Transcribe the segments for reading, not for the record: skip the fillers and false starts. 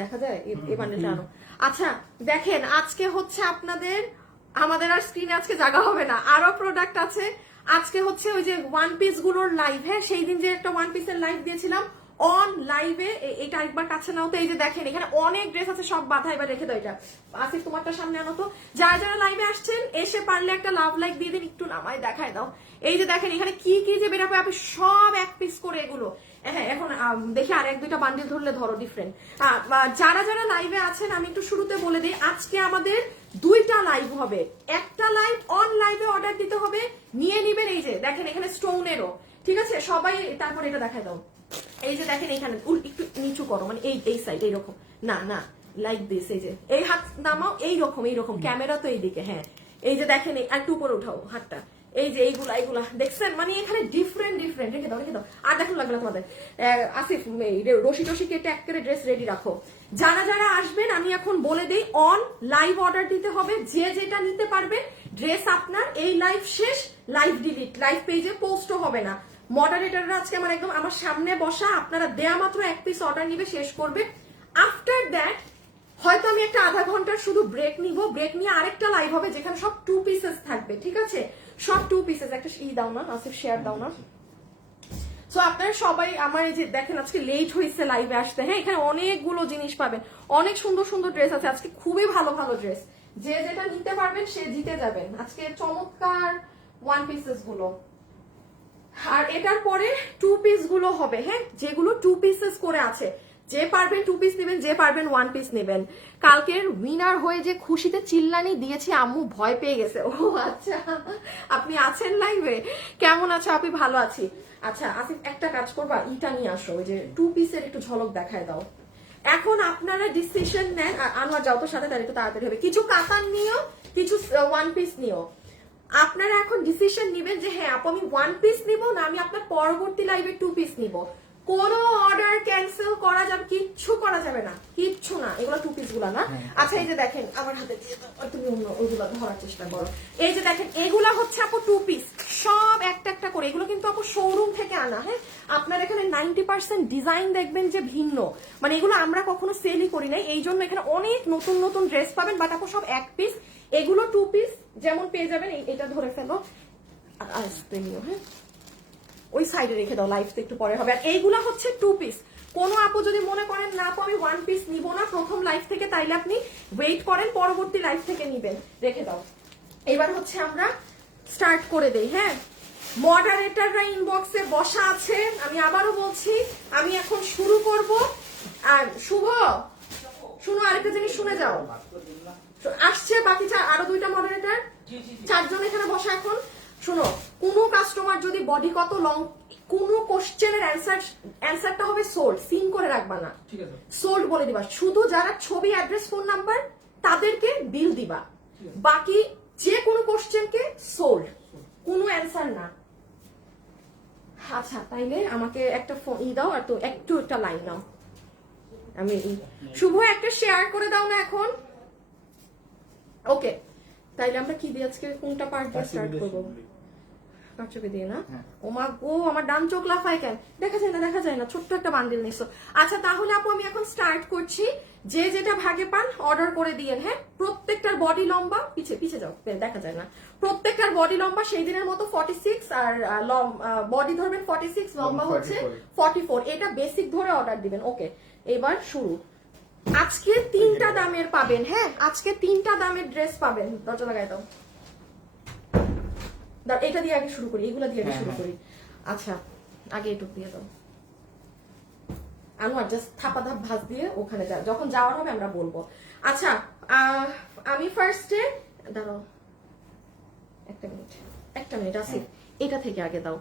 দেখা যায় এই বান্ডেলটা আনো। আচ্ছা দেখেন, আজকে হচ্ছে আমাদের আর স্ক্রিনে আজকে জায়গা হবে না, আরো প্রোডাক্ট আছে। আজকে হচ্ছে ওই যে ওয়ান পিস গুলোর লাইভ, হ্যাঁ সেই দিন যে একটা ওয়ান পিসের লাইভ দিয়েছিলাম অন লাইভে, এটা একবার কাছে নাও তো। এই যে দেখেন এখানে অনেক ড্রেস আছে, সব বাধা, এবার রেখে দাও এটা। আসিফ তোমারটা সামনে আনো তো। যারা যারা লাইভে আসছেন এসে পারলে একটা লাভ লাইক দিয়ে দিন, একটু নামায় দেখায় দাও। এই যে দেখেন এখানে কি কি যে বেরাবে, আপনি সব এক পিস করে এগুলো। হ্যাঁ এখন দেখি আর এক দুইটা বান্ডিল ধরলে ধরো ডিফারেন্ট। যারা যারা লাইভে আছেন আমি একটু শুরুতে বলে দিই, আজকে আমাদের দুইটা লাইভ হবে। একটা লাইভ অন লাইভে অর্ডার দিতে হবে, নিয়ে নিবেন। এই যে দেখেন এখানে স্টোনেরও, ঠিক আছে সবাই। তারপর এটা দেখায় দাও। এই যে দেখেন এখানে একটু নিচু করো, মানে এই সাইড এইরকম, না না লাইক দিস। এই যে এই হাত নামাও, এইরকম ক্যামেরা তো এইদিকে, হ্যাঁ। এই যে দেখেন একটু উপরে উঠাও হাতটা। এই যে এইগুলা দেখছেন, মানে এখানে ডিফারেন্ট রেখে দাও। আর দেখুন লাগবে না তোমাদের। আসিফ রশি টশি কেটে এক করে ড্রেস রেডি রাখো। যারা যারা আসবেন আমি এখন বলে দেই, অন লাইভ অর্ডার দিতে হবে, যে যেটা নিতে পারবে ড্রেস আপনার। এই লাইভ শেষ, লাইভ ডিলিট, লাইভ পেজে পোস্টও হবে না। মডারেটররা আজকে একদম আমার সামনে বসা, আপনারা দেয়া মাত্র এক পিস অর্ডার নিবে, শেষ করবে। আফটার দ্যাট হয়তো আমি একটা আধা ঘন্টার শুধু ব্রেক নিব, ব্রেক নিয়ে আরেকটা লাইভ হবে যেখানে সব 2 পিসেস থাকবে, ঠিক আছে? সব 2 পিসেস। একটা দাও না আসিফ, শেয়ার দাও না। সো আপনারা সবাই আমার এই যে দেখেন আজকে লেট হয়েছে লাইভে আসতে, হ্যাঁ এখানে অনেকগুলো জিনিস পাবেন, অনেক সুন্দর সুন্দর ড্রেস আছে আজকে, খুবই ভালো ভালো ড্রেস। যে যেটা নিতে পারবেন সে জিতে যাবেন আজকে চমৎকার ওয়ান পিসেস গুলো। আর এটার পরে 2 পিস গুলো হবে, হ্যাঁ যেগুলো 2 পিসেস করে আছে। যে পারবেন 2 পিস নেবেন, যে পারবেন 1 পিস নেবেন। কালকের উইনার হয়ে যে খুশিতে চিল্লানি দিয়েছি, আম্মু ভয় পেয়ে গেছে। ও আচ্ছা, আপনি আছেন লাইভে? কেমন আছো আপনি? ভালো আছি। আচ্ছা আসিফ একটা কাজ করবা, ইটা নিয়ে আসো, ওই যে 2 পিসের একটু ঝলক দেখায় দাও। এখন আপনারা ডিসিশন নেন। আনোয়ার যাও তো সাথে, তার একটু তাড়াতাড়ি হবে। কিছু কাতান নিও, কিছু 1 পিস নিও। আপনারা এখন ডিসিশন নিবেন যে হ্যাঁ আপু আমি 1 পিস নিব, না আমি আপনার পরবর্তী লাইভে 2 পিস নিব। কোনো অর্ডার ক্যান্সেল করা যাবে, কিচ্ছু করা যাবে না, কিচ্ছু না। এগুলো 2 পিস গুলা না। আচ্ছা এই যে দেখেন আমার হাতে দিয়ে দাও, তুমি অন্য ওইগুলো ধরার চেষ্টা করো। এই যে দেখেন এগুলা হচ্ছে আপু 2 পিস, সব একটা একটা করে। এগুলো কিন্তু আপু শোরুম থেকে আনা, হ্যাঁ আপনার এখানে 90% ডিজাইন দেখবেন যে ভিন্ন, মানে এগুলো আমরা কখনো সেলই করি নাই, এই জন্য এখানে অনেক নতুন নতুন ড্রেস পাবেন। বাট আপু সব 1 পিস, এগুলো 2 পিস যেমন পেয়ে যাবেন। এটা ধরে ফেলো আর আসতে নিও, হ্যাঁ ওই সাইডে রেখে দাও, লাইফ তো একটু পরে হবে। আর এইগুলা হচ্ছে 2 পিস। কোনো আপু যদি মনে করেন না আপু আমি 1 পিস নিব না প্রথম লাইফ থেকে, তাইলে আপনি ওয়েট করেন, পরবর্তী লাইফ থেকে নিবেন, রেখে দাও। এবার হচ্ছে আমরা স্টার্ট করে দেই, হ্যাঁ মডারেটররা ইনবক্সে বসা আছে। আমি আবারও বলছি, আমি এখন শুরু করব। আর শুভ শুনো, আরেকটা জিনিস শুনে যাও, আসছে বাকি আরো 2টা মডারেটর, 4 জন এখানে বসা। এখন শুনো, কোনো কাস্টমার যদি বডি কত লং, কোনো কোশ্চেনের অ্যান্সারটা হবে সোল্ড, সিন করে রাখবা না, ঠিক আছে সোল্ড বলে দিবা। শুধু যারা ছবি, অ্যাড্রেস, ফোন নাম্বার তাদেরকে বিল দিবা, বাকি যে কোনো কোশ্চেনকে সোল্ড, কোনো অ্যান্সার না। আচ্ছা তাইলে আমাকে একটা ফোন দাও, আর তো একটা লাইন নাও। আমি শুভ একটা শেয়ার করে দাও না এখন। ওকে তাইলে আমরা কি দিয়ে আজকে কোনটা পার্ট দিয়ে স্টার্ট করবো? চোখে দিয়ে না, ওমা গো আমার ডান চোখ লাফায় কেন, দেখা যায় না, ছোট্ট একটা বান্ডিল নিছো। আচ্ছা তাহলে আপু আমি এখন স্টার্ট করছি, যে যেটা ভাগে পান অর্ডার করে দিয়েন, হ্যাঁ প্রত্যেকটার বডি লম্বা, পিছে যাও দেখা যায় না, প্রত্যেকটার বডি লম্বা সেই দিনের মতো 46, আর বডি ধরবেন 46, লম্বা হচ্ছে 44। এটা বেসিক ধরে অর্ডার দিবেন। ওকে এবার শুরু। আজকে 3টা দামের পাবেন, হ্যাঁ আজকে 3টা দামের ড্রেস পাবেন। দরজা লাগাই দাও, এটা দিয়ে আগে শুরু করি, এগুলা দিয়ে আগে শুরু করি। আচ্ছা আগে এটুক দিয়ে দাও। আনোয়ার জাস্ট থাপা ধাপ ভাঁজ দিয়ে ওখানে যা, যখন যাওয়ার হবে আমরা বলবো। আচ্ছা আমি ফার্স্টে দাঁড়াও, একটা মিনিট আসিফ, এটা থেকে আগে দাও,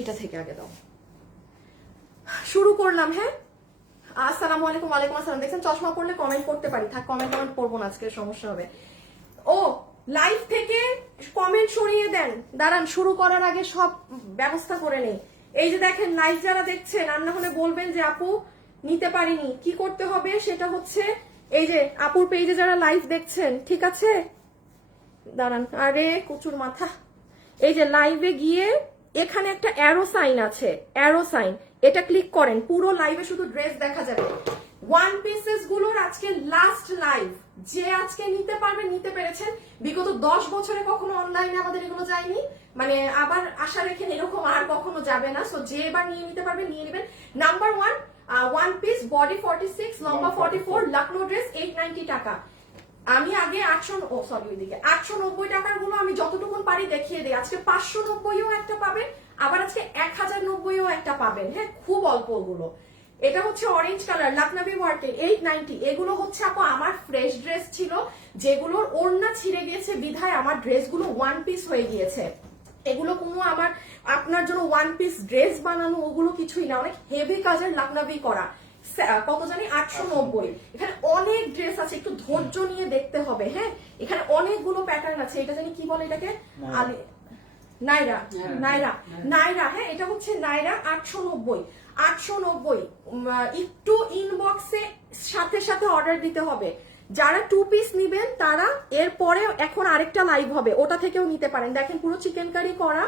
এটা থেকে আগে দাও। শুরু করলাম, হ্যাঁ আসসালামু আলাইকুম। ওয়ালাইকুম আসসালাম। দেখছেন চশমা পড়লে কমেন্ট করতে পারি, থাক কমেন্ট পড়বো না আজকে, সমস্যা হবে। ও লাইভ থেকে কমেন্ট সরিয়ে দেন, দাঁড়ান শুরু করার আগে সব ব্যবস্থা করে নেই। এই যে দেখেন লাইভ যারা দেখছেন, আর না হলে বলবেন যে আপু নিতে পারিনি, কি করতে হবে সেটা হচ্ছে, এই যে আপুর পেজে যারা লাইভ দেখছেন, ঠিক আছে দাঁড়ান, আরে কচুর মাথা, এই যে লাইভে গিয়ে এখানে একটা অ্যারো সাইন আছে, অ্যারো সাইন, এটা ক্লিক করেন, পুরো লাইভে শুধু ড্রেস দেখা যাবে। ওয়ান পিসেস গুলোর আজকে লাস্ট লাইভ, যে আজকে নিতে পারবে নিতে পেরেছেন। বিগত 10 বছরে কখনো অনলাইনে আমাদের এগুলো যায়নি, মানে আবার আশা রেখেন এরকম আর কখনো যাবে না। সো যে এবার নিয়ে নিতে পারবে নিয়ে নেবেন। নাম্বার 1 ওয়ান পিস, বডি 46, লম্বা 44, লখনৌ ড্রেস 890 টাকা। আমি আগে 890 টাকার গুলো আমি যতটুকু পারি দেখিয়ে দিই। আজকে 590ও একটা পাবেন, আবার আজকে 1090ও একটা পাবেন। হ্যাঁ, খুব অল্প গুলো। এটা হচ্ছে অরেঞ্জ কালার লখনবী ওয়ার্কের 890। এগুলো হচ্ছে আপু আমার ফ্রেশ ড্রেস ছিল, যেগুলোর ওড়না ছিঁড়ে গিয়েছে বিধায় আমার ড্রেসগুলো ওয়ান পিস হয়ে গিয়েছে। এগুলো কোনো আমার আপনার জন্য ওয়ান পিস ড্রেস বানানো ওগুলো কিছুই না, অনেক হেভি কাজের লখনবী করা। কত জানি 890। এখানে অনেক ড্রেস আছে, একটু ধৈর্য নিয়ে দেখতে হবে। হ্যাঁ, এখানে অনেকগুলো প্যাটার্ন আছে। এটা জানি কি বলে এটাকে, নাইরা নাইরা নাইরা। হ্যাঁ, এটা হচ্ছে নাইরা 890। একটু ইনবক্সে সাথে সাথে অর্ডার দিতে হবে। যারা 2 পিস নিবেন তারা এরপরে এখন আরেকটা লাইভ হবে, ওটা থেকেও নিতে পারেন। দেখেন পুরো চিকেন কারি করা,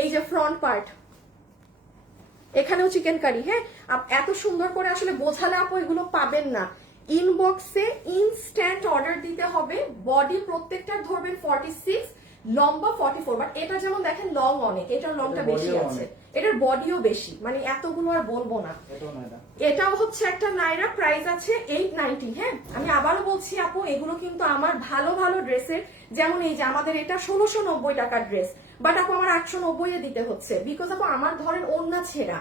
এই যে ফ্রন্ট পার্ট, এখানেও চিকেন কারি। হ্যাঁ, এত সুন্দর করে আসলে বোঝালে আপু এগুলো পাবেন না। ইনবক্সে ইনস্ট্যান্ট অর্ডার দিতে হবে। বডি প্রত্যেকটা ধরবেন 46, লম্বা 44। বাট এটা যেমন দেখেন লং অনেক, এটার লংটা বেশি আছে, এটার বডিও বেশি, মানে এতগুলো আর বলবো না। এটাও হচ্ছে একটা নাইরা, প্রাইস আছে 890। হ্যাঁ, আমি আবারও বলছি আপু এগুলো কিন্তু আমার ভালো ভালো ড্রেসের, যেমন এই যে আমাদের এটা 1690 টাকার ড্রেস, বাট আপু আমার 890 দিতে হচ্ছে, বিকজ আপু আমার ধরেন ওড়না ছেঁড়া।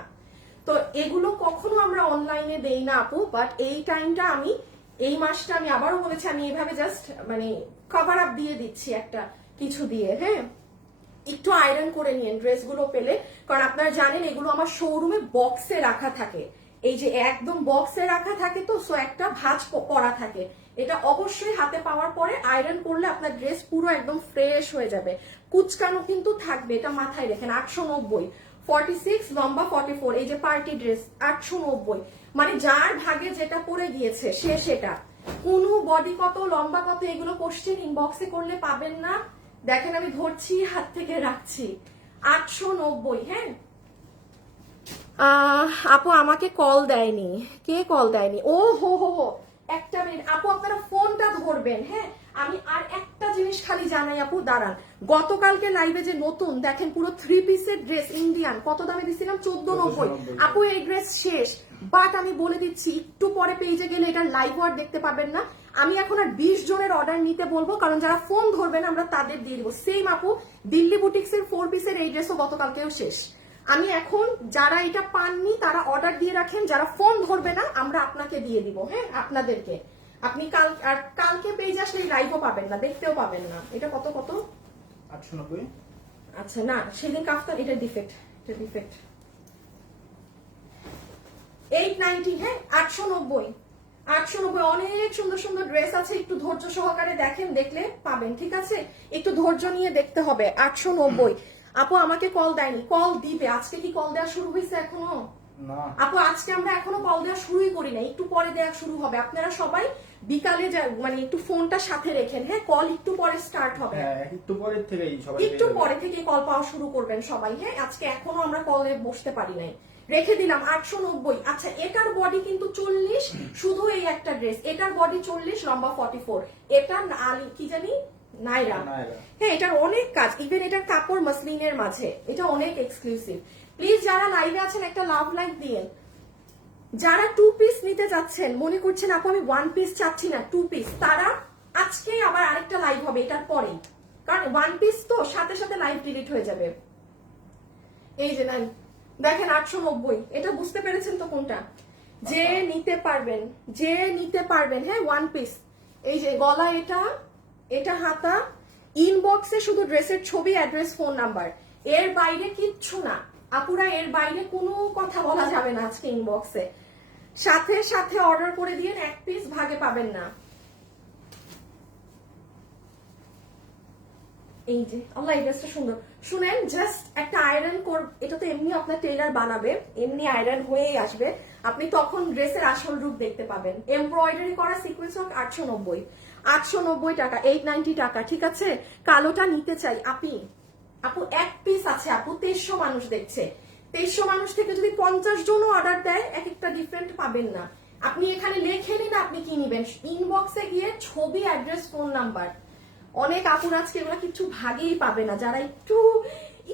তো এগুলো কখনো আমরা অনলাইনে দেই না আপু, বাট এই টাইমটা আমি এই মাসটা আমি আবারও বলেছি আমি এইভাবে জাস্ট মানে কভার আপ দিয়ে দিচ্ছি একটা কিছু দিয়ে। হ্যাঁ, একটু আয়রন করে নিন ড্রেসগুলো পেলে, কারণ আপনারা জানেন এগুলো আমার শোরুমে বক্সে রাখা থাকে, এই যে একদম বক্সে রাখা থাকে। তো সো একটা ভাঁজ করা থাকে, এটা অবশ্যই হাতে পাওয়ার পরে আয়রন করলে আপনার ড্রেস পুরো একদম ফ্রেশ হয়ে যাবে, কুচকানো কিন্তু থাকবে, এটা মাথায় রেখেন। 890, 46, লম্বা 44, এই যে পার্টি ড্রেস 890। মানে যার ভাগে যেটা পড়ে গিয়েছে সে সেটা, কোন বডি কত লম্বা কত এগুলো কোশ্চেন ইনবক্সে করলে পাবেন না। দেখেন আমি ধরছি হাত থেকে রাখছি 890। হ্যাঁ, আপু আমাকে কল দেয়নি, কে কল দেয়নি? ও হো হো হো, একটা মিনিট আপু, আপনারা ফোনটা ধরবেন। হ্যাঁ, আমি আর একটা জিনিস খালি জানাই আপু, দাঁড়ান। গতকালকে লাইভে যে নতুন দেখেন পুরো 3 পিসের ড্রেস ইন্ডিয়ান কত দামে দিছিলাম, 1490। আপু এই ড্রেস শেষ, বাট আমি বলে দিচ্ছি একটু পরে পেজে গেলে এটা লাইভ ওয়ার দেখতে পাবেন না। আমি এখন আর 20 জনের অর্ডার নিতে বলবো, কারণ যারা ফোন ধরবেন আমরা তাদের দিয়ে দিব। সেম আপু দিল্লি বুটিক্সের 4 পিসের এই ড্রেসও গতকালকেও শেষ। আমি এখন যারা এটা পাননি তারা অর্ডার দিয়ে রাখেন, যারা ফোন ধরবে না আমরা আপনাকে দিয়ে দিব। হ্যাঁ, আপনাদেরকে আপনি কালকে পেজ আসলে লাইভও পাবেন না, দেখতেও পাবেন না। এটা কত কত 890। আচ্ছা না, সেদিন কাফতান, এটা ডিফেক্ট, এটা ডিফেক্ট 890। হ্যাঁ, 890 অনেক সুন্দর সুন্দর ড্রেস আছে, একটু ধৈর্য সহকারে দেখেন, দেখলে পাবেন। ঠিক আছে, একটু ধৈর্য নিয়ে দেখতে হবে। 890। আপু আমাকে কল দেয়নি, কল দিবে। আজকে কি কল দেওয়া শুরু হয়েছে এখনো? না আপু আজকে আমরা এখনো কল দেওয়া শুরুই করি না, একটু পরে দেওয়া শুরু হবে। আপনারা সবাই বিকালে মানে একটু ফোনটা সাথে রেখেন। হ্যাঁ, কল একটু পরে স্টার্ট হবে, একটু পরে থেকেই সবাই একটু পরে থেকে কল পাওয়া শুরু করবেন সবাই। হ্যাঁ, আজকে এখনো আমরা কলে বসতে পারি নাই, রেখে দিলাম 890। আচ্ছা, এটার বডি কিন্তু 40, শুধু এই একটা ড্রেস, এটার বডি 40, লম্বা 44। এটা কি জানি নাইরা। হ্যাঁ, এটার অনেক কাজ, ইভেন এটার কাপড় মাসলিনের মাঝে, এটা অনেক এক্সক্লুসিভ। প্লিজ যারা লাইভে আছেন একটা লাভ লাইক দিন। যারা 2 পিস নিতে যাচ্ছেন, মনে করছেন আপু আমি 1 পিস চাচ্ছি না 2 পিস, তারা আজকেই আবার আরেকটা লাইভ হবে এটার পরেই, কারণ 1 পিস তো সাথে সাথে লাইভ ডিলিট হয়ে যাবে। এই যে দেখেন 890, এটা বুঝতে পেরেছেন তো কোনটা? যে নিতে পারবেন, যে নিতে পারবেন। হ্যাঁ, 1 পিস, এই যে গলা, এটা হাতা। ইনবক্সে শুধু ড্রেসের ছবি, অ্যাড্রেস, ফোন নাম্বার, এর বাইরে কিচ্ছু না আপুরা, এর বাইরে কোনো কথা বলা যাবে না আজকে ইনবক্সে। সাথে সাথে অর্ডার করে দিয়ে 1 পিস ভাগে পাবেন না। এই যে আল্লাহ, এই ড্রেসটা সুন্দর। শুনেন, জাস্ট একটা আয়রন এটা তো এমনি আপনার টেইলার বানাবে, এমনি আয়রন হয়েই আসবে, আপনি তখন ড্রেসের আসল রূপ দেখতে পাবেন। এমব্রয়ডারি করা সিকোয়েন্স ওয়ার্ক 890 টাকা, 890 টাকা। ঠিক আছে, কালোটা নিতে চাই আপু 1 পিস আছে আপু, 2300 মানুষ দেখছে, 2300 মানুষ থেকে যদি 50 জনও অর্ডার দেয়, এক একটা ডিফারেন্ট পাবেন না। আপনি এখানে লেখে নিন আপনি কি নিবেন, ইনবক্সে গিয়ে ছবি, অ্যাড্রেস, ফোন নাম্বার। অনেক আপুরা আজকে এগুলো কিছু ভাগেই পাবে না, যারা একটু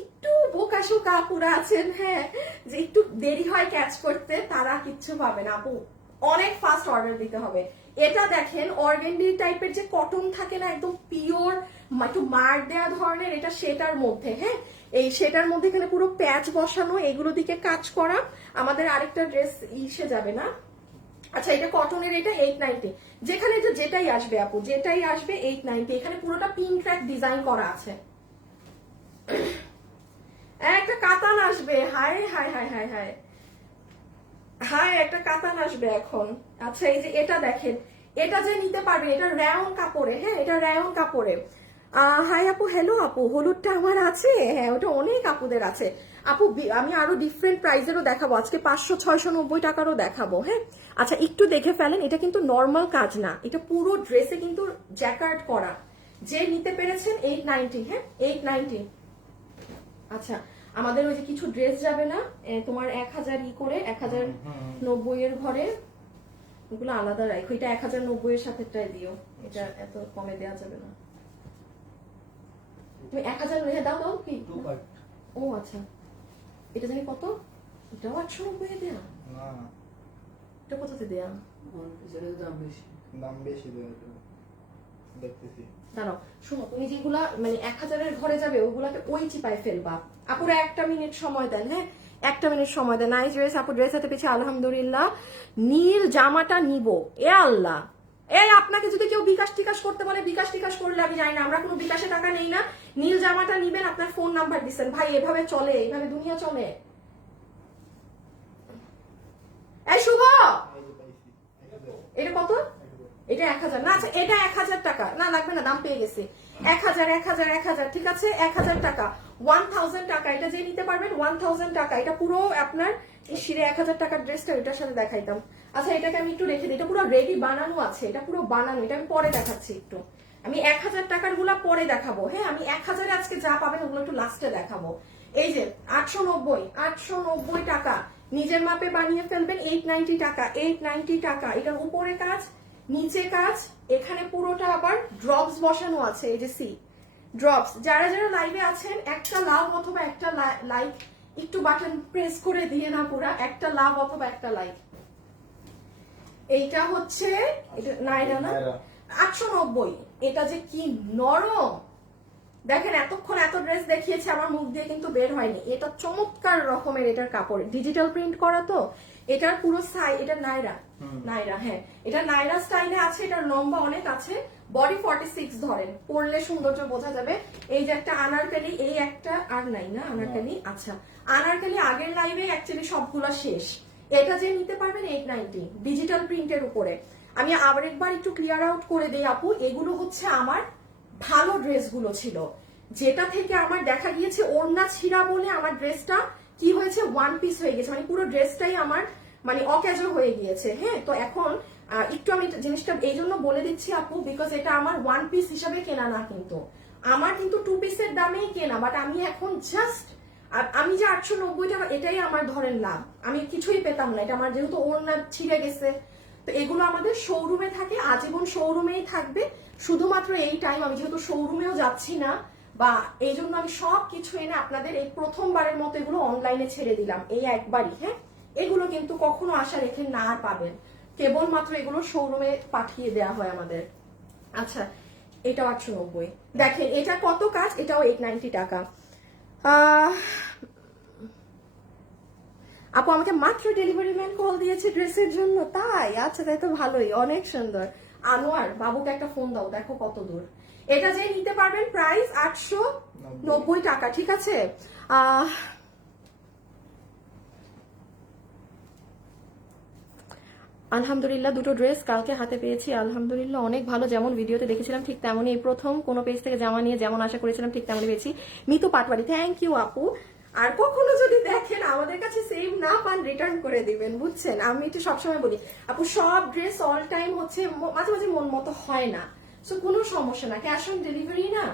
একটু বোকাশোকা আপুরা আছেন, হ্যাঁ, যে একটু দেরি হয় ক্যাচ করতে, তারা কিচ্ছু পাবে না আপু। অনেক ফাস্ট অর্ডার দিতে হবে। এটা দেখেন অর্গেন্ডি টাইপের যে কটন থাকে না, একদম পিওর, একটু মার দেওয়া ধরনের, এটা সেটার মধ্যে, হ্যাঁ, এই সেটার মধ্যে এখানে পুরো প্যাচ বসানো, এগুলো দিকে কাজ করা। আমাদের আরেকটা ড্রেস ইসে যাবে না। আচ্ছা, এটা কটনের, এটা 890, যেখানে যেটাই আসবে আপু, যেটাই আসবে 890। এখানে পুরোটা পিন ট্র্যাক ডিজাইন করা আছে। একটা কাতান আসবে, হায় হায় হায় হায় হায় হায়, একটা কাতান আসবে এখন। আচ্ছা, এই যে এটা দেখেন, এটা যে নিতে পারবে, এটা রায়ন কাপড়ে, হ্যাঁ, এটা রায়ন কাপড়ে। হাই আপু, হ্যালো আপু, হলুদটা আমার আছে, হ্যাঁ, ওটা অনেক আপুদের আছে আপু। আমি আরো ডিফারেন্ট প্রাইজেরও দেখাবো আজকে, 500, 690 টাকারও দেখাবো, হ্যাঁ। আচ্ছা, একটু দেখে ফেলেন, এটা কিন্তু নর্মাল কাজ না, এটা পুরো ড্রেসে কিন্তু জ্যাকার্ড করা। যে নিতে পেরেছেন 890, হ্যাঁ, 890। আচ্ছা, আমাদের ওই যে কিছু ড্রেস যাবে না তোমার 1000 ই করে, 1090 এর ঘরে, ওগুলো আলাদা রাখো। এটা 1090 এর সাথে দিও, এটা এত কমে দেওয়া যাবে না। তুমি 1000 রেখে দাও, দাও কি? ও আচ্ছা, এটা জানি কত, এটাও 890 এ দেয়া না, এটা কততে দেয়া? দাম বেশি দেখতেছি। দাঁড়াও, শোনো, তুমি যেগুলা মানে 1000 এর ঘরে যাবে, ওগুলাকে ওই চিপায় ফেলবা। আপুরা 1 মিনিট সময় দেন, হ্যাঁ, 1 মিনিট সময় দেন। নাইস ড্রেস আপু, ড্রেস হাতে পেয়েছি আলহামদুলিল্লাহ। নীল জামাটা নিব, এ আল্লাহ, এই আপনাকে যদি কেউ বিকাশ টিকাশ করতে বলে, বিকাশ টিকাশ করলে আমি জানি না, আমরা কোনো বিকাশে টাকা নেই না। নীল জামাটা নিবেন, আপনার ফোন নাম্বার দিচ্ছেন, ভাই এভাবে চলে, এইভাবে দুনিয়া চলে। এই শুভ, এটা কত? এটা 1000 না? আচ্ছা, এটা 1000 টাকা না, লাগবে না, দাম পেয়ে গেছি। 1000, 1000, 1000, ঠিক আছে, 1000 টাকা, 1000 টাকা। এটা যে নিতে পারবেন 1000 টাকা। এটা পুরো আপনার শিরে 1000 টাকার ড্রেসটা এটার সাথে দেখাইতাম। আচ্ছা, এটাকে আমি একটু রেখে দিই, এটা পুরো রেডি বানানো আছে, এটা পুরো বানানো, এটা আমি পরে দেখাচ্ছি একটু। আমি 1000 টাকার গুলা পরে দেখাবো, হ্যাঁ, আমি 1000 আজকে যা পাবেন ওগুলো একটু লাস্টে দেখাবো। এই যে 890 টাকা, নিজের মাপে বানিয়ে ফেলবেন, 890 টাকা, 890 টাকা। এটার উপরে কাজ, নিচে কাজ, এখানে পুরোটা আবার ড্রপস বসানো আছে, এই যে সি ড্রপস। যারা যারা লাইভে আছেন, একটা লাভ অথবা একটা লাইক, একটু বাটন প্রেস করে দিয়ে না, পুরা একটা লাভ অথবা একটা লাইক। এইটা হচ্ছে, এটা নাইরা না, 890। এটা যে কি নরম, দেখেন এতক্ষণ এত ড্রেস দেখিয়েছে, আমার মুখ দিয়ে কিন্তু বের হয়নি। এটা চমৎকার রকমের, এটার কাপড় ডিজিটাল প্রিন্ট করা, তো এটার পুরো সাইজ, এটা নাইরা, নাইরা, হ্যাঁ, এটা নাইরা স্টাইলে আছে। এটার লম্বা অনেক আছে, বডি 46 ধরেন, পরলে সৌন্দর্য বোঝা যাবে। এই যে একটা আনারকালি, এই একটা আর নাই না আনারকালি। আচ্ছা, আনারকালি আগের লাইভে অ্যাকচুয়ালি সবগুলা শেষ। এটা যে নিতে পারবেন 890 ডিজিটাল প্রিন্টের উপরে। আমি আবার একবার একটু ক্লিয়ার আউট করে দেই আপু, এগুলো হচ্ছে আমার ভালো ড্রেসগুলো ছিল, যেটা থেকে আমার দেখা গিয়েছে ওড়না ছিঁড়া বলে আমার ড্রেসটা কি হয়েছে, ওয়ান পিস হয়ে গেছে, মানে পুরো ড্রেসটাই আমার মানে অক্যাজুয়াল হয়ে গিয়েছে, হ্যাঁ। তো এখন একটু আমি জিনিসটা এই জন্য বলে দিচ্ছি আপু, বিকজ এটা আমার ওয়ান পিস হিসাবে কেনা না, কিন্তু আমার কিন্তু 2 পিসের দামেই কেনা। বাট আমি এখন জাস্ট, আর আমি যে 890 টাকা, এটাই আমার ধরেন লাভ, আমি কিছুই পেতাম না। এটা আমার যেহেতু ওড়না ছিঁড়ে গেছে, তো এগুলো আমাদের শোরুমে থাকে, আজীবন শোরুমেই থাকবে। শুধুমাত্র এই টাইম আমি যেহেতু শোরুমেও যাচ্ছি না, বা এই জন্য আমি সব কিছু এনে আপনাদের এই প্রথমবারের মতো এগুলো অনলাইনে ছেড়ে দিলাম, এই একবারই, হ্যাঁ। এগুলো কিন্তু কখনো আশা রেখে না পাবেন, কেবলমাত্র এগুলো শোরুমে পাঠিয়ে দেওয়া হয় আমাদের। আচ্ছা, এটাও 890, দেখেন এটা কত কাজ, এটাও 890 টাকা। আপু আমাকে মাত্র ডেলিভারি ম্যান কল দিয়েছে ড্রেসের জন্য, তাই? আচ্ছা, তাই তো ভালোই, অনেক সুন্দর। আনোয়ার বাবুকে একটা ফোন দাও, দেখো কত দূর। এটা যে নিতে পারবেন, প্রাইস 890 টাকা, ঠিক আছে। আলহামদুলিল্লাহ, দুটো ড্রেস কালকে হাতে পেয়েছি, আলহামদুলিল্লাহ অনেক ভালো। যেমন ভিডিওতে দেখেছিলাম ঠিক তেমনই, এই প্রথম কোনো পেজ থেকে জামা নিয়ে যেমন আশা করেছিলাম ঠিক তেমনই পেয়েছি। মিতু পাটওয়ারি, থ্যাংক ইউ আপু। আর কখনো যদি দেখেন আমাদের কাছে সেম না পান, রিটার্ন করে দিবেন, বুঝছেন। আমি এটা সবসময় বলি আপু, সব ড্রেস অল টাইম হচ্ছে মাঝে মাঝে মন মতো হয় না, সো কোনো সমস্যা না, ক্যাশ অন ডেলিভারি না,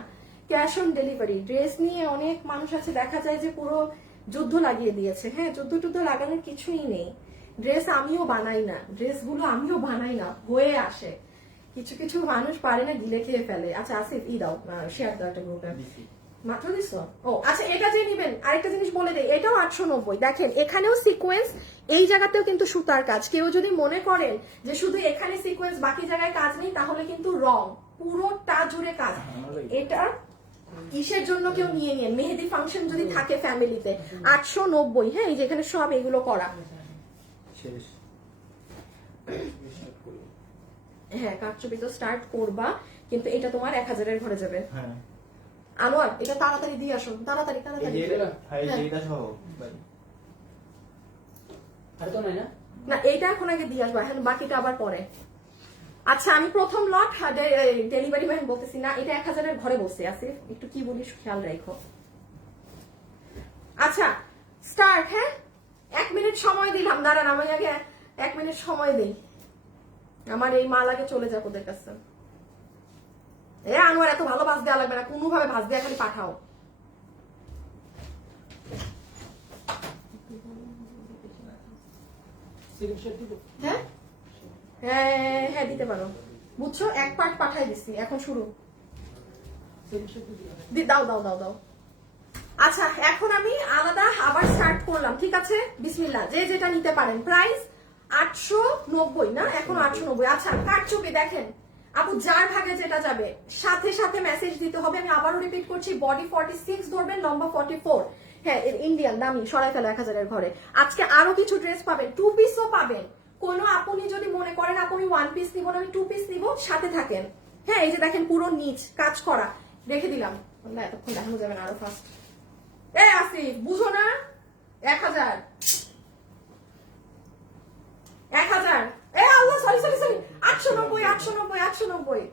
ক্যাশ অন ডেলিভারি। ড্রেস নিয়ে অনেক মানুষ আছে, দেখা যায় যে পুরো যুদ্ধ লাগিয়ে দিয়েছে। হ্যাঁ, যুদ্ধ লাগানোর কিছুই নেই। ড্রেস আমিও বানাই না, ড্রেসগুলো আমিও বানাই না, হয়ে আসে। কিছু কিছু মানুষ পারে না, গিলে খেয়ে ফেলে। আচ্ছা আসিফ দাও, শেয়ার দাও একটা গ্রুপে। মাত্র দিছো? ও আচ্ছা, এটা যে নিবেন আরেকটা জিনিস বলে দেই, এটাও 890। দেখেন এখানেও সিকোয়েন্স, এই জায়গাতেও কিন্তু সুতার কাজ। কেউ যদি মনে করেন যে শুধু এখানে সিকোয়েন্স বাকি জায়গায় কাজ নেই, তাহলে কিন্তু রং, পুরোটা জুড়ে কাজ। এটা কিসের জন্য কেউ নিয়ে নিন, মেহেদি ফাংশন যদি থাকে ফ্যামিলিতে, 890। হ্যাঁ, এই যে এখানে সব এগুলো করা। হ্যাঁ, কারচুপি তো স্টার্ট করবা, কিন্তু এটা তোমার 1000-এর ঘরে যাবে। আনোয়ার এটা তাড়াতাড়ি দিয়ে আসুন, তাড়াতাড়ি তাড়াতাড়ি। না, এইটা এখন আগে দিয়ে আসবো, এখন বাকিটা আবার পরে। আচ্ছা, আমি প্রথম লট ডেলিভারি ম্যান বলতেছি না, এটা 1000-এর ঘরে বসে আছে, একটু কি বলিস খেয়াল রাখো। আচ্ছা স্টার্ট। হ্যাঁ, 1 মিনিট সময় দিলাম, দাঁড়ান আমি আগে 1 মিনিট সময় দিই, আমার এই মাল আগে চলে যাক ওদের কাছে। আনোয়ার এত ভালো ভাজ দেওয়া লাগবে না, কোনোভাবে ভাজ দেওয়া খালি পাঠাও। হ্যাঁ হ্যাঁ হ্যাঁ দিতে পারো, বুঝছো? 1 পার্ট পাঠাই দিচ্ছি, এখন শুরু। দাও দাও দাও দাও। আচ্ছা, এখন আমি আলাদা আবার স্টার্ট করলাম, ঠিক আছে? বিসমিল্লাহ। যে যেটা নিতে পারেন। প্রাইস 890 না, এখন 890। আচ্ছা, কারচুপি দেখেন আপু, যার ভাগে যেটা যাবে সাথে সাথে মেসেজ দিতে হবে। আমি আবারও রিপিট করছি, বডি 46 ধরবেন, লম্বা 44। হ্যাঁ, ইন্ডিয়ান দামি, সরাই ফেলা 1000-এর ঘরে। আজকে আরো কিছু ড্রেস পাবেন, 2 পিসও পাবেন। কোনো আপনি যদি মনে করেন আপু আমি 1 পিস নিব না, আমি 2 পিস নিব, সাথে থাকেন। হ্যাঁ, এই যে দেখেন পুরো নিচ কাজ করা, রেখে দিলাম। এতক্ষণ দেখানো যাবে না, আরো ফাস্ট। আসিফ বুঝো না, 1000 1000। আল্লাহ, সরি সরি সরি, 890 890 890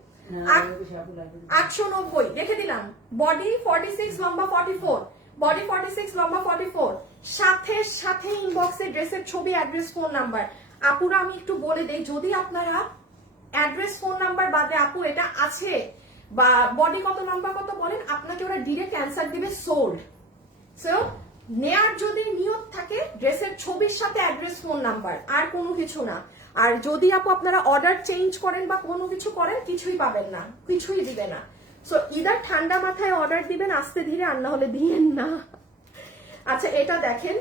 890 রেখে দিলাম। বডি 46, লম্বা 44, বডি 46, লম্বা 44। সাথে সাথে ইনবক্সে ড্রেসের ছবি, অ্যাড্রেস, ফোন নাম্বার। আপুরা আমি একটু বলে দেই, যদি আপনারা অ্যাড্রেস ফোন নাম্বার বাদে আপু এটা আছে বা বডি কত লম্বা কত বলেন, আপনাকে ওরা ডিরেক্ট অ্যান্সার দিবে সোল্ড। সো নেয়ার যদি নিয়ত থাকে, ড্রেসের ছবির সাথে অ্যাড্রেস ফোন নাম্বার, আর কোনো কিছু না। আর যদি আপু আপনারা অর্ডার চেঞ্জ করেন বা কোনো কিছু করেন, কিছুই পাবেন না, কিছুই দিবে না। সো ইদার ঠান্ডা মাথায় অর্ডার দিবেন আস্তে ধীরে, আর না হলে দিয়েন না। আচ্ছা, এটা দেখেন,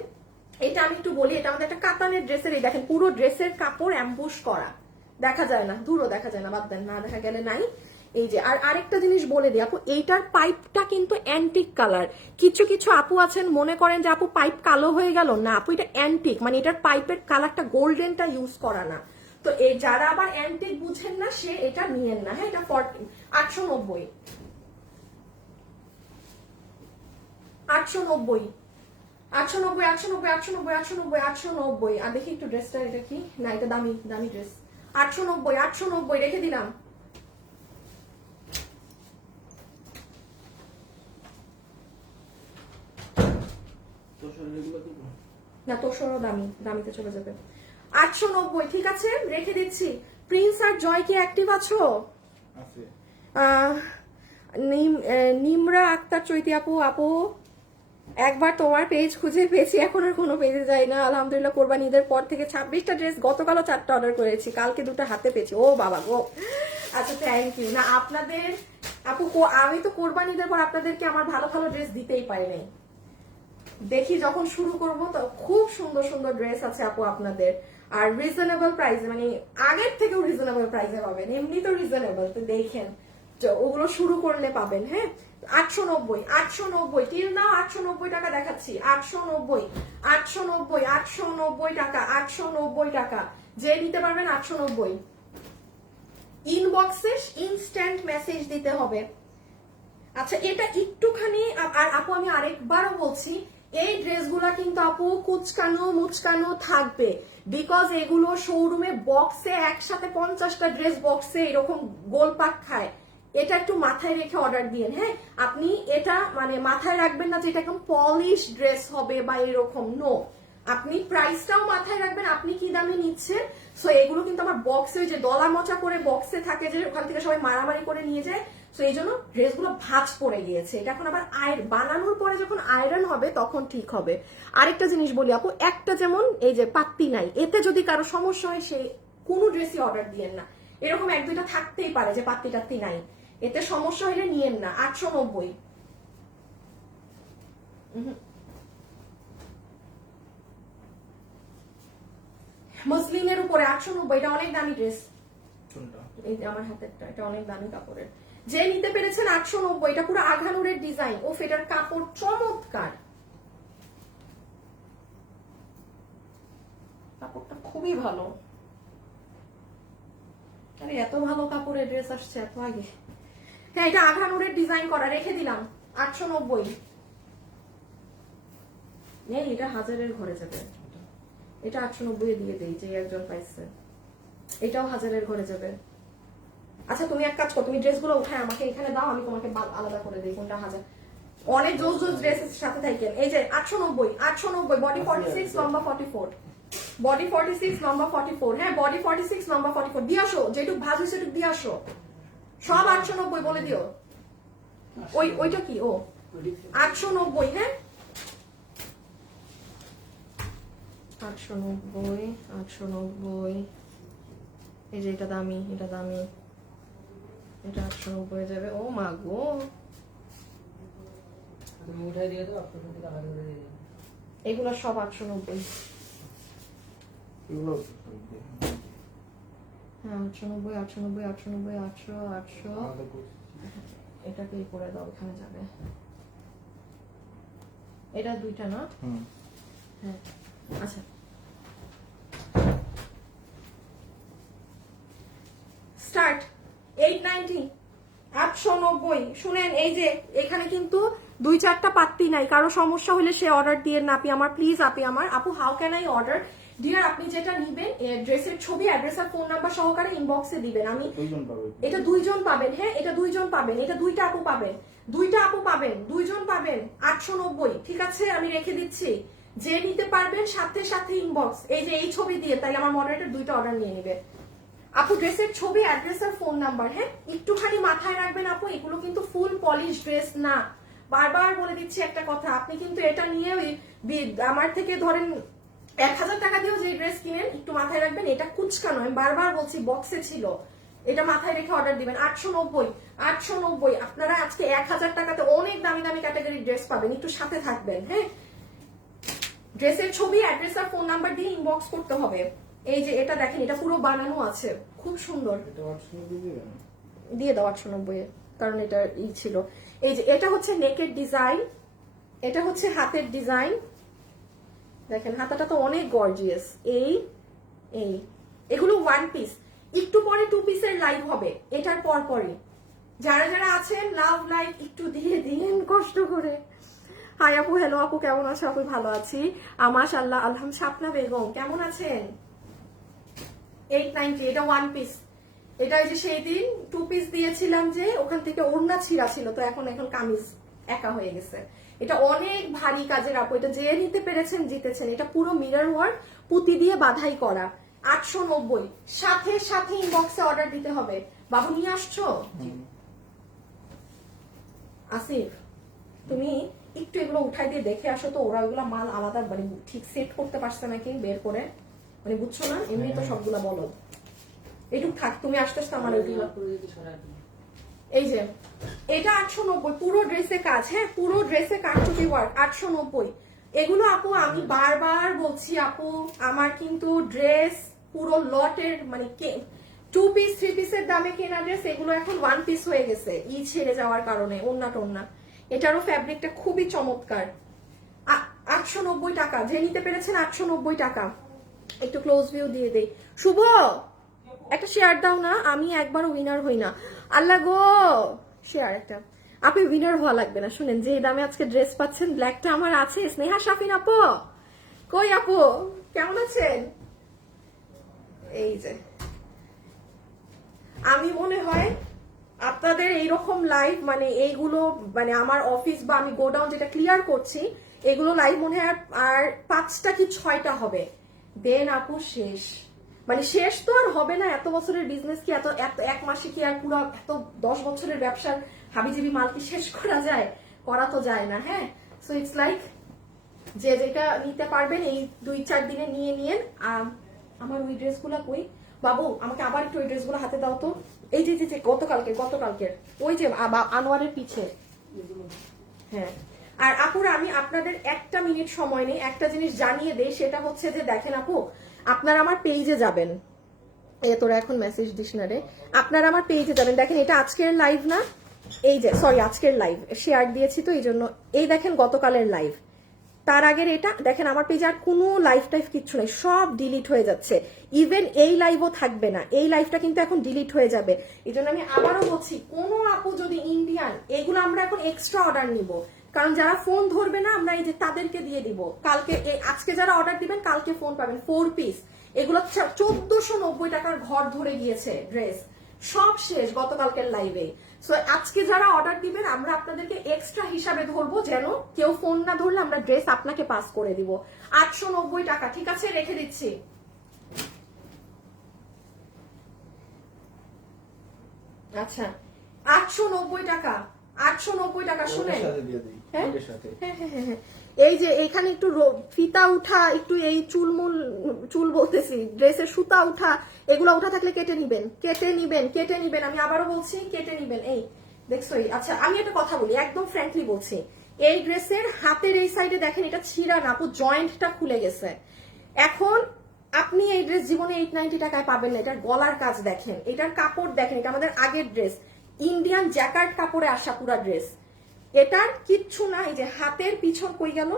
এটা আমি একটু বলি, এটা আমাদের একটা কাতানের ড্রেসের, এই দেখেন পুরো ড্রেসের কাপড় অ্যাম্বুশ করা, দেখা যায় না, দূরও দেখা যায় না, বাদ দেন, না দেখা গেলে নাই। এই যে, আর আরেকটা জিনিস বলে দিই আপু, এইটার পাইপটা কিন্তু অ্যান্টিক কালার। কিছু কিছু আপু আছেন মনে করেন যে আপু পাইপ কালো হয়ে গেল, না আপু এটা অ্যান্টিক, মানে এটার পাইপের কালারটা গোল্ডেনটা ইউজ করা না। তো এই যারা আবার অ্যান্টিক বুঝেন না, সে এটা নিয়েন না। হ্যাঁ, এটা 890 890 890 890 890 890। আর দেখি একটু ড্রেসটা, এটা কি না, এটা দামি দামি ড্রেস। 890 890 রেখে দিলাম। না, তোষরও দামি, দামিতে চলে যাবে। 890, ঠিক আছে, রেখে দিচ্ছি। প্রিন্স আর জয় কি অ্যাক্টিভ আছো? নিমরা আক্তার চৈতি আপু, আপু একবার তোমার পেজ খুঁজে পেয়েছি, এখন আর কোনো পেজে যাই না। আলহামদুলিল্লাহ, কোরবানি ঈদের পর থেকে 26টা ড্রেস, গতকালও 4টা অর্ডার করেছি, কালকে 2টা হাতে পেয়েছি। ও বাবা গো, আচ্ছা থ্যাংক ইউ। না আপনাদের আপু, আমি তো কোরবানি ঈদের পর আপনাদেরকে আমার ভালো ভালো ড্রেস দিতেই পারি নাই। দেখি যখন শুরু করবো, তো খুব সুন্দর সুন্দর ড্রেস আছে আপু আপনাদের, আর রিজনেবল প্রাইসে, মানে আগের থেকেও রিজনেবল প্রাইসে পাবেন, এমনি তো রিজনেবল, তো দেখেন ওগুলো শুরু করলে পাবেন। হ্যাঁ, 890 890 টিল নাও 890 টাকা দেখাচ্ছি। 890 890 890 টাকা, 890 টাকা, যে নিতে পারবেন 890। ইনবক্সে ইনস্ট্যান্ট মেসেজ দিতে হবে। আচ্ছা, এটা একটুখানি, আর আপু আমি আরেকবারও বলছি, এই ড্রেসগুলা কিন্তু আপু কুচকানো মুচকানো থাকবে, বিকজ এগুলো শোরুমে বক্সে একসাথে 50টা ড্রেস বক্সে এরকম গোলপাক খায়। এটা একটু মাথায় রেখে অর্ডার দিয়েন। হ্যাঁ, আপনি এটা মানে মাথায় রাখবেন না যে এটা একদম পলিশ ড্রেস হবে বা এরকম, নো। আপনি প্রাইসটাও মাথায় রাখবেন, আপনি কি দামে নিচ্ছেন। সো এগুলো কিন্তু আমার বক্সে, ওই যে দলা মচা করে বক্সে থাকে, যে ওখান থেকে সবাই মারামারি করে নিয়ে যায়, তো এই জন্য ড্রেসগুলো ভাঁজ পড়ে গিয়েছে। এটা এখন আবার বানানোর পরে যখন আয়রন হবে তখন ঠিক হবে। আরেকটা জিনিস বলি আপু, একটা যেমন এই যে পাত্তি নাই, এতে যদি কারো সমস্যা হয় সে কোনো ড্রেসই অর্ডার দিয়েন না। এরকম এক দুইটা থাকতেই পারে যে পাত্তি টাত্তি নাই, এতে সমস্যা হলে নিয়েন না। 890। মসলিনের উপরে 890, এটা অনেক দামি ড্রেস। এই যে আমার হাতেরটা, এটা অনেক দামি কাপড়ের। যে নিতে পেরেছেন 890, এটা পুরো আঘানুরের ডিজাইন। ও এটার কাপড় চমৎকার, কাপড়টা খুবই ভালো। আরে এত ভালো কাপড়ের ড্রেস আসছে এত আগে। হ্যাঁ, এটা আঘানুরের ডিজাইন করা, রেখে দিলাম 890। নেই, এটা 1000-এর ঘরে যাবে। এটা 890 দিয়ে দেই, যে একজন পাইছে। এটাও 1000-এর ঘরে যাবে। আচ্ছা তুমি এক কাজ করো, তুমি ড্রেসগুলো উঠায় আমাকে এখানে দাও, আমি তোমাকে আলাদা করে দিই কোনটা 1000। অনেক জোস জোস ড্রেসের সাথে থাকেন। এই যে 890, বডি 46, লম্বা 44। বডি 46, লম্বা 44। হ্যাঁ, বডি 46, লম্বা 44 দিয়ে আসো, যেটুক ভাজ হয়েছে সেটুক দিয়ে আসো। সব 890 বলে দিও। ওইটা কি? ও 890। হ্যাঁ, 890। এই যে এটা দামি, এটা দামি, এটা 890 যাবে। ও মা গো, তুমি উঠাই দিয়ে দাও, আপনার থেকে আলাদা করে দিয়ে দাও। এগুলো সব 890। এগুলো হ্যাঁ, 890, 890, 890, 800, 800। এটাকে করে দাও, এখানে যাবে। এটা দুইটা না? হ্যাঁ, আচ্ছা। স্টার্ট 890, 890। শুনেন, এই যে এখানে কিন্তু 2-4টা পাত্তি নাই, কারো সমস্যা হলে সে অর্ডার দিয়ে না। আপি আমার প্লিজ, আপি আমার, আপু how can I order? Dear, আপনি যেটা নিবেন ড্রেসের ছবি, অ্যাড্রেস আর ফোন নাম্বার সহকারে ইনবক্সে দিবেন। আমি এটা 2জন পাবেন। হ্যাঁ, এটা 2জন পাবেন, এটা 2টা আপু পাবেন, 2টা আপু পাবেন, 2জন পাবেন। 890, ঠিক আছে, আমি রেখে দিচ্ছি। যে নিতে পারবেন সাথে সাথে ইনবক্স, এই যে এই ছবি দিয়ে, তাই আমার মডারেটর 2টা অর্ডার নিয়ে নিবে। আপু ড্রেসের ছবি, অ্যাড্রেস আর ফোন নাম্বার। হ্যাঁ, একটুখানি মাথায় রাখবেন আপু, এগুলো কিন্তু ফুল পলিশ ড্রেস না। বারবার বলে দিচ্ছি একটা কথা, আপনি কিন্তু এটা নিয়ে আমার থেকে ধরেন 1000 টাকা দিয়েও যে ড্রেস কিনেন, একটু মাথায় রাখবেন এটা কুচকা নয়। বারবার বলছি, বক্সে ছিল, এটা মাথায় রেখে অর্ডার দিবেন। 890, 890। আপনারা আজকে 1000 টাকাতে অনেক দামি দামি ক্যাটাগরির ড্রেস পাবেন, একটু সাথে থাকবেন। হ্যাঁ, ড্রেসের ছবি, অ্যাড্রেস আর ফোন নাম্বার দিয়ে ইনবক্স করতে হবে। এই যে এটা দেখেন, এটা পুরো বানানো আছে, খুব সুন্দর। দিয়ে দাও 890, কারণ এটা ছিল। এই যে এটা হচ্ছে নেকের ডিজাইন, এটা হচ্ছে হাতের ডিজাইন। দেখেন হাতাটা তো অনেক গর্জিয়াস। এই এই এগুলো 1 পিস। একটু পরে 2 পিসের লাইভ হবে, এটার পরই। যারা যারা আছেন লাভ লাইক একটু দিয়ে দিন কষ্ট করে। হাই আপু, হ্যালো আপু, কেমন আছো আপু? ভালো আছি মাশাআল্লাহ, আলহামদুলিল্লাহ। শাপনা বেগম কেমন আছেন? 890, এটা 1 পিস। এটা যে সেই দিন 2 পিস দিয়েছিলাম, যে ওখান থেকে ওড়না ছিঁড়া ছিল, তো এখন কামিজ একা হয়ে গেছে। এটা অনেক ভারী কাজের আপু, এটা যে নিতে পেরেছেন জিতেছেন। এটা পুরো মিরর ওয়ার্ক, পুঁতি দিয়ে বাধাই করা। 890, সাথে সাথে ইনবক্সে অর্ডার দিতে হবে। বাবু নিয়ে আসছো? আসিফ, তুমি একটু এগুলো উঠাই দিয়ে দেখে আসো তো, ওরা ওগুলা মাল আলাদা মানে ঠিক সেট করতে পারছে নাকি বের করে, মানে বুঝছো না? এমনি তো সবগুলা বলো, এইটুক থাক, তুমি আসতে আসতে আমার ওইগুলো। এই যে এটা 890, পুরো ড্রেসে কাজ। হ্যাঁ, পুরো ড্রেসে কারচুপি ওয়ার্ক, 890। এগুলো আপু আমি বারবার বলছি আপু, আমার কিন্তু ড্রেস পুরো লটের মানে 2 পিস 3 পিসের দামে কেনা ড্রেস, এগুলো এখন 1 পিস হয়ে গেছে ছেড়ে যাওয়ার কারণে। ওন্না টোন্না, এটারও ফ্যাব্রিকটা খুবই চমৎকার। 890 টাকা, যে নিতে পেরেছেন 890 টাকা। একটু ক্লোজ ভিউ দিয়ে দেই। শুভ, একটা শেয়ার দাও না, আমি একবার উইনার হই না। আল্লাহ গো, শেয়ার একটা। আপনি উইনার হওয়া লাগবে না, শুনেন যে দামে আজকে ড্রেস পাচ্ছেন, ব্ল্যাকটা আমার আছে। স্নেহা শাফিন আপু, কই আপু, কেমন আছেন? এই যে আমি মনে হয় আপনাদের এইরকম লাইভ মানে এইগুলো মানে আমার অফিস বা আমি গোডাউন যেটা ক্লিয়ার করছি, এগুলো লাইভ মনে হয় আর 5টা কি 6টা হবে, দেন আপু শেষ। মানে শেষ তো আর হবে না, এত বছরের বিজনেস কি এত এত এক মাসে কি আর পুরো এত 10 বছরের ব্যবসার হাবিজাবি মাল কি শেষ করা যায়? করা তো যায় না। হ্যাঁ, সো ইটস লাইক যে যেটা নিতে পারবেন এই 2-4 দিনে নিয়ে নিয়েন। আমার ওই ড্রেসগুলো কই বাবু, আমাকে আবার একটু ওই ড্রেসগুলো হাতে দাও তো। এই যে যে গতকালকের ওই যে আনোয়ারের পিছে। হ্যাঁ, আর আপুরা আমি আপনাদের 1 মিনিট সময় নেই, একটা জিনিস জানিয়ে দেই, সেটা হচ্ছে যে দেখেন আপু, আপনারা আমার পেজে যাবেন। তোরা এখন মেসেজ দিস না রে। আপনারা আমার পেজে যাবেন, দেখেন এটা আজকের লাইভ না, এই যে সরি আজকের লাইভ শেয়ার দিয়েছি তো এই জন্য। এই দেখেন গতকালের লাইভ, তার আগের এটা দেখেন। আমার পেজে আর কোনো লাইভ টাইভ কিচ্ছু নাই, সব ডিলিট হয়ে যাচ্ছে। ইভেন এই লাইভও থাকবে না, এই লাইভটা কিন্তু এখন ডিলিট হয়ে যাবে। এই জন্য আমি আবারও বলছি, কোনো আপু যদি ইন্ডিয়ান, এগুলো আমরা এখন এক্সট্রা অর্ডার নিব, কারণ যারা ফোন ধরবে না আমরা এই যে তাদেরকে দিয়ে দিব। কালকে আজকে যারা অর্ডার দিবেন কালকে ফোন পাবেন। 4 পিস এগুলো 1490 টাকার ঘর ধরে গিয়েছে ড্রেস, সব শেষ গতকালকের লাইভে। সো আজকে যারা অর্ডার দিবেন আমরা আপনাদেরকে এক্সট্রা হিসাবে ধরবো, যেন কেউ ফোন না ধরলে আমরা ড্রেস আপনাকে পাস করে দিব। 890 টাকা, ঠিক আছে, রেখে দিচ্ছি। আচ্ছা 890 টাকা, 890 টাকা শুনেন। এই যে এখানে একটু ফিতা উঠা, একটু এই চুল বলতেছি, ড্রেসের সুতা উঠা, এগুলো উঠা থাকলে কেটে নিবেন, কেটে নিবেন, কেটে নিবেন। আমি আবারও বলছি কেটে নিবেন। এই দেখছো, আচ্ছা আমি একটা কথা বলি, একদম ফ্র্যাঙ্কলি বলছি, এই ড্রেসের হাতের এই সাইডে দেখেন এটা ছিঁড়া না, আপু জয়েন্টটা খুলে গেছে। এখন আপনি এই ড্রেস জীবনে 890 টাকায় পাবেন না। এটার গলার কাজ দেখেন, এটার কাপড় দেখেন, এটা আমাদের আগের ড্রেস, ইন্ডিয়ান জ্যাকার্ড কাপড়ে আসা পুরা ড্রেস। এটার কিচ্ছু না, এই যে হাতের পিছন কই গেল,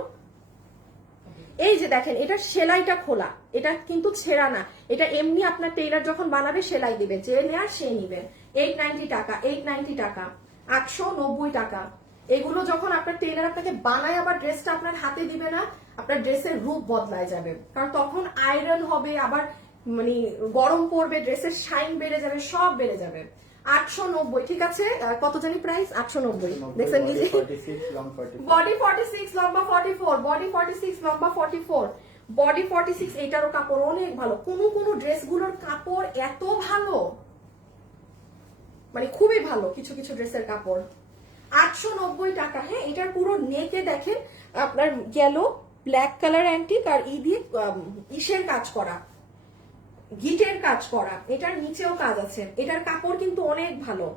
এই যে দেখেন এটার সেলাইটা খোলা, এটা কিন্তু ছেঁড়া না। এটা এমনি আপনার টেইলার যখন বানাবে সেলাই দিবে, যে নেয়ার সে নিবেন। 890 টাকা, 890 টাকা, 890 টাকা। এগুলো যখন আপনার টেইলার আপনাকে বানায় আবার ড্রেসটা আপনার হাতে দিবে না, আপনার ড্রেসের রূপ বদলায় যাবে, কারণ তখন আয়রন হবে, আবার মানে গরম পড়বে, ড্রেসের শাইন বেড়ে যাবে, সব বেড়ে যাবে। 890, ঠিক আছে, কত জানি প্রাইস? 890। দেখছেন নিজে, বডি 46, লম্বা 44, বডি 46, লম্বা 44, বডি 46। এটারও কাপড় অনেক ভালো, কোন ড্রেসগুলোর কাপড় এত ভালো, মানে খুবই ভালো কিছু কিছু ড্রেসের কাপড়। 890 টাকা। হ্যাঁ, এটার পুরো নেকে দেখেন আপনার গেল ব্ল্যাক কালার অ্যান্টিক আর দিয়ে ইসের কাজ করা, গিটের কাজ করা, এটার নিচেও কাজ আছে। এটার কাপড় কিন্তু অনেক ভালো।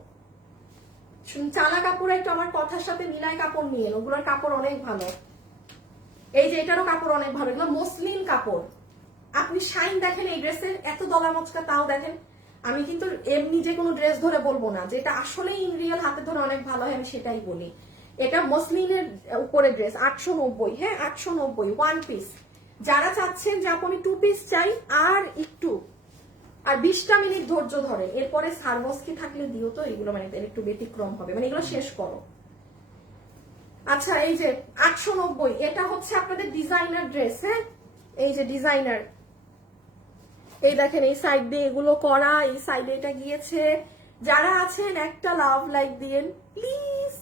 চালা কাপড় একটু আমার কথার সাথে মিলায় কাপড় নিয়ে, ওগুলোর কাপড় অনেক ভালো। এই যে এটারও কাপড় অনেক ভালো, এগুলো মসলিন কাপড়। আপনি শাইন দেখেন এই ড্রেসের, এত দলা মচকা তাও দেখেন। আমি কিন্তু এমনি যে কোনো ড্রেস ধরে বলবো না, যেটা আসলে ইন রিয়েল হাতে ধরে অনেক ভালো হয় আমি সেটাই বলি। এটা মসলিনের উপরে ড্রেস, 890। হ্যাঁ 890, 1 পিস। যারা চাচ্ছেন যে আপু আমি 2 পিস চাই, আর একটু আর 20টা মিনিট ধৈর্য ধরে, এরপরে সার্ভসকি থাকলে দিও তো, এগুলো মানে একটু ব্যতিক্রম হবে, মানে এগুলো শেষ করো। আচ্ছা এই যে 890, এটা হচ্ছে আপনাদের ডিজাইনার ড্রেস। হ্যাঁ, এই যে ডিজাইনার, এই দেখেন এই সাইড দিয়ে এগুলো করা, এই সাইডে এটা গিয়েছে। যারা আছেন একটা লাভ লাইক দিয়েন প্লিজ।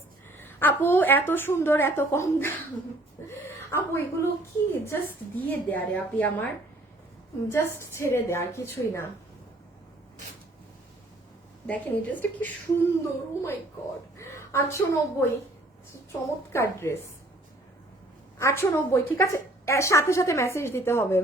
আপু এত সুন্দর, এত কম দাম। আপু এগুলো কি জাস্ট দিয়ে দেয়া রে, আপনি আমার জাস্ট ছেড়ে দেয়, আর কিছুই না। দেখেন এই ড্রেসটা কি সুন্দর, ও মাই গড। 890, চমৎকার ড্রেস। 890, ঠিক আছে, সাথে সাথে মেসেজ দিতে হবে।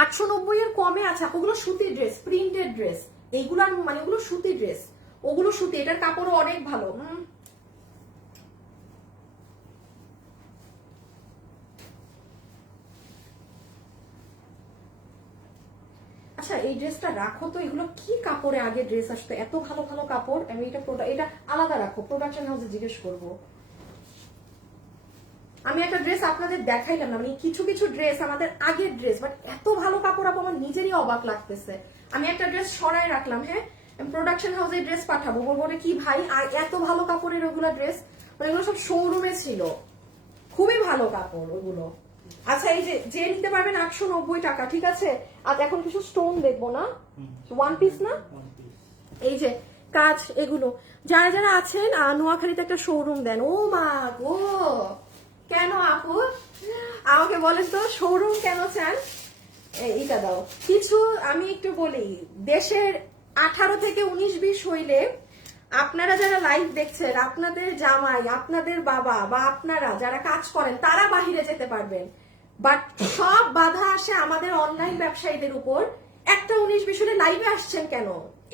$890 এর কমে আছে। ওগুলো সুতির ড্রেস, প্রিন্টেড ড্রেস, এইগুলো মানে ওগুলো সুতি ড্রেস, ওগুলো সুতি, এটার কাপড়ও অনেক ভালো। আচ্ছা এই ড্রেসটা রাখো তো, এগুলো কি কাপড়ে আগে ড্রেস আসতো, এত ভালো ভালো কাপড়। আমি এটা আলাদা রাখো, প্রোডাকশন হাউসে জিজ্ঞেস করবো। আমি একটা ড্রেস আপনাদের দেখাইলাম না, মানে কিছু কিছু ড্রেস আমাদের আগের ড্রেস, বাট এত ভালো কাপড় আপু আমার নিজেরই অবাক লাগতেছে। আমি একটা ড্রেস সরাই রাখলাম। হ্যাঁ, প্রোডাকশন হাউসে ড্রেস পাঠাবো, বলবো কি ভাই আর এত ভালো কাপড়ের ওগুলো ড্রেস, মানে এগুলো সব শোরুমে ছিল, খুবই ভালো কাপড় ওগুলো। আচ্ছা এই যে নিতে পারবেন 890 টাকা, ঠিক আছে। আর এখন কিছু স্টোন দেখবো না, 1 পিস না, এই যে কাজ এগুলো। যারা যারা আছেন নোয়াখালীতে একটা শোরুম দেন, ও মা গো কেন আপু আমাকে বলেন তো শোরুম কেন চান? এইটা দাও কিছু আমি একটু বলি। দেশের 18 থেকে 19-20 হইলে আপনারা যারা লাইভ দেখছেন, আপনাদের জামাই, আপনাদের বাবা বা আপনারা যারা কাজ করেন তারা বাহিরে যেতে পারবেন, বাট সব বাধা আসে আমাদের অনলাইন ব্যবসায়ীদের উপর। একটা 19-20 হলে লাইভে আসছেন কেন,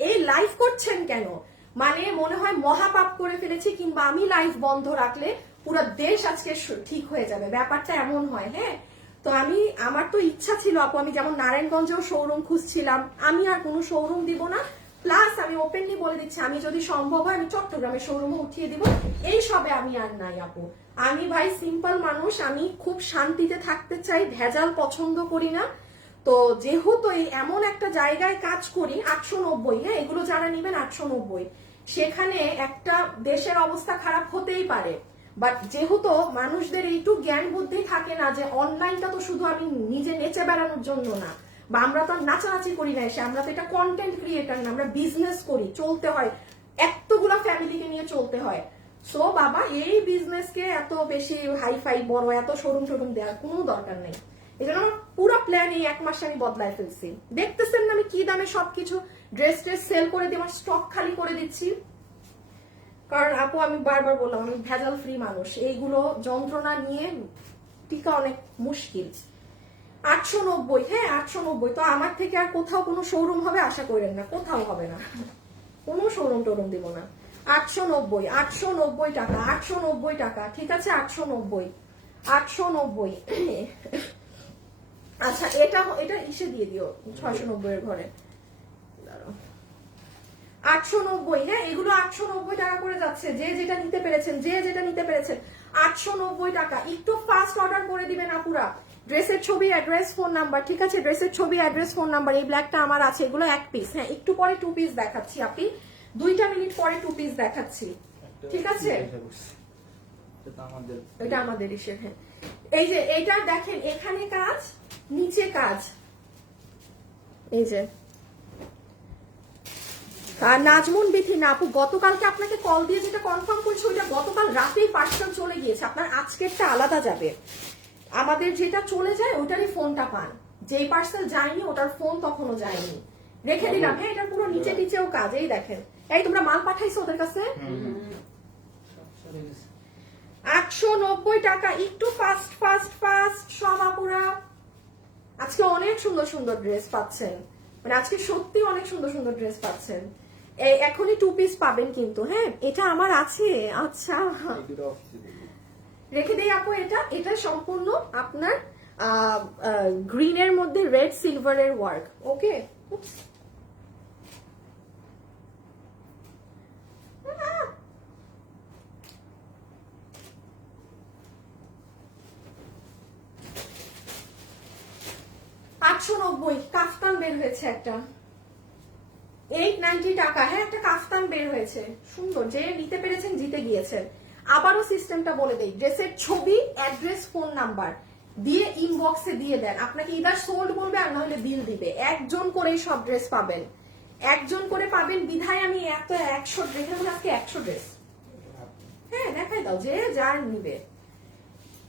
এই লাইভ করছেন কেন, মানে মনে হয় মহাপাপ করে ফেলেছি, কিংবা আমি লাইভ বন্ধ রাখলে পুরো দেশ আজকে ঠিক হয়ে যাবে, ব্যাপারটা এমন হয়। হ্যাঁ, তো আমার তো ইচ্ছা ছিল আপু, আমি যেমন নারায়ণগঞ্জেও শোরুম খুঁজছিলাম, আমি আর কোনো শোরুম দিব না, প্লাস আমি ওপেনলি বলে দিচ্ছি আমি যদি সম্ভব হয় আমি চট্টগ্রামে শোরুমে উঠিয়ে দিব। এই সবে আমি আর নাই আপু, আমি ভাই সিম্পল মানুষ, আমি খুব শান্তিতে থাকতে চাই, ভেজাল পছন্দ করি না। তো যেহেতু এমন একটা জায়গায় কাজ করি 890, হ্যাঁ এগুলো যারা নিবেন 890, সেখানে একটা দেশের অবস্থা খারাপ হতেই পারে, বাট যেহেতু মানুষদের এইটু জ্ঞান বুদ্ধি থাকে না যে অনলাইনটা তো শুধু আমি নিজে নেচে বেড়ানোর জন্য না, বা আমরা তো নাচানাচি করি না এসে, আমরা তো এটা কন্টেন্ট ক্রিয়েটার না, আমরা বিজনেস করি, চলতে হয়, এতগুলা ফ্যামিলিকে নিয়ে চলতে হয়। সো বাবা এই বিজনেসকে এত বেশি হাইফাই বড় এত শোরুম টোরুম দেওয়ার কোনো দরকার নেই। এই জন্য আমার পুরো প্ল্যান এই 1 মাসে আমি বদলায় ফেলছি। দেখতেছেন না আমি কি দামে সবকিছু ড্রেস সেল করে দিয়ে আমার স্টক খালি করে দিচ্ছি। কারণ আপু আমি বারবার বললাম আমি ভেজাল ফ্রি মানুষ, এইগুলো যন্ত্রণা নিয়ে টিকা অনেক মুশকিল। 890, হ্যাঁ 890, তো আমার থেকে আর কোথাও কোনো শোরুম হবে আশা করেন না, কোথাও হবে না, কোনো শোরুম টোরুম দিব না। 890, 890 টাকা, 890 টাকা, ঠিক আছে 890, 890। আচ্ছা এটা ইসে দিয়ে দিও 690 এর ঘরে, 890, হ্যাঁ এগুলো 890 টাকা করে যাচ্ছে, যে যেটা নিতে পেরেছেন, যে যেটা নিতে পেরেছেন 890 টাকা। একটু ফাস্ট অর্ডার করে দিবেন আপুরা। ড্রেসের ছবি, অ্যাড্রেস, ফোন নাম্বার, ঠিক আছে ড্রেসের ছবি, অ্যাড্রেস, ফোন নাম্বার। এই ব্ল্যাকটা আমার আছে, এগুলো 1 পিস, হ্যাঁ একটু পরে 2 পিস দেখাচ্ছি আপনি, 2টা মিনিট পরে 2 পিস দেখাচ্ছি, ঠিক আছে এটা আমাদের ইসের। হ্যাঁ এই যে এইটা দেখেন, এখানে কাজ, নিচে কাজ, এই যে নাজমুন বিথি না আপু, গতকালকে আপনাকে কল দিয়ে যেটা কনফার্ম করেছি ওইটা গতকাল রাতেই পার্সেল চলে গিয়েছে, আপনার আজকেরটা আলাদা যাবে। আমাদের যেটা চলে যায় ওটারই ফোনটা পান, যেই পার্সেল যায়নি ওটার ফোন তখনও যায়নি, রেখে দিলাম। হ্যাঁ এটার পুরো নিচে নিচেও কাজ, এই দেখেন। এই তোমরা মাল পাঠাইছো ওদের কাছে? 890 টাকা, একটু ফাস্ট ফাস্ট ফাস্ট সব আপুরা। আজকে অনেক সুন্দর সুন্দর ড্রেস পাচ্ছেন, মানে আজকে সত্যি অনেক সুন্দর সুন্দর ড্রেস পাচ্ছেন। এখনই 2 পিস পাবেন কিন্তু, হ্যাঁ এটা আমার আছে। আচ্ছা রেখে দেই আপু, এটা সম্পূর্ণ আপনার গ্রিনের মধ্যে রেড সিলভারের ওয়ার্ক। ওকে, $890 কাফতান বের হয়েছে একটা, 890 টাকা, হ্যাঁ একটা কাফতান বের হয়েছে সুন্দর, যে নিতে পেরেছেন জিতে গিয়েছেন। আবারও সিস্টেমটা বলে দেই, ড্রেসের ছবি, অ্যাড্রেস, ফোন নাম্বার দিয়ে ইনবক্সে দিয়ে দেন, আপনাকে ইদার সোল্ড বলবে আর নাহলে বিল দিবে। একজন করেই সব ড্রেস পাবেন, একজন করে পাবেন, বিধায় আমি এত 100 ড্রেস, আজকে 100 ড্রেস, হ্যাঁ দেখাই দাও যে যার নিবে।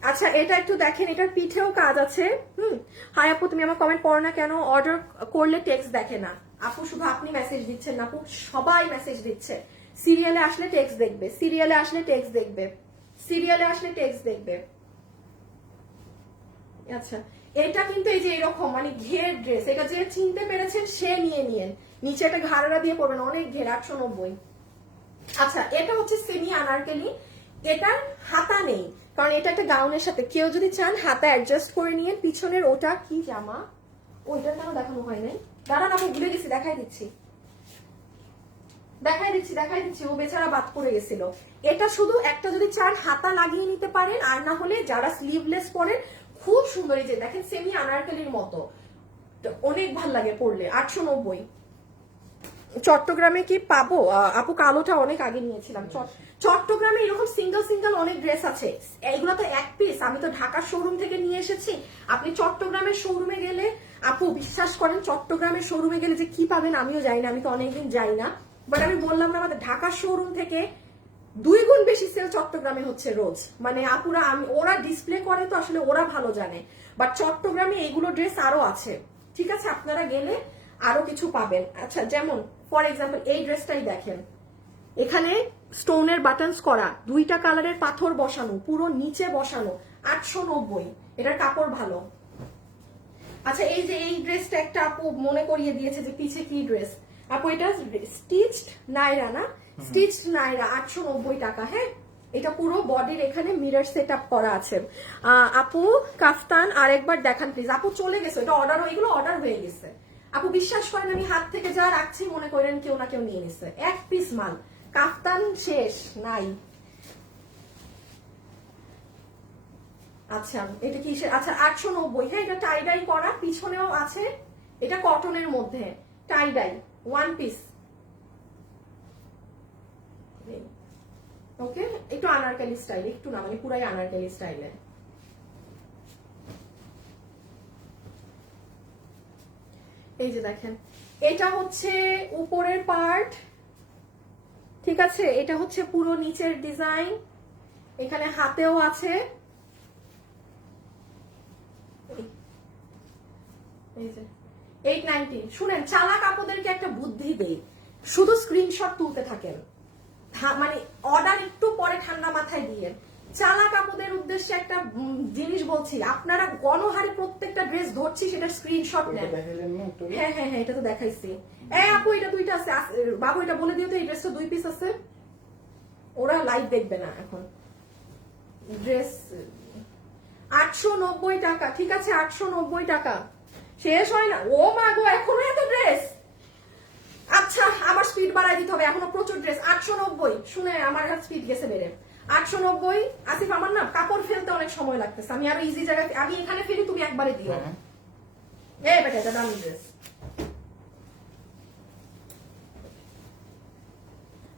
আচ্ছা এটা একটু দেখেন, এটার পিঠেও কাজ আছে। হাই আপু তুমি আমার কমেন্ট পড়ো না কেন, অর্ডার করলে টেক্সট দেখে না আপু, শুধু আপনি মেসেজ দিচ্ছেন না আপু, সবাই মেসেজ দিচ্ছে। সিরিয়ালে আসলে টেক্সট দেখবে, সিরিয়ালে আসলে টেক্সট দেখবে, সিরিয়ালে আসলে টেক্সট দেখবে। আচ্ছা এটা কিন্তু এই যে এরকম মানে ঘের ড্রেস, এটা যে চিনতে পেরেছেন সে নিয়ে নিয়েন, নিচে একটা ঘাড়া দিয়ে পড়বেন, অনেক ঘের, 890। আচ্ছা এটা হচ্ছে সেমি আনারকলি, এটার হাতা নেই কারণ এটা একটা গাউনের সাথে, কেউ যদি চান হাতা অ্যাডজাস্ট করে নিয়ে পিছনের ওটা কি জামা, ওইটার কেন দেখানো হয় নাই, দাঁড়ান আমি ভুলে গেছি, দেখাই দিচ্ছি, ও বেচারা বাদ পড়ে গেছিল। এটা শুধু একটা যদি চান হাতা লাগিয়ে নিতে পারেন, আর না হলে যারা স্লিভলেস পরেন খুব সুন্দর, এই যে দেখেন সেমি আনারকলির মতো, অনেক ভাল লাগে পরলে। 890। চট্টগ্রামে কি পাবো আপু? কালোটা অনেক আগে নিয়েছিলাম। চট্টগ্রামে এরকম সিঙ্গেল সিঙ্গেল অনেক ড্রেস আছে, এগুলো তো 1 পিস, আমি তো ঢাকার শোরুম থেকে নিয়ে এসেছি। আপনি চট্টগ্রামের শোরুমে গেলে আপু বিশ্বাস করেন, চট্টগ্রামের শোরুমে গেলে যে কি পাবেন আমিও জানি না, আমি তো অনেকদিন যাই না, বাট আমি বললাম না আমাদের ঢাকার শোরুম থেকে 2 গুণ বেশি সেল চট্টগ্রামে হচ্ছে রোজ। মানে আপুরা ওরা ডিসপ্লে করে তো আসলে ওরা ভালো জানে, বাট চট্টগ্রামে এইগুলো ড্রেস আরো আছে, ঠিক আছে? আপনারা গেলে আরো কিছু পাবেন। আচ্ছা, যেমন ফর এক্সাম্পল এই ড্রেসটাই দেখেন, এখানে স্টোনের বাটনস করা, 2টা কালারের পাথর বসানো, পুরো নিচে বসানো, 890। এটার কাপড় ভালো। আচ্ছা, এই যে এই ড্রেসটা একটা আপু মনে করিয়ে দিয়েছে যে পিছে কি ড্রেস। আপু এটা স্টিচড নাইরা না? স্টিচড নাইরা, 890 টাকা। হ্যাঁ, এটা পুরো বডির এখানে মিরর সেট আপ করা আছে। আপু কাফতান আরেকবার দেখান প্লিজ। আপু চলে গেছে, এটা অর্ডার, এগুলো অর্ডার হয়ে গেছে। আপু বিশ্বাস করেন আমি হাত থেকে যা রাখছি মনে করেন কেউ না কেউ নিয়ে নিছে। 1 পিস মাল, কাফতান শেষ নাই। আচ্ছা, এটা কি? আচ্ছা 890। হ্যাঁ, এটা টাইডাই করা, পিছনেও আছে। এটা কটনের মধ্যে টাইডাই, 1 পিস। ওকে, একটু আনারকলি স্টাইল, একটু না মানে পুরাই আনারকলি স্টাইলে। এই যে দেখেন, এটা হচ্ছে উপরের পার্ট, ঠিক আছে? এটা হচ্ছে পুরো নিচের ডিজাইন, এখানে হাতেও আছে। এই যে 890। শুনেন, চালাক আপুদেরকে একটা বুদ্ধি দেই, শুধু স্ক্রিনশট তুলতে থাকেন, মানে অর্ডার একটু পরে ঠান্ডা মাথায় দিয়ে। চালাক আপুদের উদ্দেশ্যে একটা জিনিস বলছি, আপনারা গণহারে প্রত্যেকটা ড্রেস ধরছি, সেটা স্ক্রিনশট নেন। হ্যাঁ হ্যাঁ হ্যাঁ, এটা তো দেখাইছি। আপু এটা 2টা আছে। বাবু এটা বলে দিও তো, এই ড্রেসটা 2 পিস আছে। ওরা লাইভ দেখবে না এখন। ড্রেস 890 টাকা, ঠিক আছে? 890 টাকা। শেষ হয় না। ও মা গো, এখনো এত ড্রেস। আচ্ছা, আবার স্পিড বাড়াই দিতে হবে, এখনো প্রচুর ড্রেস। 890। শুনে আমার হাত স্পিড গেছে বেড়ে। 890। আসিফ, আমার না কাপড় ফেলতে অনেক সময় লাগতেছে, আমি আরো ইজি জায়গায়, আমি এখানে ফেলি, তুমি একবারে দিও। এই বেটা, এটা দামি ড্রেস।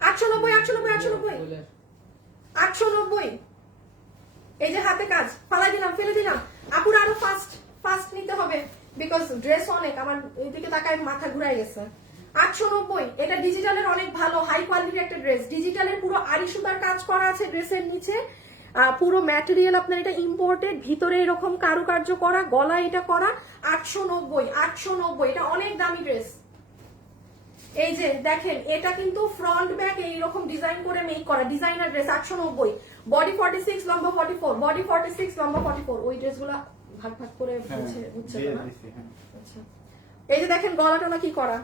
890, 890, 890, 890। এই যে হাতে কাজ, ফালাই দিলাম, ফেলে দিলাম। আপুর আরো ফাস্ট ফাস্ট নিতে হবে, বিকজ ড্রেস অনেক। আমার এইদিকে তাকায় মাথা ঘুরাই গেছে। 890। এটা ডিজিটালের অনেক ভালো হাই কোয়ালিটির একটা ড্রেস। ডিজিটালের পুরো আড়ি সুতার কাজ করা আছে ড্রেসের নিচে, পুরো ম্যাটেরিয়াল আপনার এটা ইম্পোর্টেড, ভিতরে এরকম কারুকার্য করা, গলা এটা করা। 890, 890। এটা অনেক দামি ড্রেস। এই যে দেখেন, এটা কিন্তু ফ্রন্ট ব্যাক এইরকম ডিজাইন করে মেক করা, ডিজাইনার ড্রেস। 890। বডি 46, লম্বা 44, বডি 46, লম্বা 44। ওই ড্রেসগুলো ভাগ ভাগ করে বুঝছে না? আচ্ছা, এই যে দেখেন গলাটা কি করা।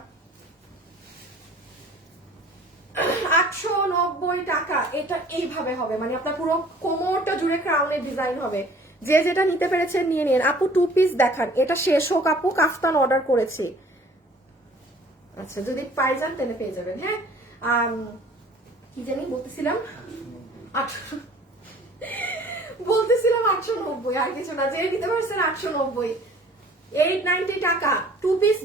890 টাকা। এটা এইভাবে হবে, মানে আপনার পুরো কোমরটা জুড়ে ক্রাউনের ডিজাইন হবে। যে যেটা নিতে পেরেছেন নিয়ে নিন। আপু 2 পিস দেখান, এটা শেষ হোক। আপু কাফতান অর্ডার করেছি। আচ্ছা, যদি পাই যান তাহলে পেয়ে যাবেন। হ্যাঁ, কি জানি বলতেছিলাম, 890, আর কিছু না। যে নিতে পারছেন 890। 890 টাকা। 2 পিস,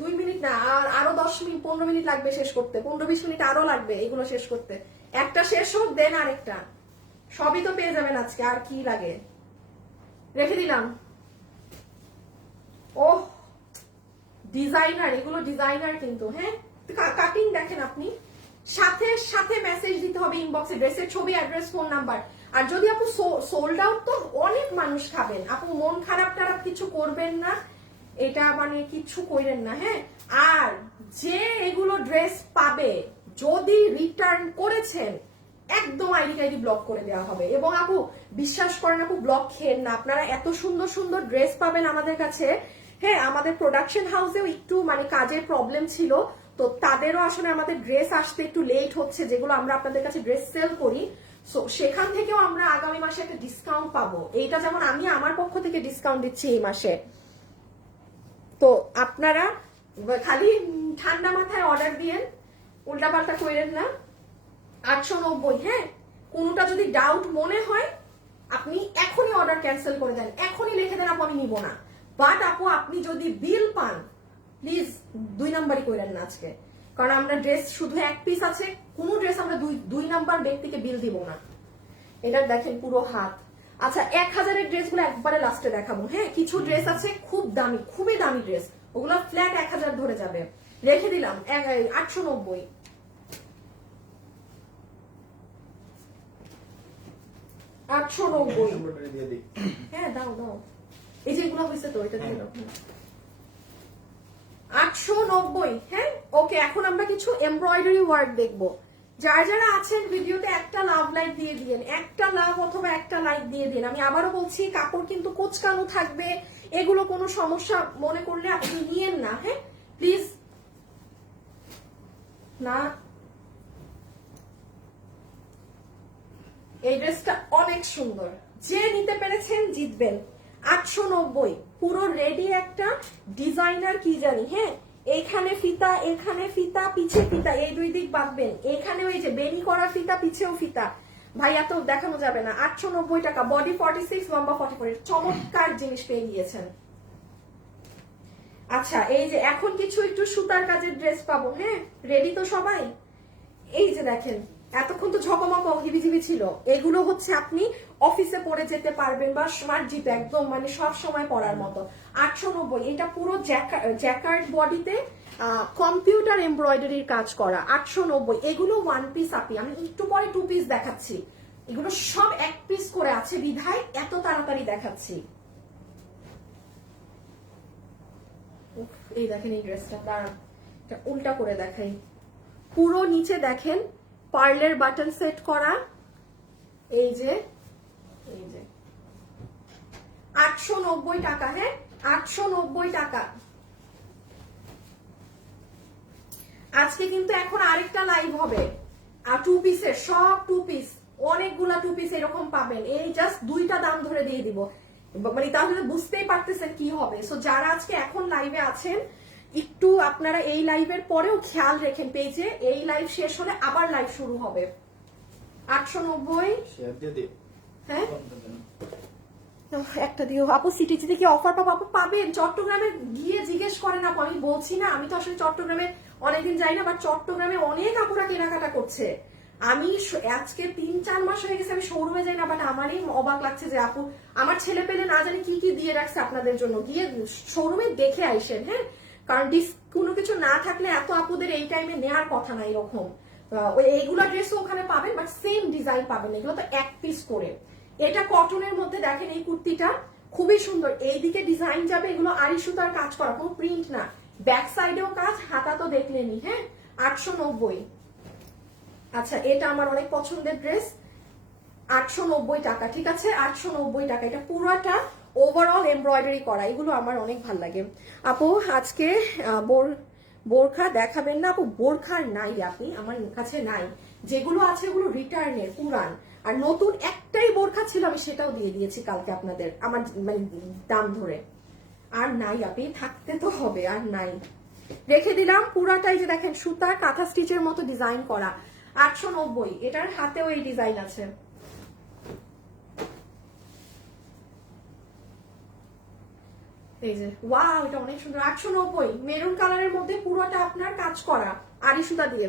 2 মিনিট না, আর আরো 10 মিনিট 15 মিনিট লাগবে শেষ করতে, 15-20 মিনিট আরো লাগবে এগুলো শেষ করতে। একটা শেষ হোক, দেন আরেকটা। সবই তো পেয়ে যাবেন আজকে, আর কি লাগে। রেখে দিলাম। ওহ, ডিজাইনার, এগুলো ডিজাইনার কিন্তু। হ্যাঁ, কাটিং দেখেন আপনি, সাথে সাথে মেসেজ দিতে হবে ইনবক্সে, ড্রেসের ছবি, অ্যাড্রেস, ফোন নাম্বার। আর যদি আপু সোল্ড আউট, তো অনেক মানুষ খাবেন। আপু মন খারাপ টারাপ কিছু করবেন না, এটা মানে কিছু করেন না। হ্যাঁ, আর যে এগুলো ড্রেস পাবে, যদি রিটার্ন করেছেন, একদম আইডি ব্লক করে দেওয়া হবে। এবং আপু বিশ্বাস করেন, আপু ব্লক খেয়েন না, আপনারা এত সুন্দর সুন্দর ড্রেস পাবেন আমাদের কাছে। হ্যাঁ, আমাদের প্রোডাকশন হাউসেও একটু মানে কাজের প্রবলেম ছিল, তো তাদেরও আসলে আমাদের ড্রেস আসতে একটু লেট হচ্ছে, যেগুলো আমরা আপনাদের কাছে ড্রেস সেল করি। সো সেখান থেকেও আমরা আগামী মাসে একটা ডিসকাউন্ট পাবো। এইটা যেমন আমি আমার পক্ষ থেকে ডিসকাউন্ট দিচ্ছি এই মাসে। তো আপনারা খালি ঠান্ডা মাথায় অর্ডার দিয়েন, উল্টাপাল্টা করেন না। 890। হ্যাঁ, কোনটা যদি ডাউট মনে হয়, আপনি এখনই অর্ডার ক্যান্সেল করে দেন, এখনই লিখে দেন আপু আমি নিব না। বাট আপু আপনি যদি বিল পান, প্লিজ 2 নাম্বারই করেন না আজকে, কারণ আমরা ড্রেস শুধু 1 পিস আছে, কোনো ড্রেস আমরা 2 নাম্বার ব্যক্তিকে বিল দিব না। এটা দেখেন পুরো হাত। আচ্ছা, 1000-এর ড্রেসগুলো একবারে লাস্টে দেখাবো। হ্যাঁ, কিছু ড্রেস আছে খুব দামি, খুবই দামি ড্রেস, ওগুলো ফ্ল্যাট 1000 ধরে যাবে। রেখে দিলাম 890। 890। এমব্রয়ডারি দিয়ে দিই। হ্যাঁ দাও দাও, এই যে এগুলো হয়েছে তো, এটা দিয়ে দাও। 890। হ্যাঁ ওকে, এখন আমরা কিছু এমব্রয়ডারি ওয়ার্ক দেখবো। যারা যারা আছেন ভিডিওতে একটা লাভ লাইক দিয়ে দিন, একটা লাভ অথবা একটা লাইক দিয়ে দিন। আমি আবারও বলছি, কাপড় কিন্তু কোচকানো থাকবে, এগুলো কোনো সমস্যা মনে করলে আপনি নিয়েন না। হ্যাঁ প্লিজ না। এই ড্রেসটা অনেক সুন্দর, যে নিতে পেরেছেন জিতবেন। 890 পুরো রেডি একটা ডিজাইনার কি জানি। হ্যাঁ এইখানে ফিতা, এখানে ফিতা, পিছে ফিতা, এই দুই দিক বাঁধবেন। এখানে ওই যে বেনি করা ফিতা, পিছেও ফিতা। ভাইয়া তো দেখানো যাবে না। 890 টাকা, বডি 46, লম্বা 44। চমৎকার জিনিস পেয়ে গিয়েছেন। আচ্ছা এই যে এখন কিছু একটু সুতার কাজের ড্রেস পাবো। হ্যাঁ রেডি তো সবাই? এই যে দেখেন, এতক্ষণ তো ঝকমক হিবিজিবি ছিল, এগুলো হচ্ছে আপনি অফিসে পরে যেতে পারবেন বা স্মার্ট জিপে একদম মানে সব সময় পরার মতো। 890, এটা পুরো জ্যাকার্ড বডিতে কম্পিউটার এমব্রয়ডারির কাজ করা। 890, এগুলো ওয়ান পিস আপি, আমি একটু পরে টু পিস দেখাচ্ছি। এগুলো সব এক পিস করে আছে বিধায় এত তাড়াতাড়ি দেখাচ্ছি। এই দেখেন এই ড্রেসটা, দাঁড়ান এটা উল্টা করে দেখাই। পুরো নিচে দেখেন পার্লের বাটন সেট করা। এই যে 890 টাকা। হ্যাঁ 890 টাকা। আজকে কিন্তু এখন আরেকটা লাইভ হবে, আর টু পিসের সব টু পিস, অনেকগুলা টু পিস এরকম পাবেন। এই জাস্ট দুইটা দাম ধরে দিয়ে দিব, মানে তাহলে বুঝতেই পারতেছেন কি হবে। সো যারা আজকে এখন লাইভে আছেন, একটু আপনারা এই লাইভের পরেও খেয়াল রেখেন পেজে, এই লাইভ শেষ হলে আবার লাইভ শুরু হবে। 890। শেয়ার দিয়ে দিই। হ্যাঁ একটা দিও আপু। সিটিজিতে কি অফার পাবো? আপু পাবেন, চট্টগ্রামে গিয়ে জিজ্ঞেস করেন আপু, আমি বলছি না, আমি তো আসলে চট্টগ্রামে অনেকদিন যাই না, বাট চট্টগ্রামে অনেক আপুরা কেনাকাটা করছে। আমি আজকে 3-4 মাস হয়ে গেছে আমি শোরুমে যাই না, বাট আমারই অবাক লাগছে যে আপু আমার ছেলে পেলে না জানি কি কি দিয়ে রাখছে আপনাদের জন্য, গিয়ে শোরুমে দেখে আইসেন। হ্যাঁ কারণ কোনো কিছু না থাকলে এত আপুদের এই টাইমে নেওয়ার কথা না। এরকম এইগুলা ড্রেসও ওখানে পাবেন, বাট সেম ডিজাইন পাবেন, এগুলো তো এক পিস করে। এটা কটনের মধ্যে দেখেন, এই কুর্তিটা খুবই সুন্দর, এইদিকে ডিজাইন যাবে, এগুলো আড়ি সুতার কাজ করা, কোনো প্রিন্ট না। ব্যাক সাইডেও কাজ, হাতা তো দেখলেনি। হ্যাঁ 890। আচ্ছা এটা আমার অনেক পছন্দের ড্রেস, 890 টাকা। ঠিক আছে 890 টাকা। এটা পুরোটা ওভারঅল এমব্রয়ডারি করা, এগুলো আমার অনেক ভাল লাগে। আপু আজকে বোরখা দেখাবেন না? আপু বোরখার নাই আপনি, আমার কাছে নাই, যেগুলো আছে ওগুলো রিটার্নের পুরান, আর নতুন একটাই বোরখা ছিল, আমি সেটাও দিয়ে দিয়েছি কালকে আপনাদের, আমার মানে দাম ধরে। আর নাই আপনি, থাকতে তো হবে, আর নাই, রেখে দিলাম পুরাটাই। যে দেখেন সুতা কাঁথা স্টিচের মতো ডিজাইন করা, 890। এটার হাতেও এই ডিজাইন আছে। এই যে ওয়াও, এটা অনেক সুন্দর। 890, মেরুন কালারের মধ্যে পুরোটা আপনার কাজ করা আড়ি সুতা দিয়ে।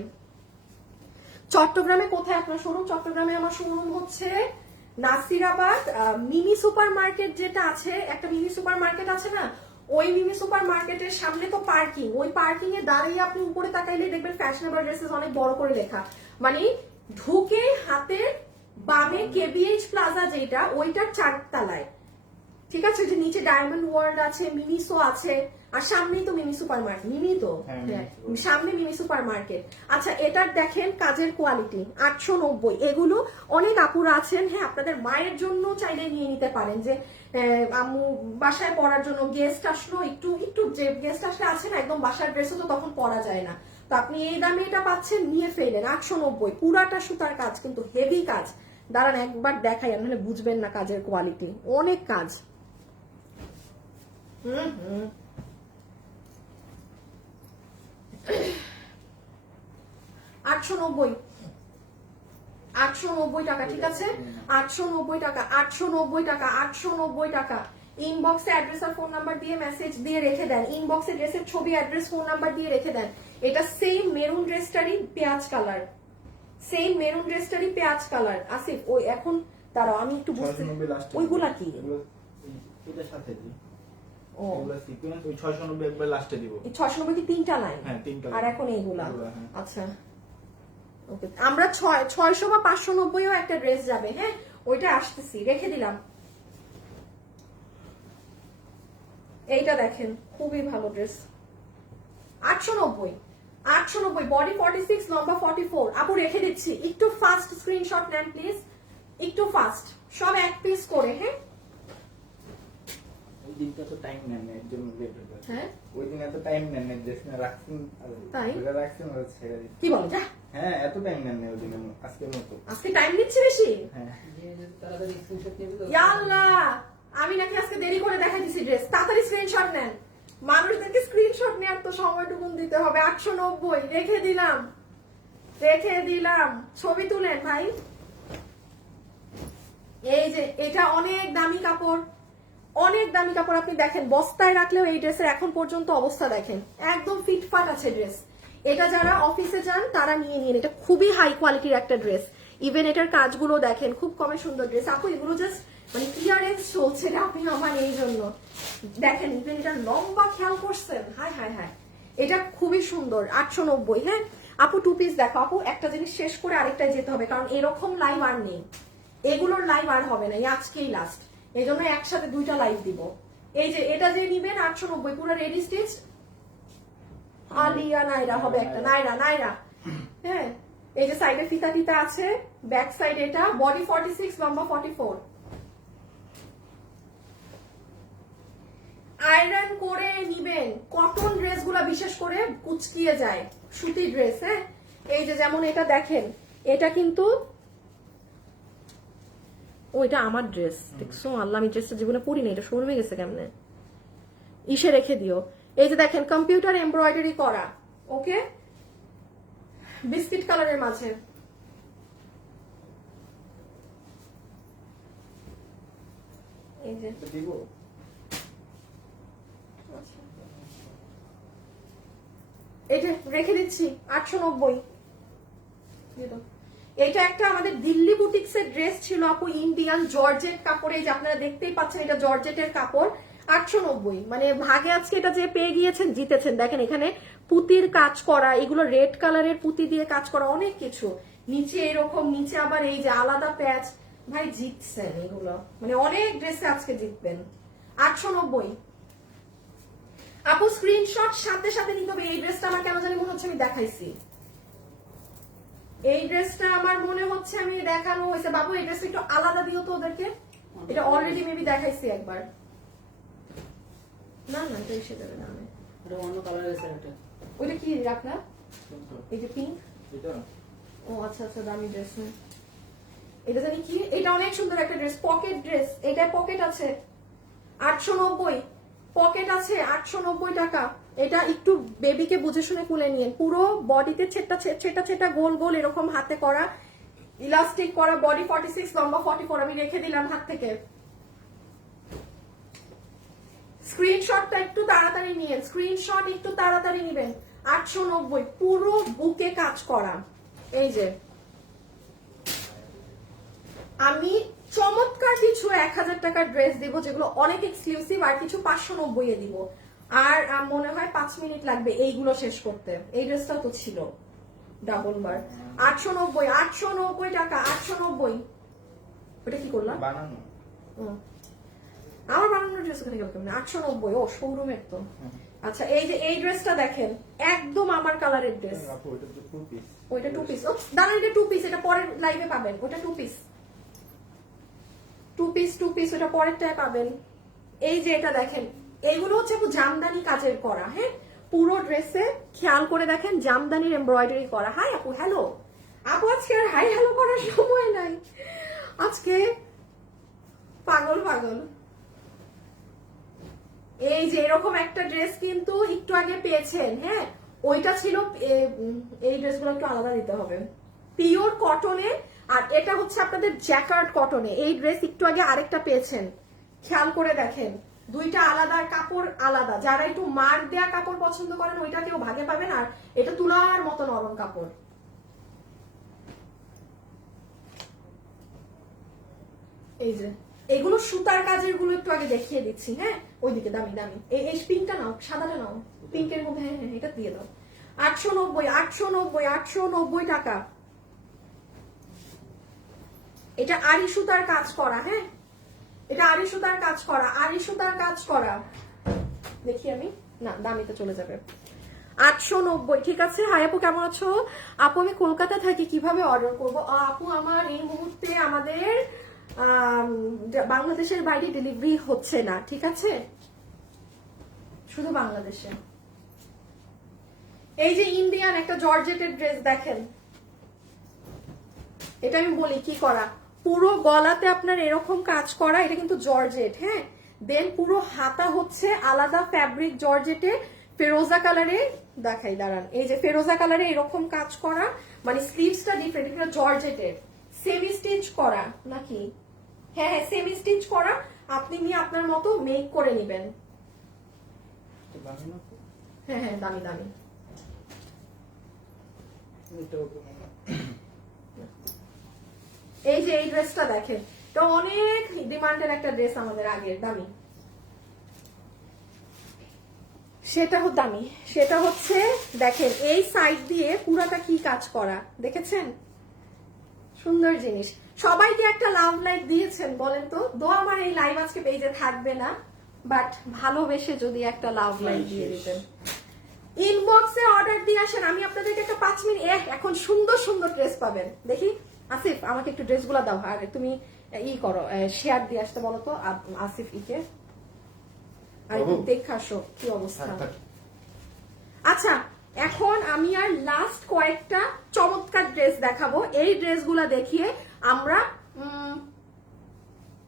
চট্টগ্রামে কোথায় আপনার শোরুম? চট্টগ্রামে আমার শোরুম হচ্ছে নাসিরাবাদ মিনি সুপার মার্কেট, যেটা আছে একটা মিনি সুপার মার্কেট আছে না, ওই মিনি সুপার মার্কেটের সামনে তো পার্কিং, ওই পার্কিং এ দাঁড়িয়ে আপনি উপরে তাকাইলে দেখবেন ফ্যাশনেবল ড্রেসেস অনেক বড় করে লেখা, মানে ঢুকে হাতে বামে কেবিএইচ প্লাজা যেটা, ওইটার 4 তলায়। ঠিক আছে, যে নিচে ডায়মন্ড ওয়ার্ল্ড আছে, মিনিসো আছে, আর সামনেই তো মিনি সুপার মার্কেট, মিনি তো সামনে মিনি সুপার মার্কেট। আচ্ছা এটার দেখেন কাজের কোয়ালিটি, 890। এগুলো অনেক আপুরা আছেন, হ্যাঁ আপনাদের মায়ের জন্য চাইলে নিয়ে নিতে পারেন, যে আম্মু বাসায় পরার জন্য, গেস্ট আসলো, একটু যে গেস্ট আসলে আছে না একদম বাসার ড্রেসও তো তখন পরা যায় না, তো আপনি এই দামে এটা পাচ্ছেন, নিয়ে ফেলেন। 890, পুরাটা সুতার কাজ, কিন্তু হেভি কাজ। দাঁড়ান একবার দেখাই, নাহলে বুঝবেন না কাজের কোয়ালিটি, অনেক কাজ। 890 টাকা। ঠিক আছে 890 টাকা, 890 টাকা, 890 টাকা। ইনবক্সে অ্যাড্রেস আর ফোন নাম্বার দিয়ে মেসেজ দিয়ে রেখে দেন, ইনবক্সে ড্রেসের ছবি, অ্যাড্রেস, ফোন নাম্বার দিয়ে রেখে দেন। এটা সেম মেরুন ড্রেসটারই পেঁয়াজ কালার, সেম মেরুন ড্রেসটারই পেঁয়াজ কালার। আসিফ ওই এখন দাঁড়াও আমি একটু বুঝতে, ওইগুলা কি? এটার সাথে দিই। ও এগুলা সিকোয়েন্স, ওই 690 একবার লাস্টে দিব। এই 690 কি তিনটা নাই? হ্যাঁ তিনটা। আর এখন এইগুলা। হ্যাঁ। আচ্ছা ওকে, আমরা 600 বা 590ও একটা ড্রেস যাবে। হ্যাঁ ওইটা আসতেছি, রেখে দিলাম। এইটা দেখেন খুবই ভালো ড্রেস, 890, 890, বডি 46, লম্বা 44। আপু রেখে দিচ্ছি, একটু ফাস্ট স্ক্রিনশট নেন প্লিজ, একটু ফাস্ট, সব এক পিস করে। হ্যাঁ ওই দিনটা তো টাইম নেন না এর জন্য লেট হয়ে যায়। হ্যাঁ ওই দিন এত টাইম নেন না ড্রেস না রাখছেন তাই? ধরে রাখছেন আর ছেড়ে দিন। কি বল যা, হ্যাঁ এত টাইম নেন না ওই দিন আজকের মতো। আজকে টাইম নিচ্ছে বেশি। হ্যাঁ তাড়াতাড়ি স্ক্রিনশট নিয়ে দিও। ইয়া আল্লাহ, আমি নাকি আজকে দেরি করে দেখাই দিছি ড্রেস। তাড়াতাড়ি স্ক্রিনশট নেন, মানুষদেরকে স্ক্রিনশট নেওয়ার তো সময়টুকু দিতে হবে। 890 রেখে দিলাম, রেখে দিলাম, ছবি তুলেন ভাই। এই যে এটা অনেক দামি কাপড়, অনেক দামি কাপড়। আপনি দেখেন বস্তায় রাখলেও এই ড্রেসের এখন পর্যন্ত অবস্থা দেখেন, একদম ফিটফাট আছে ড্রেস। এটা যারা অফিসে যান তারা নিয়ে নিন, এটা খুবই হাই কোয়ালিটির একটা ড্রেস। ইভেন এটার কাজগুলো দেখেন, খুব কমে সুন্দর ড্রেস। আপু এগুলো জাস্ট মানে ক্লিয়ারেন্স চলছে না আপনি আমার এই জন্য দেখেন। ইভেন এটা লম্বা খেয়াল করছেন, হাই হাই হাই, এটা খুবই সুন্দর। 890। হ্যাঁ আপু টু পিস দেখো। আপু একটা জিনিস শেষ করে আরেকটায় যেতে হবে, কারণ এরকম লাইভ আর নেই, এগুলোর লাইভ আর হবে না, এই আজকেই লাস্ট। এই জন্য একসাথে দুইটা লাইভ দিব। এই যে এটা যে নিবেন 890, পুরো রেডি স্টিচ। আলিয়া নাইরা হবে একটা, নাইরা নাইরা। হ্যাঁ এই যে সাইডে ফিতা টিতা আছে, ব্যাক সাইড এটা, বডি 46, লম্বা 44। আয়রন করে নিবেন, কটন ড্রেস গুলা বিশেষ করে কুচকিয়ে যায়, সুতি ড্রেস। হ্যাঁ এই যে যেমন এটা দেখেন, এটা কিন্তু ওইটা আমার ড্রেস, দেখছো আল্লাহ, আমি ড্রেসটা জীবনে পরি না, এটা শোরুমে গেছে কেমনে, ইসে রেখে দিও। এই যে দেখেন কম্পিউটার এমব্রয়ডারি করা, ওকে, বিস্কিট কালারের মাঝে। এই যে দিব এই যে রেখে দিচ্ছি 890। এটা একটা আমাদের দিল্লি বুটিক্স এর ড্রেস ছিল আপু, ইন্ডিয়ান জর্জেট কাপড়ে, যে আপনারা দেখতেই পাচ্ছেন এটা জর্জেটের কাপড়। 890, মানে ভাগে আজকে এটা যে পেয়ে গিয়েছেন জিতেছেন। দেখেন এখানে পুতির কাজ করা, এগুলো রেড কালারের পুতি দিয়ে কাজ করা, অনেক কিছু। নিচে এরকম, নিচে আবার এই যে আলাদা প্যাচ, ভাই জিতছেন এগুলো, মানে অনেক ড্রেসে আজকে জিতবেন। 890 আপু স্ক্রিনশট সাথে সাথে নিতে হবে। এই ড্রেসটা আমার কেন জানি মনে হচ্ছে আমি দেখাইছি, এই ড্রেসটা আমার মনে হচ্ছে আমি দেখানো হয়েছে। বাবু এই ড্রেসটা একটু আলাদা দিও তো ওদেরকে, এটা অলরেডি মেবি দেখাইছি একবার। না না এটা এসে যাবে না, এটা অন্য কালার আছে এটা। ওইটা কি রাখলা, এই যে পিঙ্ক, এটা ও আচ্ছা আচ্ছা দামি ড্রেস। এটা জানি কি, এটা অনেক সুন্দর একটা ড্রেস, পকেট ড্রেস, এটা পকেট আছে। 890 পকেট আছে, 890 টাকা। এটা একটু বেবিকে বুঝে শুনে খুলে নিয়ে, পুরো বডিতে ছেটা ছেটা ছেটা গোল গোল এরকম হাতে করা, ইলাস্টিক করা, বডি 46, লম্বা 44। আমি রেখে দিলাম হাত থেকে। স্ক্রিনশটটা একটু তাড়াতাড়ি নিয়ে, স্ক্রিনশট একটু তাড়াতাড়ি নিবেন। 890 পুরো বুকে কাজ করা। এই যে আমি চমৎকার কিছু 1000 টাকার ড্রেস দিব, যেগুলো অনেক এক্সক্লুসিভ, আর কিছু 590 এ দিব। আর মনে হয় 5 মিনিট লাগবে এইগুলো শেষ করতে। এই ড্রেসটাও তো ছিল ডাবল বার। 890, 890 টাকা, 890। ওটা কি করলাম, বানানো আমার বানানোর ড্রেস কোথায় গেল কেমন? 890, ও শোরুমের তো। আচ্ছা এই যে এই ড্রেসটা দেখেন, একদম আমার কালারের ড্রেস। আপু ওটা তো টু পিস। ওইটা টু পিস, ও দাঁড়ান, এটা টু পিস, এটা পরের লাইভে পাবেন। ওটা two piece, two piece, two piece, ওটা পরেরটায় পাবেন। এই যে এটা দেখেন, এইগুলো হচ্ছে আপু জামদানি কাজের করা। হ্যাঁ পুরো ড্রেসে খেয়াল করে দেখেন জামদানির এমব্রয়ডারি করা। হাই আপু, হ্যালো আপু, আজকে আর হাই হ্যালো করার সময় নাই, আজকে পাগল পাগল। এই যে এরকম একটা ড্রেস কিন্তু একটু আগে পেয়েছেন। হ্যাঁ ওইটা ছিল, এই ড্রেসগুলো একটু আলাদা দিতে হবে, পিওর কটনে। আর এটা হচ্ছে আপনাদের জ্যাকার্ড কটনে। এই ড্রেস একটু আগে আরেকটা পেয়েছেন, খেয়াল করে দেখেন, দুইটা আলাদা কাপড়, আলাদা। যারা একটু মার দেয়া কাপড় পছন্দ করেন ওইটা কেউ ভাগে পাবেন, আর এটা তুলার মতো নরম কাপড়। এই যে এগুলো সুতার কাজের গুলো একটু আগে দেখিয়ে দিচ্ছি। হ্যাঁ ওইদিকে দামি দামি, এই পিঙ্কটা নাও, সাদাটা নাও, পিঙ্কের মধ্যে। হ্যাঁ হ্যাঁ এটা দিয়ে দাও। 890, 890, 890 টাকা। এটা আড়ি সুতার কাজ করা, হ্যাঁ এটা আড়ি সুতার কাজ করা, আড়ি সুতার কাজ করা। দেখি আমি, না দামিতে চলে যাবে। 890, ঠিক আছে। হাই আপু কেমন আছো? আপু আমি কলকাতা থাকি, কিভাবে অর্ডার করব? আপু আমার এই মুহূর্তে আমাদের বাংলাদেশের বাইরে ডেলিভারি হচ্ছে না, ঠিক আছে, শুধু বাংলাদেশে। এই যে ইন্ডিয়ান একটা জর্জেটের ড্রেস দেখেন, এটা আমি বলি কি করা, পুরো গলাতে আপনার এরকম কাজ করা, এটা কিন্তু জর্জেট, হ্যাঁ। দেন পুরো হাতা হচ্ছে আলাদা ফ্যাব্রিক জর্জেটে, ফেরোজা কালারে দেখাই, দাঁড়ান, এই যে ফেরোজা কালারে এরকম কাজ করা, মানে স্লিভসটা ডিফারেন্ট, এটা জর্জেটের, সেমি স্টিচ করা নাকি, হ্যাঁ হ্যাঁ সেমি স্টিচ করা। আপনি নিয়ে আপনার মতো মেক করে নেবেন। হ্যাঁ হ্যাঁ দামি দামি। এই যে এই ড্রেসটা দেখেন, এটা অনেক ডিমান্ডের একটা ড্রেস আমাদের আগের, দামি। সেটা হচ্ছে দেখেন এই সাইড দিয়ে পুরাটা কি কাজ করা, দেখেছেন? সুন্দর জিনিস। সবাইকে একটা লাভ লাইক দিয়েছেন বলেন তো? আমার এই লাইভ আজকে পেজে থাকবে না, বাট ভালোবেসে যদি একটা লাভ লাইক দিয়ে দিতেন। ইনবক্সে অর্ডার দিয়ে আসেন, আমি আপনাদেরকে একটা 5 মিনিট, এখন সুন্দর সুন্দর ড্রেস পাবেন। দেখি আসিফ আমাকে একটু ড্রেসগুলো দাও, আর তুমি ই করো, শেয়ার দিয়ে আসতে বলো তো আসিফ ইকে, আর দেখে আসো কি অবস্থা। আচ্ছা এখন আমি আর লাস্ট কয়েকটা চমৎকার ড্রেস দেখাবো, এই ড্রেসগুলা দেখিয়ে আমরা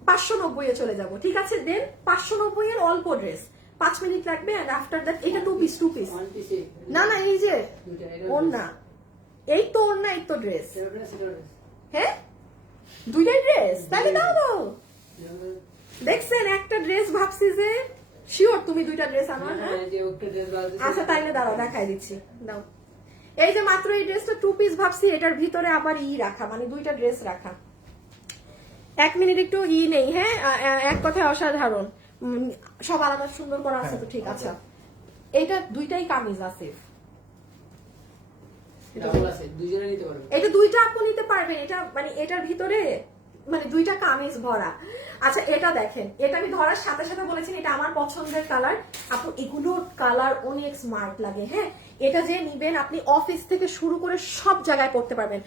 590 চলে যাব, ঠিক আছে? দেন 590 এর অল্প ড্রেস, 5 মিনিট লাগবে। এন্ড আফটার দ্যাট এটা টু পিস না না, এই যে ওড়না, এই তো ওড়না, এই তো ড্রেস, হ্যাঁ দুইটাই ড্রেস, তাহলে দাও দাও। দেখছেন একটা ড্রেস ভাবছি যে শিওর তুমি দুইটা ড্রেস আমার, হ্যাঁ আচ্ছা তাইলে দাঁড়াও দেখাই দিচ্ছি, দাও। এই যে মাত্র এই ড্রেসটা 2 পিস ভাবছি, এটার ভিতরে আবার রাখা, মানে দুইটা ড্রেস রাখা। 1 মিনিট একটু নেই, হ্যাঁ এক কথায় অসাধারণ, সব আলাদা সুন্দর করা আছে তো, ঠিক আছে। এইটা দুইটাই কামিজ আছে, এটা দুইটা আপু নিতে পারবেন, এটা মানে এটার ভিতরে মানে দুইটা কামিজ ভরা। আচ্ছা এটা দেখেন, এটা আমি ধরার সাথে সাথে বলেছি এটা আমার পছন্দের কালার। আপু এগুলো কালার অনেক স্মার্ট লাগে, হ্যাঁ এটা যে নিবেন আপনি অফিস থেকে শুরু করে সব জায়গায় পড়তে পারবেন।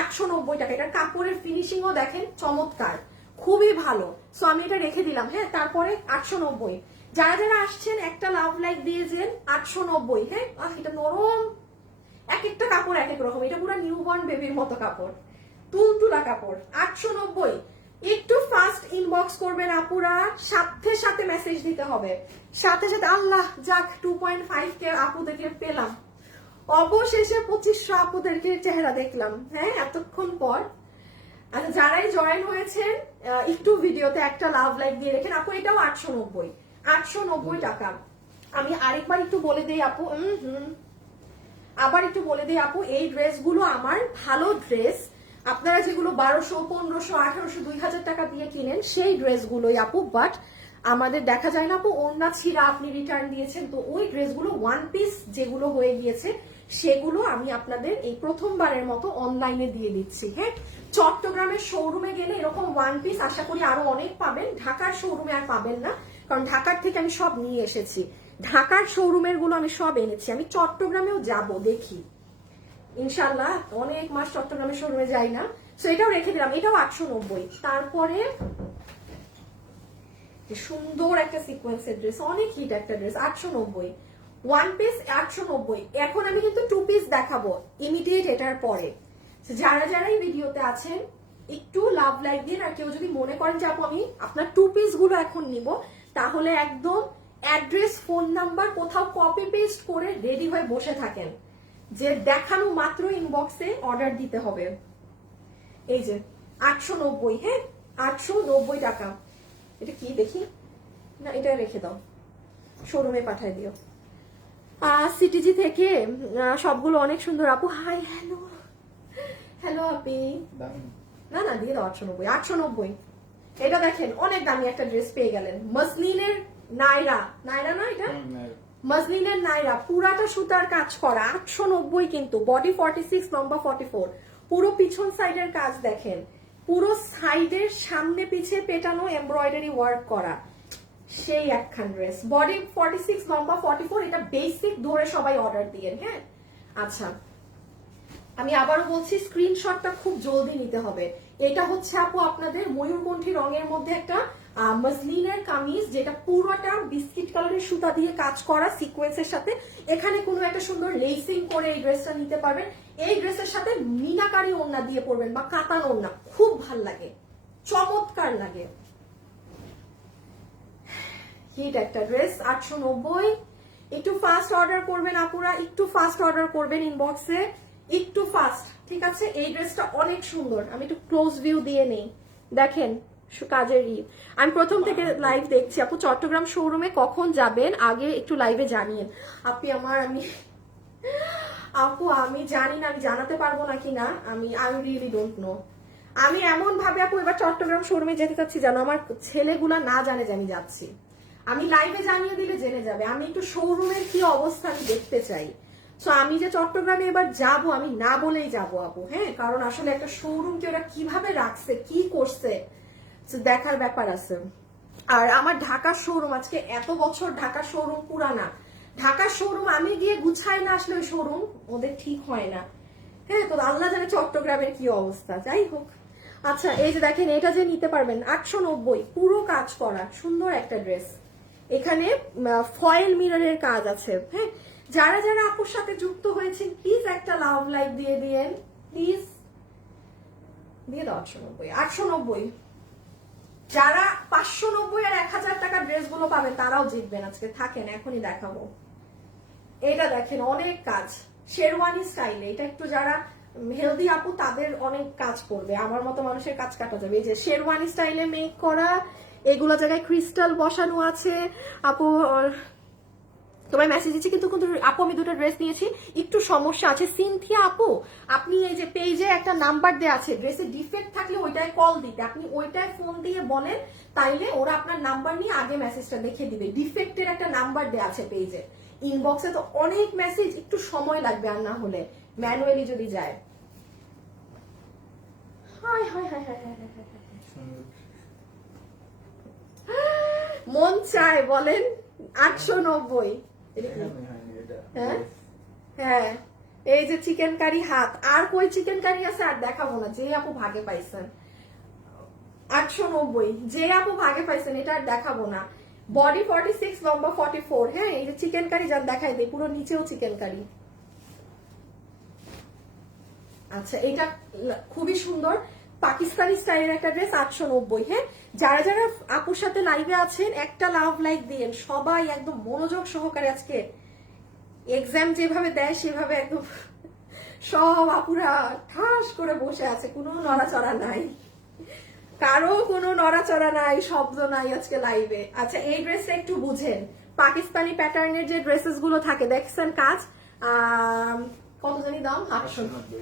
890 টাকা, এটার কাপড়ের ফিনিশিংও দেখেন চমৎকার, খুবই ভালো। সো আমি এটা রেখে দিলাম, হ্যাঁ তারপরে 890। যারা যারা আসছেন একটা লাভ লাইক দিয়ে যেন 890, হ্যাঁ এটা নরম, এক একটা কাপড় এক এক রকম, এটা পুরো নিউবর্ন বেবির মতো কাপড়, তুলতুলা কাপড়। 890, একটু ফাস্ট ইনবক্স করবেন আপুরা, সাথে সাথে মেসেজ দিতে হবে, সাথে সাথে। আল্লাহ যাক 2.5 আপুদেরকে পেলাম, অবশেষে 2500 আপুদেরকে চেহারা দেখলাম, হ্যাঁ এতক্ষণ পর। আচ্ছা যারাই জয়েন হয়েছেন একটু ভিডিওতে একটা লাভ লাইক দিয়ে রেখেন আপু। এটাও 890 টাকা। আমি আরেকবার একটু বলে দিই আপু, আবার একটু বলে দিই আপু, এই ড্রেসগুলো আমার ভালো ড্রেস, আপনারা যেগুলো 1200, 1500, 1800, 2000 টাকা দিয়ে কিনেন সেই ড্রেসগুলোই আপু, বাট আমাদের দেখা যায় না আপু, ওড়না ছিঁড়া আপনি রিটার্ন দিয়েছেন, তো ওই ড্রেসগুলো 1 পিস যেগুলো হয়ে গিয়েছে সেগুলো আমি আপনাদের এই প্রথমবারের মতো অনলাইনে দিয়ে দিচ্ছি, হ্যাঁ। চট্টগ্রামের শোরুমে গেলে এরকম 1 পিস আশা করি আরো অনেক পাবেন, ঢাকার শোরুমে আর পাবেন না, কারণ ঢাকার থেকে আমি সব নিয়ে এসেছি, ঢাকার শোরুমের গুলো আমি সব এনেছি। আমি চট্টগ্রামেও যাব, দেখি ইনশাল্লাহ, অনেক মাস চট্টগ্রামের শোরুমে যাই না, তো এটাও রেখে দিলাম, এটাও 890। তারপরে সুন্দর একটা সিকোয়েন্সের ড্রেস, অনেক হিট একটা ড্রেস, 890, 1 পিস 890। এখন আমি কিন্তু 2 পিস দেখাবো ইমিডিয়েট এটার পরে। যারা যারা এই ভিডিওতে আছেন একটু লাভ লাইক দিন, আর কেউ যদি মনে করেন যে আপু আমি আপনার 2 পিস গুলো এখন নিব, তাহলে একদম অ্যাড্রেস, ফোন নাম্বার কোথাও কপি পেস্ট করে রেডি হয়ে বসে থাকেন, যে দেখানো মাত্র ইনবক্সে অর্ডার দিতে হবে। এই যে 890, হ্যাঁ 890 টাকা। এটা কি দেখি না, এটা রেখে দাও, শোরুমে পাঠিয়ে দিও। সিটিজি থেকে সবগুলো অনেক সুন্দর আপু। হাই হ্যালো হ্যালো আপি, না না দিয়ে দাও 890। এটা দেখেন অনেক দামি একটা ড্রেস পেয়ে গেলেন, মসলিনের নাইরা না এটা, মসলিনের নাইরা, পুরাটা সুতার কাজ করা, 890 কিন্তু, বডি 46, লম্বা 44, পুরো পিছন সাইডের কাজ দেখেন, পুরো সাইডের সামনে পিছে পেটানো এমব্রয়ডারি ওয়ার্ক করা, সেই একখান ড্রেস। বডি 46, লম্বা 44, এটা বেসিক ধরে সবাই অর্ডার দিয়েন। হ্যাঁ, আচ্ছা আমি আবারও বলছি স্ক্রিনশটটা খুব জলদি নিতে হবে। এটা হচ্ছে আপু আপনাদের ময়ূরকণ্ঠী রঙের মধ্যে একটা মাসলিনের কামিজ, যেটা পুরোটা বিস্কিট কালারের সুতা দিয়ে কাজ করা সিকোয়েন্সের সাথে। এখানে কোনো একটা সুন্দর লেসিং করে এই ড্রেসটা নিতে পারবেন। এই ড্রেসের সাথে মিনাকারি ওড়না দিয়ে পরবেন বা কাতান ওড়না, খুব ভাল লাগে, চমৎকার লাগে। হিট একটা ড্রেস 890। একটু ফাস্ট অর্ডার করবেন আপুরা, একটু ফাস্ট অর্ডার করবেন ইনবক্সে, একটু ফাস্ট, ঠিক আছে? এই ড্রেসটা অনেক সুন্দর। আমি একটু ক্লোজ ভিউ দিয়ে নেই, দেখেন কাজের ই। আমি প্রথম থেকে লাইভ দেখছি আপু। চট্টগ্রাম শোরুমে কখন যাবেন আগে একটু লাইভে জানিয়েন। আমি আপু আমি জানি না, আমি জানাতে পারবো নাকি না, আমি রিয়েলি ডোন্ট নো। আমি এমন ভাবে আপু এবার চট্টগ্রাম শোরুমে যেতে চাচ্ছি যেন আমার ছেলেগুলা না জানে যে আমি যাচ্ছি। আমি লাইভে জানিয়ে দিলে জেনে যাবে। আমি একটু শোরুমের কি অবস্থা আমি দেখতে চাই। সো আমি যে চট্টগ্রামে এবার যাব, আমি না বলেই যাবো আপু। হ্যাঁ, কারণ আসলে একটা শোরুমকে ওরা কিভাবে রাখছে, কি করছে দেখার ব্যাপার আছে। আর আমার ঢাকার শোরুম, আজকে এত বছর ঢাকার শোরুম পুরানা, ঢাকার শোরুম আমি গিয়ে গুছাই না আসলে ওই শোরুম ওদের ঠিক হয় না। হ্যাঁ, তো আল্লাহ জানে চট্টগ্রামের কি অবস্থা। যাই হোক, আচ্ছা এই যে দেখেন এটা যে নিতে পারবেন 890, পুরো কাজ করা সুন্দর একটা ড্রেস। এখানে ফয়েল মিররের কাজ আছে। হ্যাঁ, যারা যারা আপুর সাথে যুক্ত হয়েছেন প্লিজ একটা লাভ লাইক দিয়ে দিয়েন, প্লিজ দিয়ে দাও। 890। যারা 590 আর 1000 টাকার ড্রেস গুলো পাবেন তারাও জিতবেন আজকে। থাকেন, এখনই দেখাবো। এটা দেখেন অনেক কাজ, শেরওয়ানি স্টাইলে। এটা একটু যারা হেলদি আপু তাদের অনেক কাজ করবে, আমার মতো মানুষের কাজ কাটা যাবে। এই যে শেরওয়ানি স্টাইলে মেক করা, এগুলো জায়গায় ক্রিস্টাল বসানো আছে আপু। তোমার মেসেজ দিচ্ছি কিন্তু আপু আমি দুটো ড্রেস নিয়েছি, একটু সমস্যা আছে। সিনথিয়া আপু আপনি এই যে পেজে একটা নাম্বার দেওয়া আছে, ড্রেসে ডিফেক্ট থাকলে ওইটায় কল দিতে, আপনি ওইটায় ফোন দিয়ে বলেন, তাইলে ওরা আপনার নাম্বার নিয়ে আগে মেসেজটা লিখে দিবে। ডিফেক্টের একটা নাম্বার দেওয়া আছে পেজে। ইনবক্সে তো অনেক মেসেজ, একটু সময় লাগবে, আর না হলে ম্যানুয়ালি যদি যায়। High high high high high high high. মন চায় বলেন 890। হ্যাঁ হ্যাঁ, এই যে চিকেন কারি হাত, আর কই চিকেন কারি আছে আর দেখাবো না, যে আপু ভাগে পাইছেন 890, যে আপু ভাগে পাইছেন এটা আর দেখাবো না। বডি 46, লম্বা 44। হ্যাঁ, এই যে চিকেন কারি যান দেখাই দেই, পুরো নিচেও চিকেন কারি। আচ্ছা এটা খুবই সুন্দর পাকিস্তানি স্টাইলের একটা ড্রেস 890। হ্যাঁ, যারা যারা আপুর সাথে লাইভে আছেন একটা লাভ লাইক দিয়েন সবাই, একদম মনোযোগ সহকারে। আজকে এক্সাম যেভাবে দেয় সেভাবে একদম সব আপুরা ঠাস করে বসে আছে, কোনো নড়াচড়া নাই, কারো কোনো নড়াচড়া নাই, শব্দ নাই আজকে লাইভে। আচ্ছা এই ড্রেসটা একটু বুঝেন, পাকিস্তানি প্যাটার্নের যে ড্রেসেস গুলো থাকে দেখছেন কাজ, কত জানি দাম 890।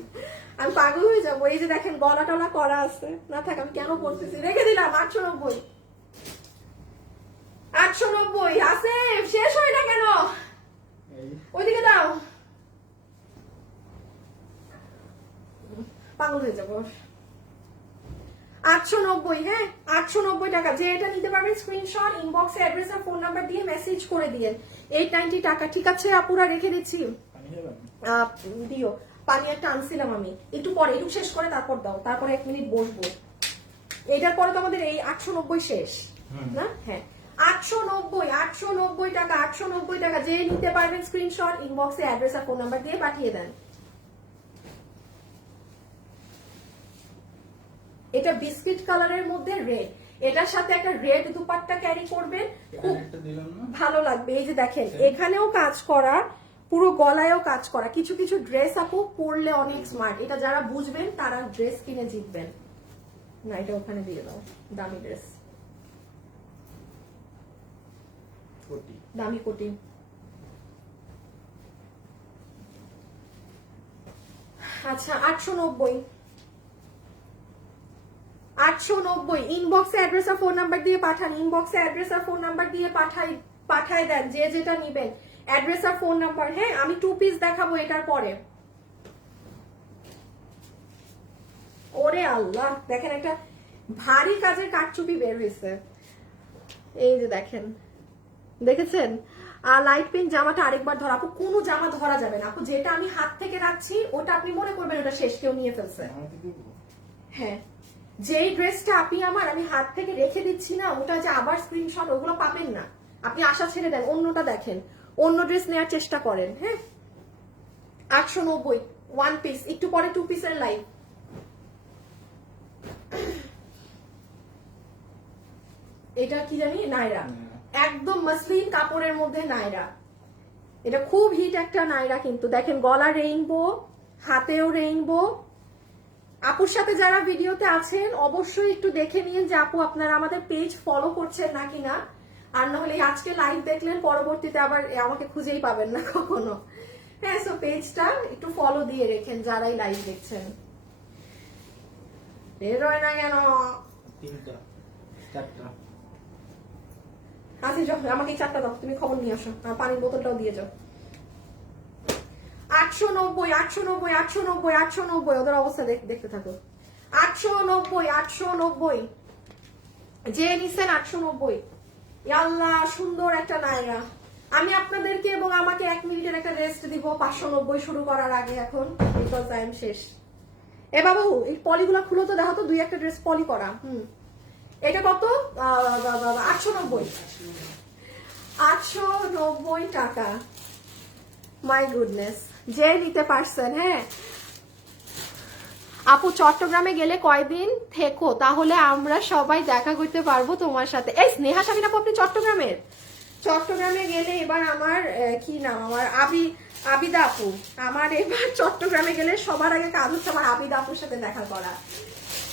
আমি পাগল হয়ে যাবো। এই যে দেখেন গলা টলা করা আছে, না থাক আমি কেন করতেছি, রেখে দিলাম 890। 890 আছে, শেষ হয় না কেন, ওইদিকে দাও, পাগল হয়ে যাবো। 890। হ্যাঁ 890 টাকা। যে এটা নিতে পারবেন স্ক্রিনশট ইনবক্সে অ্যাড্রেস আর ফোন নাম্বার দিয়ে মেসেজ করে দিয়েন। 890 টাকা। ঠিক আছে আপুরা, রেখে দিচ্ছি। দিও পানি একটা আনছিলাম আমি, একটু পরে একটু শেষ করে তারপর দাও, তারপরে 1 মিনিট বসবো। এটার পরে তো আমাদের এই 890 শেষ না? হ্যাঁ 890 টাকা। 890 টাকা। যে নিতে পারবেন স্ক্রিনশট ইনবক্সে অ্যাড্রেস আর ফোন নাম্বার দিয়ে পাঠিয়ে দেন। এটা বিস্কিট কালারের মধ্যে রেড, এটার সাথে একটা রেড দুপাট্টা ক্যারি করবেন, খুব ভালো লাগবে। এই যে দেখেন এখানেও কাজ করা, পুরো গলায়ও কাজ করা। কিছু কিছু ড্রেস আপু পরলে অনেক স্মার্ট, এটা যারা বুঝবেন তারা ড্রেস কিনে জিতবেন। না এটা ওখানে দিয়ে দাও, দামি ড্রেস, দামি কোটি। আচ্ছা 890। 890 ইনবক্সে অ্যাড্রেস আর ফোন নাম্বার দিয়ে পাঠান। ইনবক্সে অ্যাড্রেস আর ফোন নাম্বার দিয়ে পাঠায় দেন যে যেটা নিবেন, অ্যাড্রেস আর ফোন নাম্বার। হ্যাঁ আমি 2 পিস দেখাবো এটার পরে। ওরে আল্লাহ, দেখেন একটা ভারী কাজের কারচুপি বের হয়েছে। এই যে দেখেন, দেখেছেন? আর লাইট পিঙ্ক জামাটা আরেকবার ধরা, আপু কোনো জামা ধরা যাবে না আপু, যেটা আমি হাত থেকে রাখছি ওটা আপনি মনে করবেন ওটা শেষ কেউ নিয়ে ফেলছে। হ্যাঁ, যেই ড্রেসটা আমি হাত থেকে রেখে দিচ্ছি না, ওটা যে আবার স্ক্রিনশট ওগুলো পাবেন না। আপনি আশা ছেড়ে দেন, অন্যটা দেখেন, অন্য ড্রেস নেওয়ার চেষ্টা করেন। হ্যাঁ, 890 ওয়ান পিস, একটু পরে 2 পিসের লাইভ। এটা কি জানি, নায়রা, একদম মসলিন কাপড়ের মধ্যে নায়রা। এটা খুব হিট একটা নায়রা, কিন্তু দেখেন গলা রেইনবো, হাতেও রেইনবো। আপুর সাথে যারা ভিডিওতে আছেন অবশ্যই একটু দেখে নিন যে আপু আপনারা আমাদের পেজ ফলো করছেন নাকি না, আর নাহলে আজকে লাইভ দেখলেন পরবর্তীতে আবার আমাকে খুঁজেই পাবেন না কখনো। হ্যাঁ, সো পেজটা একটু ফলো দিয়ে রেখেন যারাই লাইভ দেখছেন। বের হয় না কেন? 3টা 4টা। আচ্ছা যাও, আমাকে 4টা দাও, তুমি খবর নিয়ে আসো, আর পানির বোতলটাও দিয়ে যাও। 890 890 890 890, ওদের অবস্থা দেখতে থাকো। 890 890, যে নিছেন 890। আল্লাহ, সুন্দর একটা নায়রা। আমি আপনাদেরকে এবং আমাকে 1 মিনিটের একটা রেস্ট দিব 590 শুরু করার আগে, এখন বিকজ টাইম শেষ। এ বাবু, এই পলিগুলা খুলো তো, দেখো তো 2-1টা ড্রেস পলি করা। এটা কত? 890 890 টাকা। মাই গুডনেস, যে নিতে পারছেন। হ্যাঁ আপু, চট্টগ্রামে গেলে কয়দিন থেকো, তাহলে আমরা সবাই দেখা করতে পারবো তোমার সাথে। এই স্নেহা শামিন আপু, আপনি চট্টগ্রামের? চট্টগ্রামে গেলে এবার আমার কি নাম, আমার আবিদা আপু, আমার এবার চট্টগ্রামে গেলে সবার আগে কাজ হচ্ছে আমার আবিদা আপুর সাথে দেখা করা।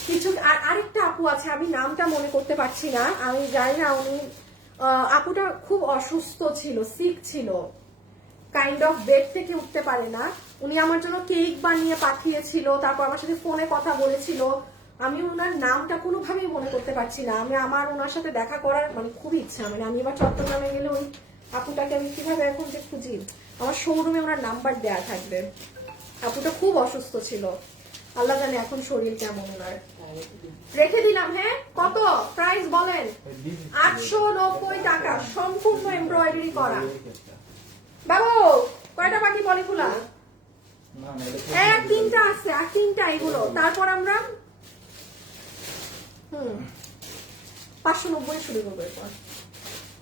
কিছু আরেকটা আপু আছে, আমি নামটা মনে করতে পারছি না, আমি জানি না, উনি আপুটা খুব অসুস্থ ছিল, সিক ছিল, কাইন্ড অফ বেড থেকে উঠতে পারে না। উনি আমার জন্য কেক বানিয়ে পাঠিয়েছিল, তারপর আমার সাথে ফোনে কথা বলেছিল। আমি ওনার নামটা কোনোভাবেই মনে করতে পারছি না। আমার ওনার সাথে দেখা করার মানে খুব ইচ্ছা, মানে আমি এবার চট্টগ্রামে গেলে ওই আপুটাকে আমি কিভাবে এখন যে খুঁজি, আমার শোরুমে ওনার নাম্বার দেয়া থাকবে। আপুটা খুব অসুস্থ ছিল, আল্লাহ জানে এখন শরীর কেমন ওনার। রেখে দিলাম। হ্যাঁ, কত প্রাইস বলেন? 890 টাকা, সম্পূর্ণ এমব্রয়ডারি করা। বাবু, কয়টা বাকি পলিগুলা? 3টা আছে, আর 3টা এগুলো। তারপর আমরা 590 শুরু করবো এরপর।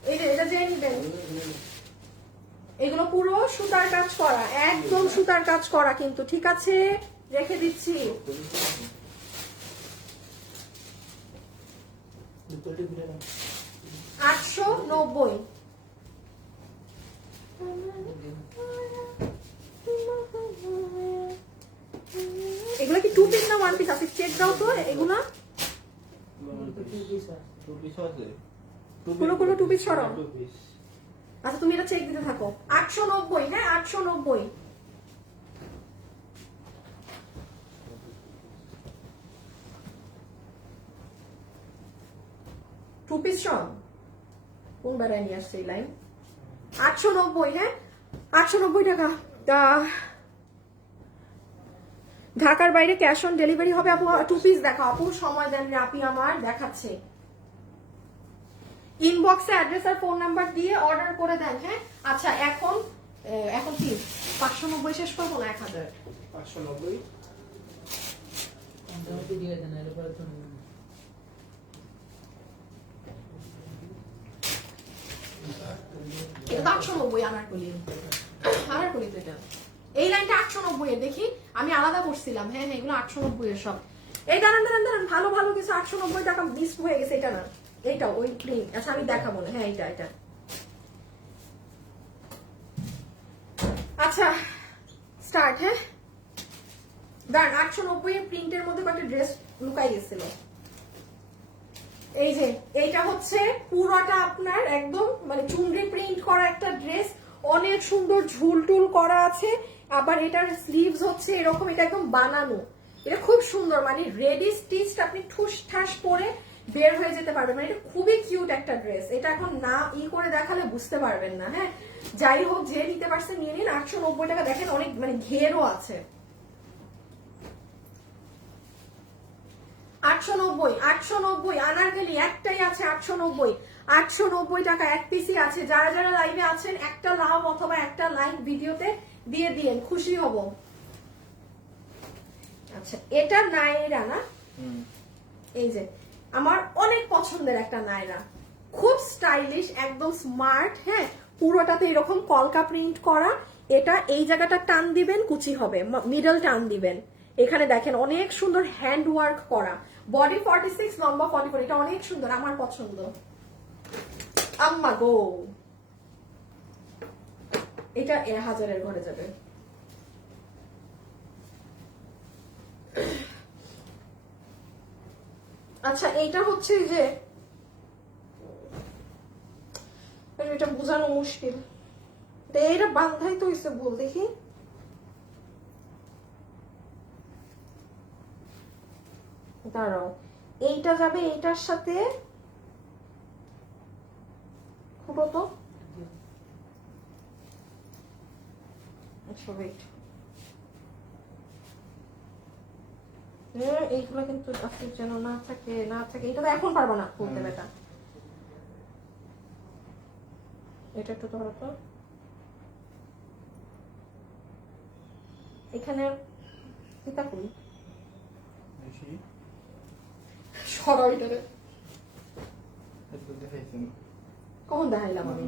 এই যে এটা যে নিবেন, এগুলো পুরো সুতার কাজ করা, একদম সুতার কাজ করা কিন্তু, ঠিক আছে? রেখে দিচ্ছি। 890। এগুলো কি 2 পিস না 1 পিস আছে? চেক দাও তো এগুলা। খুলো 2 পিস সরো। আচ্ছা, তুমি এটা চেক দিতে থাকো। 890। হ্যাঁ, 890। টু পিস সব কোন বেড়ায় নিয়ে আসছে এই লাইন? 890। হ্যাঁ, 890 টাকা। ঢাকার বাইরে ক্যাশ অন ডেলিভারি হবে। আপু 2 পিস দেখাও। আপু সময় দেন, আপনি আমার দেখাচ্ছে। ইনবক্সে অ্যাড্রেস আর ফোন নাম্বার দিয়ে অর্ডার করে দেন। হ্যাঁ, আচ্ছা, এখন কি 590 শেষ করবো না 1000? 590 দিয়ে দেন, এরপরে তো এটা 890 আনারকলি তো এটা। এই লাইনটা 890 এর, দেখি আমি আলাদা করছিলাম। হ্যাঁ হ্যাঁ, এগুলো 890 এর সব। এই দাঁড়ান ভালো ভালো কিছু 890 টাকা মিস হয়ে গেছে। এটা না, এইটা ওই প্রিন্ট। আচ্ছা, আমি দেখাবো না। হ্যাঁ, এটা আচ্ছা, স্টার্ট। হ্যাঁ, দাঁড়ান, 890 এর প্রিন্টের মধ্যে কয়েকটা ড্রেস লুকাই গেছিল। এই যে এইটা হচ্ছে পুরোটা আপনার একদম মানে চুনরি প্রিন্ট করা একটা ড্রেস, অনেক সুন্দর ঝুলটুল করা আছে। আবার এটার স্লিভস হচ্ছে এরকম, এটা একদম বানানো, এটা খুব সুন্দর, মানে রেডি স্টিচড, আপনি ঠুস ঠাস পরে বের হয়ে যেতে পারবেন। মানে এটা খুবই কিউট একটা ড্রেস। এটা এখন না করে দেখালে বুঝতে পারবেন না। হ্যাঁ, যাই হোক, যে নিতে পারছেন নিয়ে নিন। 890 টাকা। দেখেন অনেক মানে ঘেরও আছে। 890 890 আনারকলি একটাই আছে 890 890 টাকা এক পিসই আছে। যারা যারা লাইভে আছেন একটা লাভ অথবা একটা লাইক ভিডিওতে দিয়ে দিয়েন, খুশি হব। আচ্ছা এটা নায়রা না, এই যে আমার অনেক পছন্দের একটা নায়রা, খুব স্টাইলিশ, একদম স্মার্ট। হ্যাঁ পুরোটাতে এরকম কলকা প্রিন্ট করা। এটা এই জায়গাটা টান দিবেন কুচি হবে, মিডল টান দিবেন। এখানে দেখেন অনেক সুন্দর হ্যান্ড ওয়ার্ক করা, বডি 46 লম্বা 44, এটা অনেক সুন্দর, আমার পছন্দ। আম্মা গো এটা 1000-এর ঘরে যাবে। আচ্ছা এইটা হচ্ছে যে এটা বোঝানো মুশকিল, এটা বান্ধাই তো হইছে ভুল। দেখি দাঁড়াও, এইটা যাবে এইটার সাথে, খুব তো এইগুলো কিন্তু যেন না থাকে, এটা তো এখন পারবো না খুলতে। বেটা এটা একটু ধরো তো, এখানে এটা কই সরাই এটারে, কখন দেখাইলাম আমি?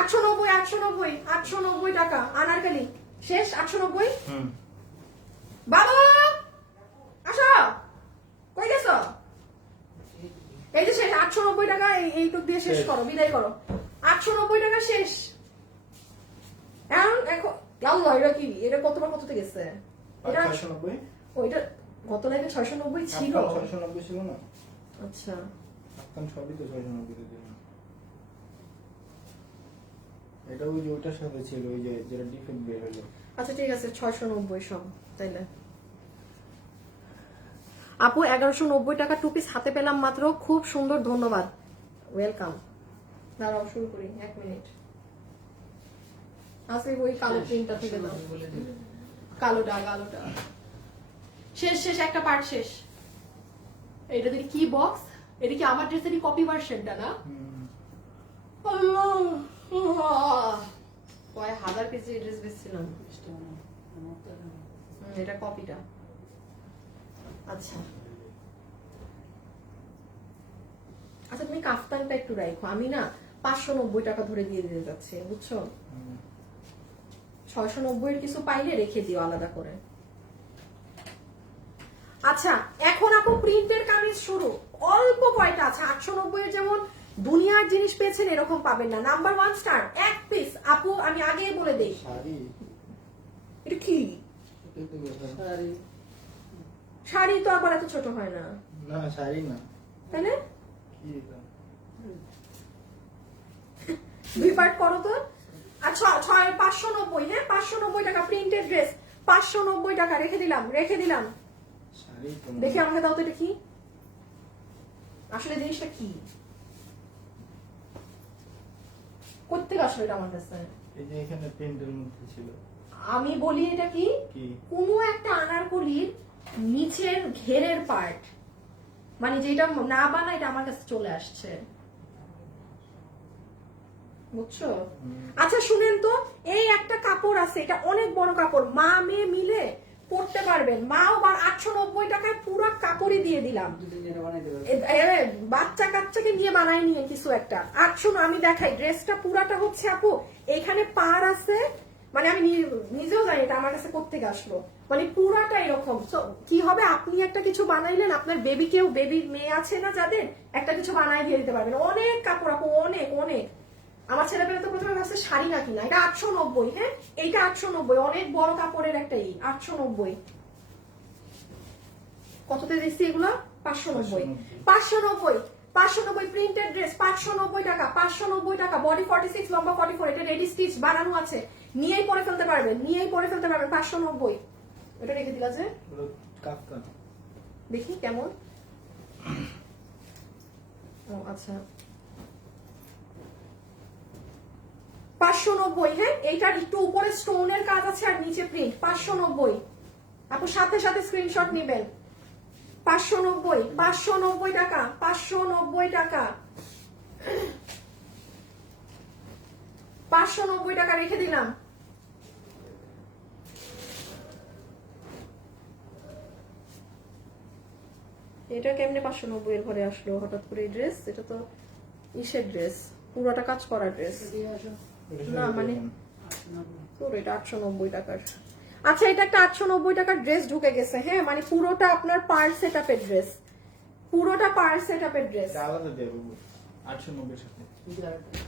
890 890 890 টাকা আনারকলি শেষ। 890 বাবা আসো, কই গেছো? এই যে শেষ 890 টাকা, এইটুক দিয়ে শেষ করো, বিদায় করো। 890 টাকা শেষ। এখন আল্লাহ এটা কি, এটা কতবার কততে গেছে? এটা 690, ওইটা গত লাইভে 690 ছিল। 690 ছিল না? আচ্ছা এখন সবই তো 690 তে দিলাম। এটা ওই যে ওটার সাথে ছিল, ওই যে যেটা ডিফেক্ট বের হলো। আচ্ছা ঠিক আছে 690 সব তাইলে। আপু 1190 টাকা টু পিস হাতে পেলাম মাত্র, খুব সুন্দর, ধন্যবাদ, ওয়েলকাম। দাঁড়াও শুরু করি, 1 মিনিট। আসলে ওই কালো প্রিন্টটা থেকে দাও, কালোটা শেষ শেষ, একটা পার্ট শেষ। এটা দেখি কি বক্স, এটা কি আমার ড্রেসেরই কপি ভার্সনটা না? আল্লাহ কয় হাজার পিস ড্রেস বেচছিলাম, এটা কপিটা। আচ্ছা আচ্ছা তুমি কাফতানটা একটু রাখো, আমি না 590 টাকা ধরে দিয়ে দিতে যাচ্ছি, বুঝছো? 690 এর কিছু পাইলে রেখে দিও আলাদা করে। আচ্ছা এখন আপু প্রিন্টের কামিজ শুরু, অল্প কয়টা আছে। 890 এর যেমন দুনিয়ার জিনিস পেয়েছেন এরকম পাবেন না। নাম্বার 1 স্টার এক পিস আপু, আমি আগেই বলে দেই। এটা কি শাড়ি? তো আবার এত ছোট হয় না। না শাড়ি না, তাহলে কি এটা? 2 পার্ট করো তো। আচ্ছা 590, হ্যাঁ 590 টাকা প্রিন্টেড ড্রেস, 590 টাকা রেখে দিলাম। শাড়ি তো দেখি আমাকে দাও তো, এটা কি আসলে জিনিসটা কি, করতে আসলে এটা আমার কাছে। এই যে এখানে প্রিন্টের মধ্যে ছিল। আমি বলি এটা কি, কোনো একটা আনারকলির নিচের ঘেরের পার্ট, মানে যেটা না বানা এটা আমার কাছে চলে আসছে, বুঝছো? আচ্ছা শুনেন তো, এই একটা কাপড় আছে, এটা অনেক বড় কাপড়, মা মেয়ে মিলে পড়তে পারবেন। মাও 890 টাকায় পুরো কাপড়ই দিয়ে দিলাম, বাচ্চা কাচ্চাকে নিয়ে বানাই নিয়ে কিছু একটা। 800 আমি দেখাই, ড্রেসটা পুরাটা হচ্ছে আপু এখানে পার আছে, মানে আমি নিজেও জানি এটা আমার কাছে কোত্থেকে আসলো, মানে পুরাটা এরকম। কি হবে, আপনি একটা কিছু বানাইলেন, আপনার বেবির মেয়ে আছে না যাদের, একটা কিছু বানাই দিয়ে দিতে পারবেন। অনেক কাপড় আপু, অনেক অনেক। আমার ছেলেপেলে তো প্রথমে ভাবছে শাড়ি নাকি না, এটা 890, হ্যাঁ এইটা 890, অনেক বড় কাপড়ের একটা 890। কততে দিচ্ছি এগুলো? 590 প্রিন্টেড ড্রেস 590 টাকা, 590 টাকা, বডি 46 লম্বা 44, এটা রেডি স্টিচ বানানো আছে, নিয়েই পরে ফেলতে পারবেন 590। এটা রেখে দিলা যে, দেখি কেমন। ও আচ্ছা 590, হ্যাঁ এইটার একটু উপরে স্টোনের কাজ আছে আর নিচে প্রিন্ট। 590 আপু, সাথে সাথে স্ক্রিনশট নেবেন। 590, 590 টাকা, 590 টাকা, 590 টাকা রেখে দিলাম। এটা কেমনে 590 এর ঘরে আসলো হঠাৎ করে এই ড্রেস? এটা তো ইসের ড্রেস, পুরোটা কাজ করা ড্রেস। দিয়ে আসো। না মানে তোর এটা 890 টাকার। আচ্ছা এটা একটা 890 টাকার ড্রেস ঢুকে গেছে, হ্যাঁ মানে পুরোটা আপনার পার সেটআপের ড্রেস, পুরোটা পার সেটআপের ড্রেস। এটা আলাদা দিয়ে বাবু 890 এর সাথে। কিন্তু আরেকটা।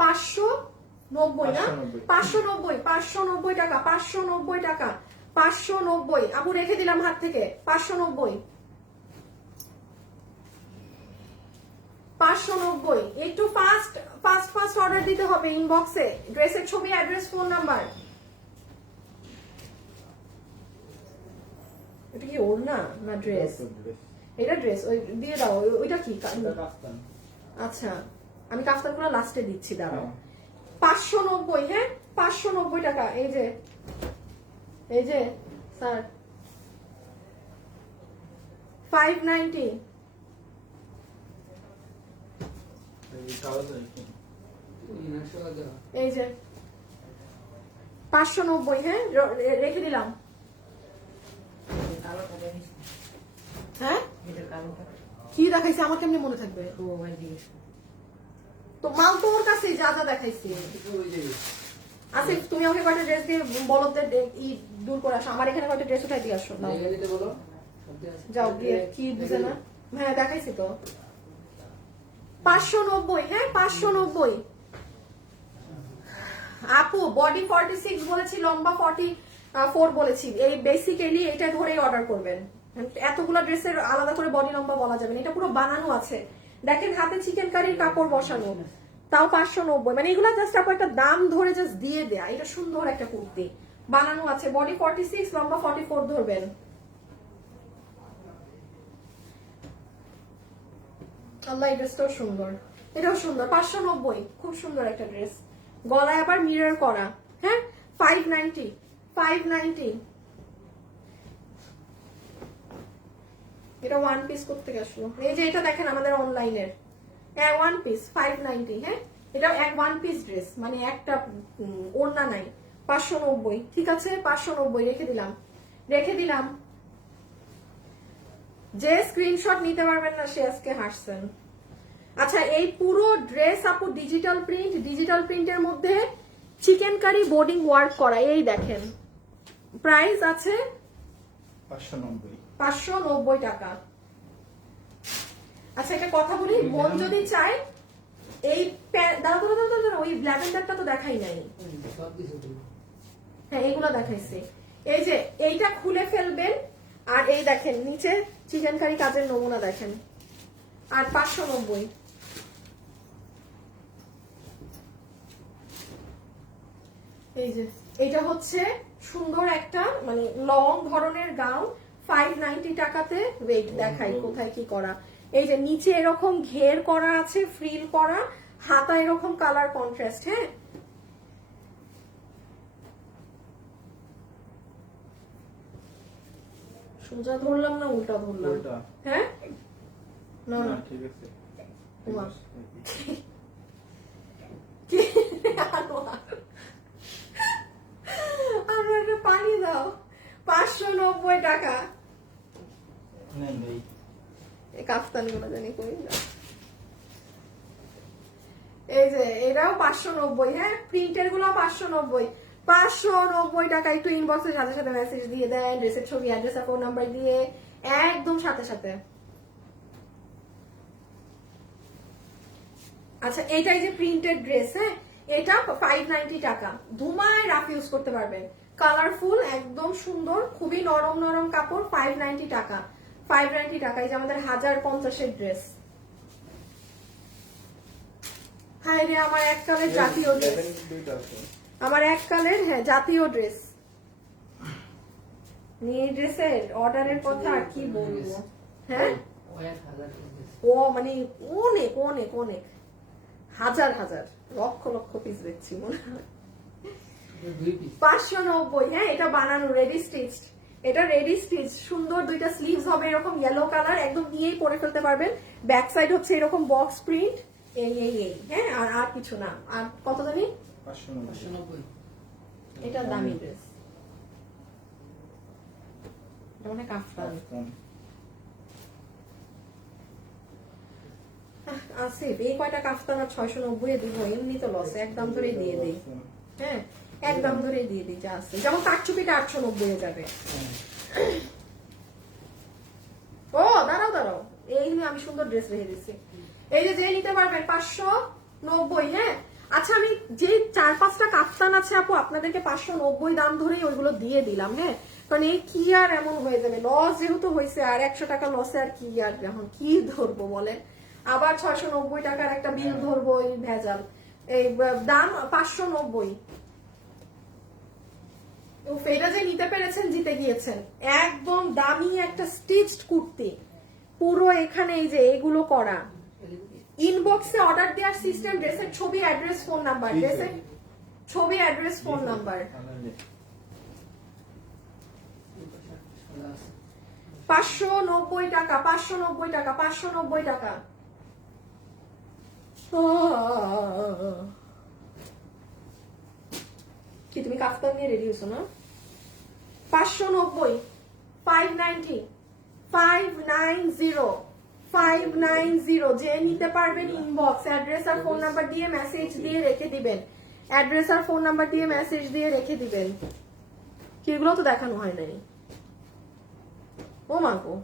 590 না, 590, 590 টাকা, 590 টাকা, 590। আপু রেখে দিলাম হাত থেকে, 590, 590। একটু ফাস্ট ফাস্ট ফাস্ট অর্ডার দিতে হবে ইনবক্সে, ড্রেসের ছবি, অ্যাড্রেস, ফোন নাম্বার। এটা কি ওড়না না ড্রেস? এটা ড্রেস, ওই দিয়ে দাও। ওইটা কি? এটা কাফতান। আচ্ছা আমি কাফতানগুলো লাস্টে দিচ্ছি, দাঁড়াও। হ্যাঁ। 590, হ্যাঁ 590 টাকা। এই যে স্যার 590, এটা আলাদা দেখুন। ওই 900 টাকা দেওয়া। এই যে 590, হ্যাঁ রেখে দিলাম। এই কালোটা দেখিস। হ্যাঁ এটার কালোটা। কি দেখাইছে আমার কেমনে মনে থাকবে? ও ভাই জিজ্ঞেস কর। তো মাল তো ওর কাছে যা যা দেখাইছি। ওই যে আসিফ তুমি আমাকে কয়টা ড্রেস দিয়ে বলদের দূর করে আসো, আমার এখানে কয়টা ড্রেস উঠাই দিয়ে আসো। নাও জায়গা দিতে বলো। সব দিয়ে আছে। যাও গিয়ে, কি বুঝে না? হ্যাঁ দেখাইছি তো। 590, হ্যাঁ 590। আপু বডি 46 বলেছি, লম্বা 44 বলেছি। এই বেসিক্যালি এটা ধরেই অর্ডার করবেন। এতগুলো ড্রেসের আলাদা করে বডি লম্বা বলা যাবে না, এটা পুরো বানানো আছে। দেখেন হাতে চিকেন কারির কাপড় বসানো, তাও 590। মানে এগুলা জাস্ট আপু একটা দাম ধরে জাস্ট দিয়ে দেয়া। এটা সুন্দর একটা কুর্তি বানানো আছে, বডি 46, লম্বা 44 ধরবেন। আল্লাহ এই ড্রেসটাও সুন্দর, এটাও সুন্দর। 590, খুব সুন্দর একটা ড্রেস, গলায় আবার মিরর করা। হ্যাঁ 590, 590। এটা ওয়ান পিস করতে গেছিল। এই যে এটা দেখেন আমাদের অনলাইনের ওয়ান পিস 590। হ্যাঁ এটা এক ওয়ান পিস ড্রেস, মানে একটা ওড়না নাই। 590, ঠিক আছে 590 রেখে দিলাম, রেখে দিলাম। যে স্ক্রিনশট নিতে পারবেন না সে আজকে হাসছেন। আচ্ছা এই পুরো ড্রেস আপু ডিজিটাল প্রিন্ট, ডিজিটাল প্রিন্টের মধ্যে চিকেন কারি বোর্ডিং ওয়ার্ক করা। এই দেখেন প্রাইস আছে 590। 590 টাকা। আচ্ছা একটা কথা বলি, বোন যদি চায় এই দাঁড়া ওই ল্যাভেন্ডারটা তো দেখাই নাই। সব কিছু দিল। হ্যাঁ এগুলো দেখাইছে। এই যে এইটা খুলে ফেলবেন, আর এই দেখেন নিচে চিকেন কারি কাজের নমুনা দেখেন। আর 590। এই যে এটা হচ্ছে সুন্দর একটা মানে লং ধরনের গাউন, 590 টাকাতে। ওয়েট দেখাই কোথায় কি করা। এই যে নিচে এরকম ঘের করা আছে, ফ্রিল করা, হাতা এরকম কালার কন্ট্রাস্ট। হ্যাঁ সোজা ধরলাম না উল্টা ধরলাম? উল্টা। হ্যাঁ না না না ঠিক আছে। ওমা। আমরা একটা পানি দাও। 590 টাকা। নেই নেই। এই কাফতান গুলো জানি কই না। এই যে এটাও 590। হ্যাঁ প্রিন্টের গুলো 590, 590 টাকা। একটু ইনবক্সের সাথে সাথে মেসেজ দিয়ে দেন, ড্রেসের ছবি, অ্যাড্রেস, ফোন নাম্বার দিয়ে একদম সাথে সাথে। আচ্ছা এটাই যে প্রিন্টেড ড্রেস, হ্যাঁ এটা 590 টাকা। ধুমায় রাফ ইউজ করতে পারবেন, কালারফুল, একদম সুন্দর, খুবই নরম নরম কাপড়। 590 টাকা, 590 টাকা। এই যে আমাদের 1050-এর ড্রেস। হায় রে আমার এক কালের জাতীয় ড্রেস, 11 আছে। আমার এক কালের হ্যাঁ জাতীয় ড্রেস। নিয়ে ড্রেসের অর্ডারের কথা আর কি বলবো। হ্যাঁ ও 1000 পিস। ও মানে অনেক অনেক অনেক, হাজার হাজার লক্ষ লক্ষ পিস দেখছি মনে হয়। 2 পিস। 590। হ্যাঁ এটা বানানো রেডি স্টিচড, এটা রেডি স্টিচ, সুন্দর দুইটা স্লিভস হবে এরকম ইয়েলো কালার, একদম নিয়েই পরে ফেলতে পারবেন। ব্যাক সাইড হচ্ছে এরকম বক্স প্রিন্ট, এই হ্যাঁ, আর কিছু না। আর কত জানি 590 এটা দামি ড্রেস, এটা মানে কাফতান। আসিফ এই কয়টা কাফতান আর 690 দিব, এমনি তো লস, একদম ধরেই দিয়ে দিই। হ্যাঁ একদম ধরেই দিয়ে দিই, যা আছে। যেমন কাটচুপিটা 890 এ যাবে। ও দাঁড়াও, এই নিয়ে আমি সুন্দর ড্রেস রেখে দিচ্ছি। এই যে নিতে পারবেন 590। হ্যাঁ আচ্ছা, আমি যে 4-5টা কাফতান আছে আপু আপনাদেরকে 590 দাম ধরেই ওইগুলো দিয়ে দিলাম। হ্যাঁ কারণ এই কি আর এমন হয়ে যাবে, লস যেহেতু হয়েছে, আর 100 টাকা লসে আর কি, আর এখন কি ধরবো বলেন, আবার 690 টাকার একটা বিল ধরবো, এই ভেজাল। এই দাম 590। এটা যে নিতে পেরেছেন জিতে গিয়েছেন। একদম দামি একটা স্টিচড কুর্তি, পুরো এখানে এই যে এগুলো করা। ইনবক্সে অর্ডার দেওয়ার সিস্টেম, ড্রেসের ছবি, অ্যাড্রেস, ফোন নাম্বার, ড্রেসের ছবি, অ্যাড্রেস, ফোন নাম্বার। 590 টাকা, 590 টাকা, 590 টাকা। কি তুমি কাফতান নিয়ে রেডি হয়েছো না? 590, 590, 590, 590। যে নিতে পারবেন ইনবক্স, অ্যাড্রেস আর ফোন নাম্বার দিয়ে মেসেজ দিয়ে রেখে দিবেন, অ্যাড্রেস আর ফোন নাম্বার দিয়ে মেসেজ দিয়ে রেখে দিবেন। কি এগুলো তো দেখানো হয় নাই। ও মাগো,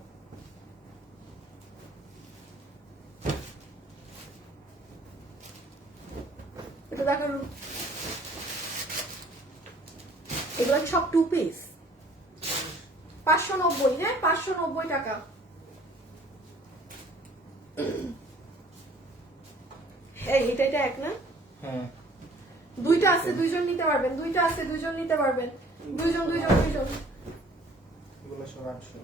এটা দেখানো, এগুলো সব 2 পিস। 590। হ্যাঁ 590 টাকা। এটা এক না? হ্যাঁ দুইটা আছে, দুইজন নিতে পারবেন, দুইটা আছে, দুইজন নিতে পারবেন, দুইজন। এগুলো সব 800।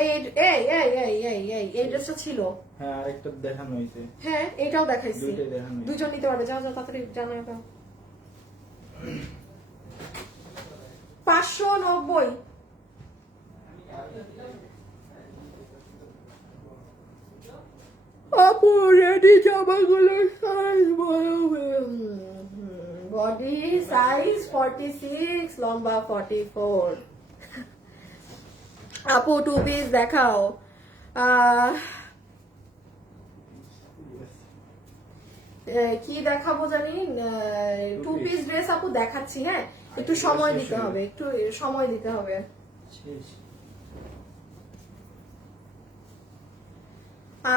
এই ড্রেসটা ছিল। হ্যাঁ আরেকটা দেখানো হয়েছে। হ্যাঁ এটাও দেখাইছি, দুইটাই দেখানো হয়েছে। দুইজন নিতে পারবে। যাও তাড়াতাড়ি জানাই দাও। 590। আপু রেডি জামাগুলো সাইজ বডি সাইজ 46, লম্বা 44। আপু 2 পিস দেখাও। কি দেখাবো জানি, 2 পিস ড্রেস আপু দেখাচ্ছি। হ্যাঁ একটু সময় দিতে হবে, একটু সময় দিতে হবে।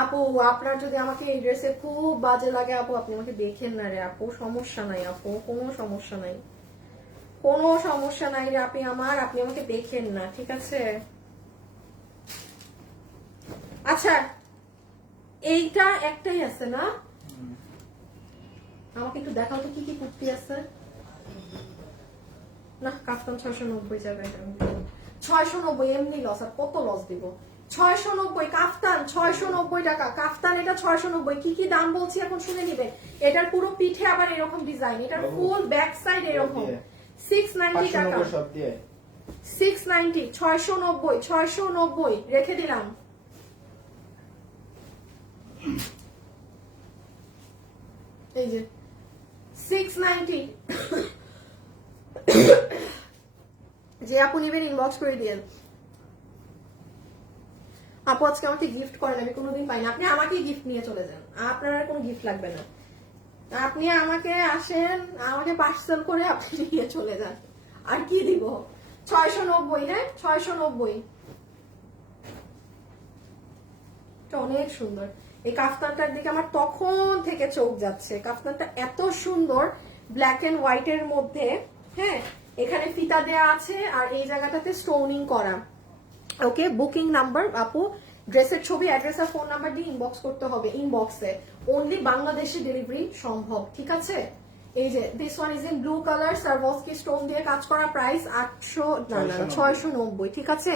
আপু আপনার যদি আমাকে এই ড্রেসে খুব বাজে লাগে আপু, আপনি আমাকে দেখেন না রে আপু, সমস্যা নাই আপু, কোনো সমস্যা নাই, কোনো সমস্যা নাই রে আপনি আমার, আপনি আমাকে দেখেন না, ঠিক আছে? আচ্ছা এইটা একটাই আছে না? আমাকে একটু দেখাও তো কি কি কুর্তি আছে। না কাফতান 690 যাবে, 690 এমনি লস, আর কত লস দিব। 690 কাফতান, 690 টাকা কাফতান, এটা 690। কি কি দাম বলছি এখন শুনে নিবেন। এটার পুরো পিঠে আবার এরকম ডিজাইন, এটার ফুল ব্যাক সাইড এরকম। 690 টাকা, 690, 690, 690 রেখে দিলাম। এই যে 690। যে আপু নিবেন ইনবক্স করে দিয়েন। আপু আজকে আমাকে গিফট করেন, আমি কোনোদিন পাই না। আপনি আমাকে গিফট নিয়ে চলে যান, আপনার আর কোনো গিফট লাগবে না। আপনি আমাকে আসেন, আমাকে পার্সেল করে আপনি নিয়ে চলে যান, আর কি দিব। 690। হ্যাঁ 690। অনেক সুন্দর এই কাফতানটার দিকে আমার তখন থেকে চোখ যাচ্ছে। কাফতানটা এত সুন্দর, ব্ল্যাক এন্ড হোয়াইট এর মধ্যে। হ্যাঁ এখানে ফিতা দেয়া আছে, আর এই জায়গাটাতে স্টোনিং করা। ওকে বুকিং নাম্বার আপু, ড্রেসের ছবি, অ্যাড্রেস আর ফোন নাম্বার দিয়ে ইনবক্স করতে হবে। ইনবক্সে অনলি বাংলাদেশে ডেলিভারি সম্ভব, ঠিক আছে? এই যে this one is in blue colour, Swarovski stone দিয়ে কাজ করা, প্রাইস 690, ঠিক আছে?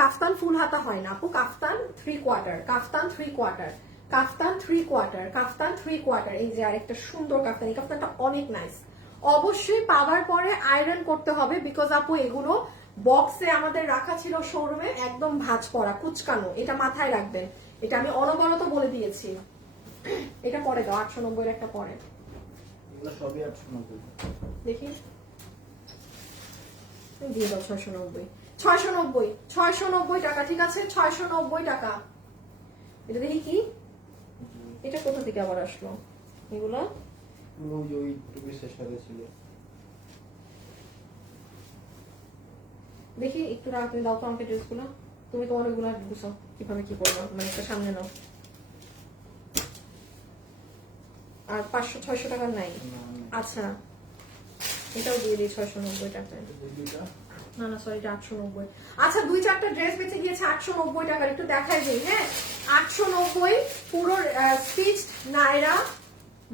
কাফতান ফুল হাতা হয় না আপু, কাফতান 3 কোয়ার্টার, কাফতান 3 কোয়ার্টার, কাফতান 3 কোয়ার্টার, কাফতান 3 কোয়ার্টার। এই যে আরেকটা সুন্দর কাফতান, এই কাফতানটা অনেক নাইস। অবশ্যই পাওয়ার পরে আয়রন করতে হবে, বিকজ আপু এগুলো বক্সে আমাদের রাখা ছিল শোরুমে, একদম ভাঁজ করা কুচকানো, এটা মাথায় রাখবেন, এটা আমি অনবরত বলে দিয়েছি। এটা পরে দাও, 890 একটা পরে এগুলো সবই 890। দেখি দিয়ে দাও 690, 690, 690 টাকা, ঠিক আছে 690 টাকা। এটা দেখি কি, এটা কোথা থেকে আবার আসলো এগুলো? ওই যে ওই টু পিসের সাথে ছিল। দেখি একটু রাখ, তুমি দাও তো আমাকে ড্রেসগুলো, তুমি তো অনেকগুলো বুঝো কিভাবে কি করবো, মানে একটা সামনে নাও। আর 500-600 টাকার নাই? আচ্ছা এটাও দিয়ে দিই 690 টাকায়। না না সরি, এটা 890। আচ্ছা 2-4টা ড্রেস বেঁচে গিয়েছে 890 টাকার, একটু দেখাই দিই। হ্যাঁ 890 পুরো স্টিচড নায়রা,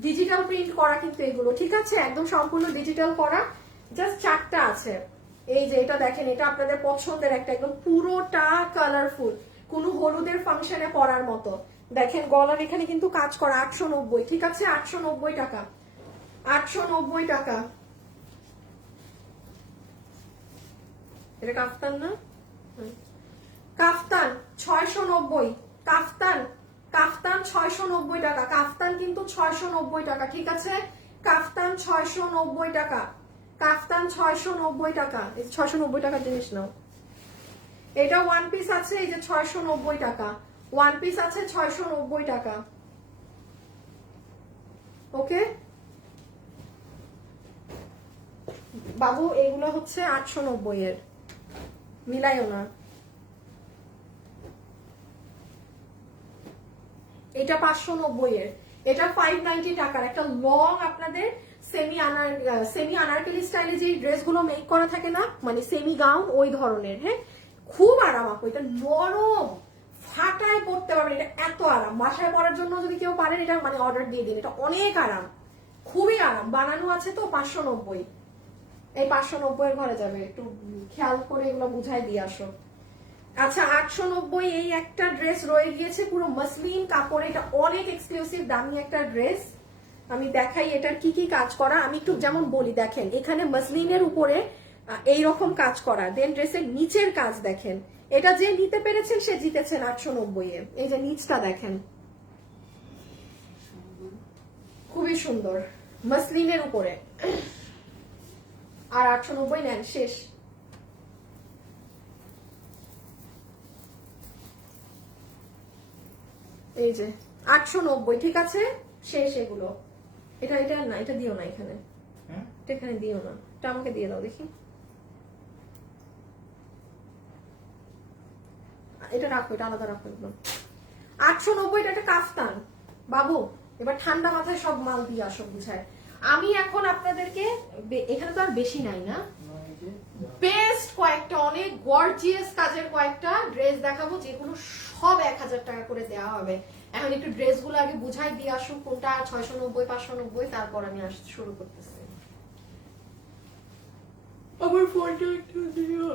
ডিজিটাল প্রিন্ট করা কিন্তু এগুলো, ঠিক আছে একদম সম্পূর্ণ ডিজিটাল করা। জাস্ট 4টা আছে। এই যে এটা দেখেন, এটা আপনাদের পছন্দের একটা, একদম পুরোটা কালারফুল, কোনো হলুদের ফাংশনে পরার মতো। দেখেন গলার এখানে কিন্তু কাজ করা, 890, ঠিক আছে 890 টাকা, 890 টাকা। এটা কাফতান না? কাফতান 690, কাফতান, কাফতান 690 টাকা, কাফতান কিন্তু 690 টাকা, ঠিক আছে কাফতান 690 টাকা, কাফতান 690 টাকা। এই 690 টাকার জিনিস নাও। এটা ওয়ান পিস আছে, এই যে 690 টাকা, ওয়ান পিস আছে 690 টাকা। ওকে বাবু, এগুলো হচ্ছে 890 এর, মিলাইও না। এটা 590 এর, এটা 590 টাকার একটা লং আপনাদের সেমি আনারকলি স্টাইলে যে ড্রেসগুলো মেক করা থাকে না, মানে সেমি গাউন ওই ধরনের। হ্যাঁ খুব আরাম আপু, এটা নরম, ফাটায় পড়তে পারবেন, এটা এত আরাম। বাসায় পরার জন্য যদি কেউ পারেন এটা মানে অর্ডার দিয়ে দিন, এটা অনেক আরাম, খুবই আরাম। বানানো আছে তো 590, এই 590 এর ঘরে যাবে, একটু খেয়াল করে এগুলো বুঝাই দিয়ে আসো। আচ্ছা 890 এই একটা ড্রেস রয়ে গিয়েছে, পুরো মসলিন কাপড়ে, এটা অনেক এক্সক্লুসিভ দামি একটা ড্রেস। আমি দেখাই এটার কি কি কাজ করা, আমি একটু যেমন বলি, দেখেন এখানে মসলিনের উপরে এইরকম কাজ করা, দেন ড্রেসের নিচের কাজ দেখেন, এটা যে নিতে পেরেছেন সে জিতেছেন 890 এ। এই যে নিচটা দেখেন, খুবই সুন্দর মসলিনের উপরে, আর 890 নেন, শেষ। এই যে 890, ঠিক আছে শেষ এগুলো। এটা এটা না, এটা দিও না এখানে, এটা এখানে দিও না, এটা আমাকে দিয়ে দাও দেখি। এটা রাখো, এটা আলাদা রাখো একদম। 890 এটা একটা কাফতান বাবু। এবার ঠান্ডা মাথায় সব মাল দিয়ে আসো বুঝায়। আমি এখন আপনাদেরকে এখানে তো আর বেশি নাই না, বেস্ট কয়েকটা অনেক গর্জিয়াস কাজের কয়েকটা ড্রেস দেখাবো, যেগুলো সব 1000 টাকা করে দেওয়া হবে। এখন একটু ড্রেসগুলো আগে বুঝাই দিয়ে আসুন কোনটা 690 590, তারপর আমি শুরু করতেছি। আমার ফোনটা একটু দিও।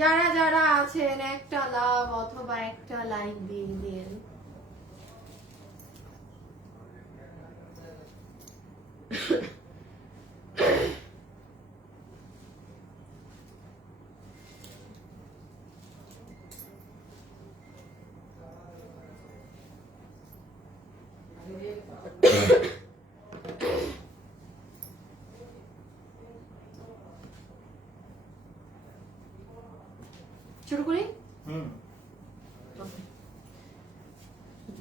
যারা যারা আছেন একটা লাভ অথবা একটা লাইক দিয়ে দিন। শুরু করি।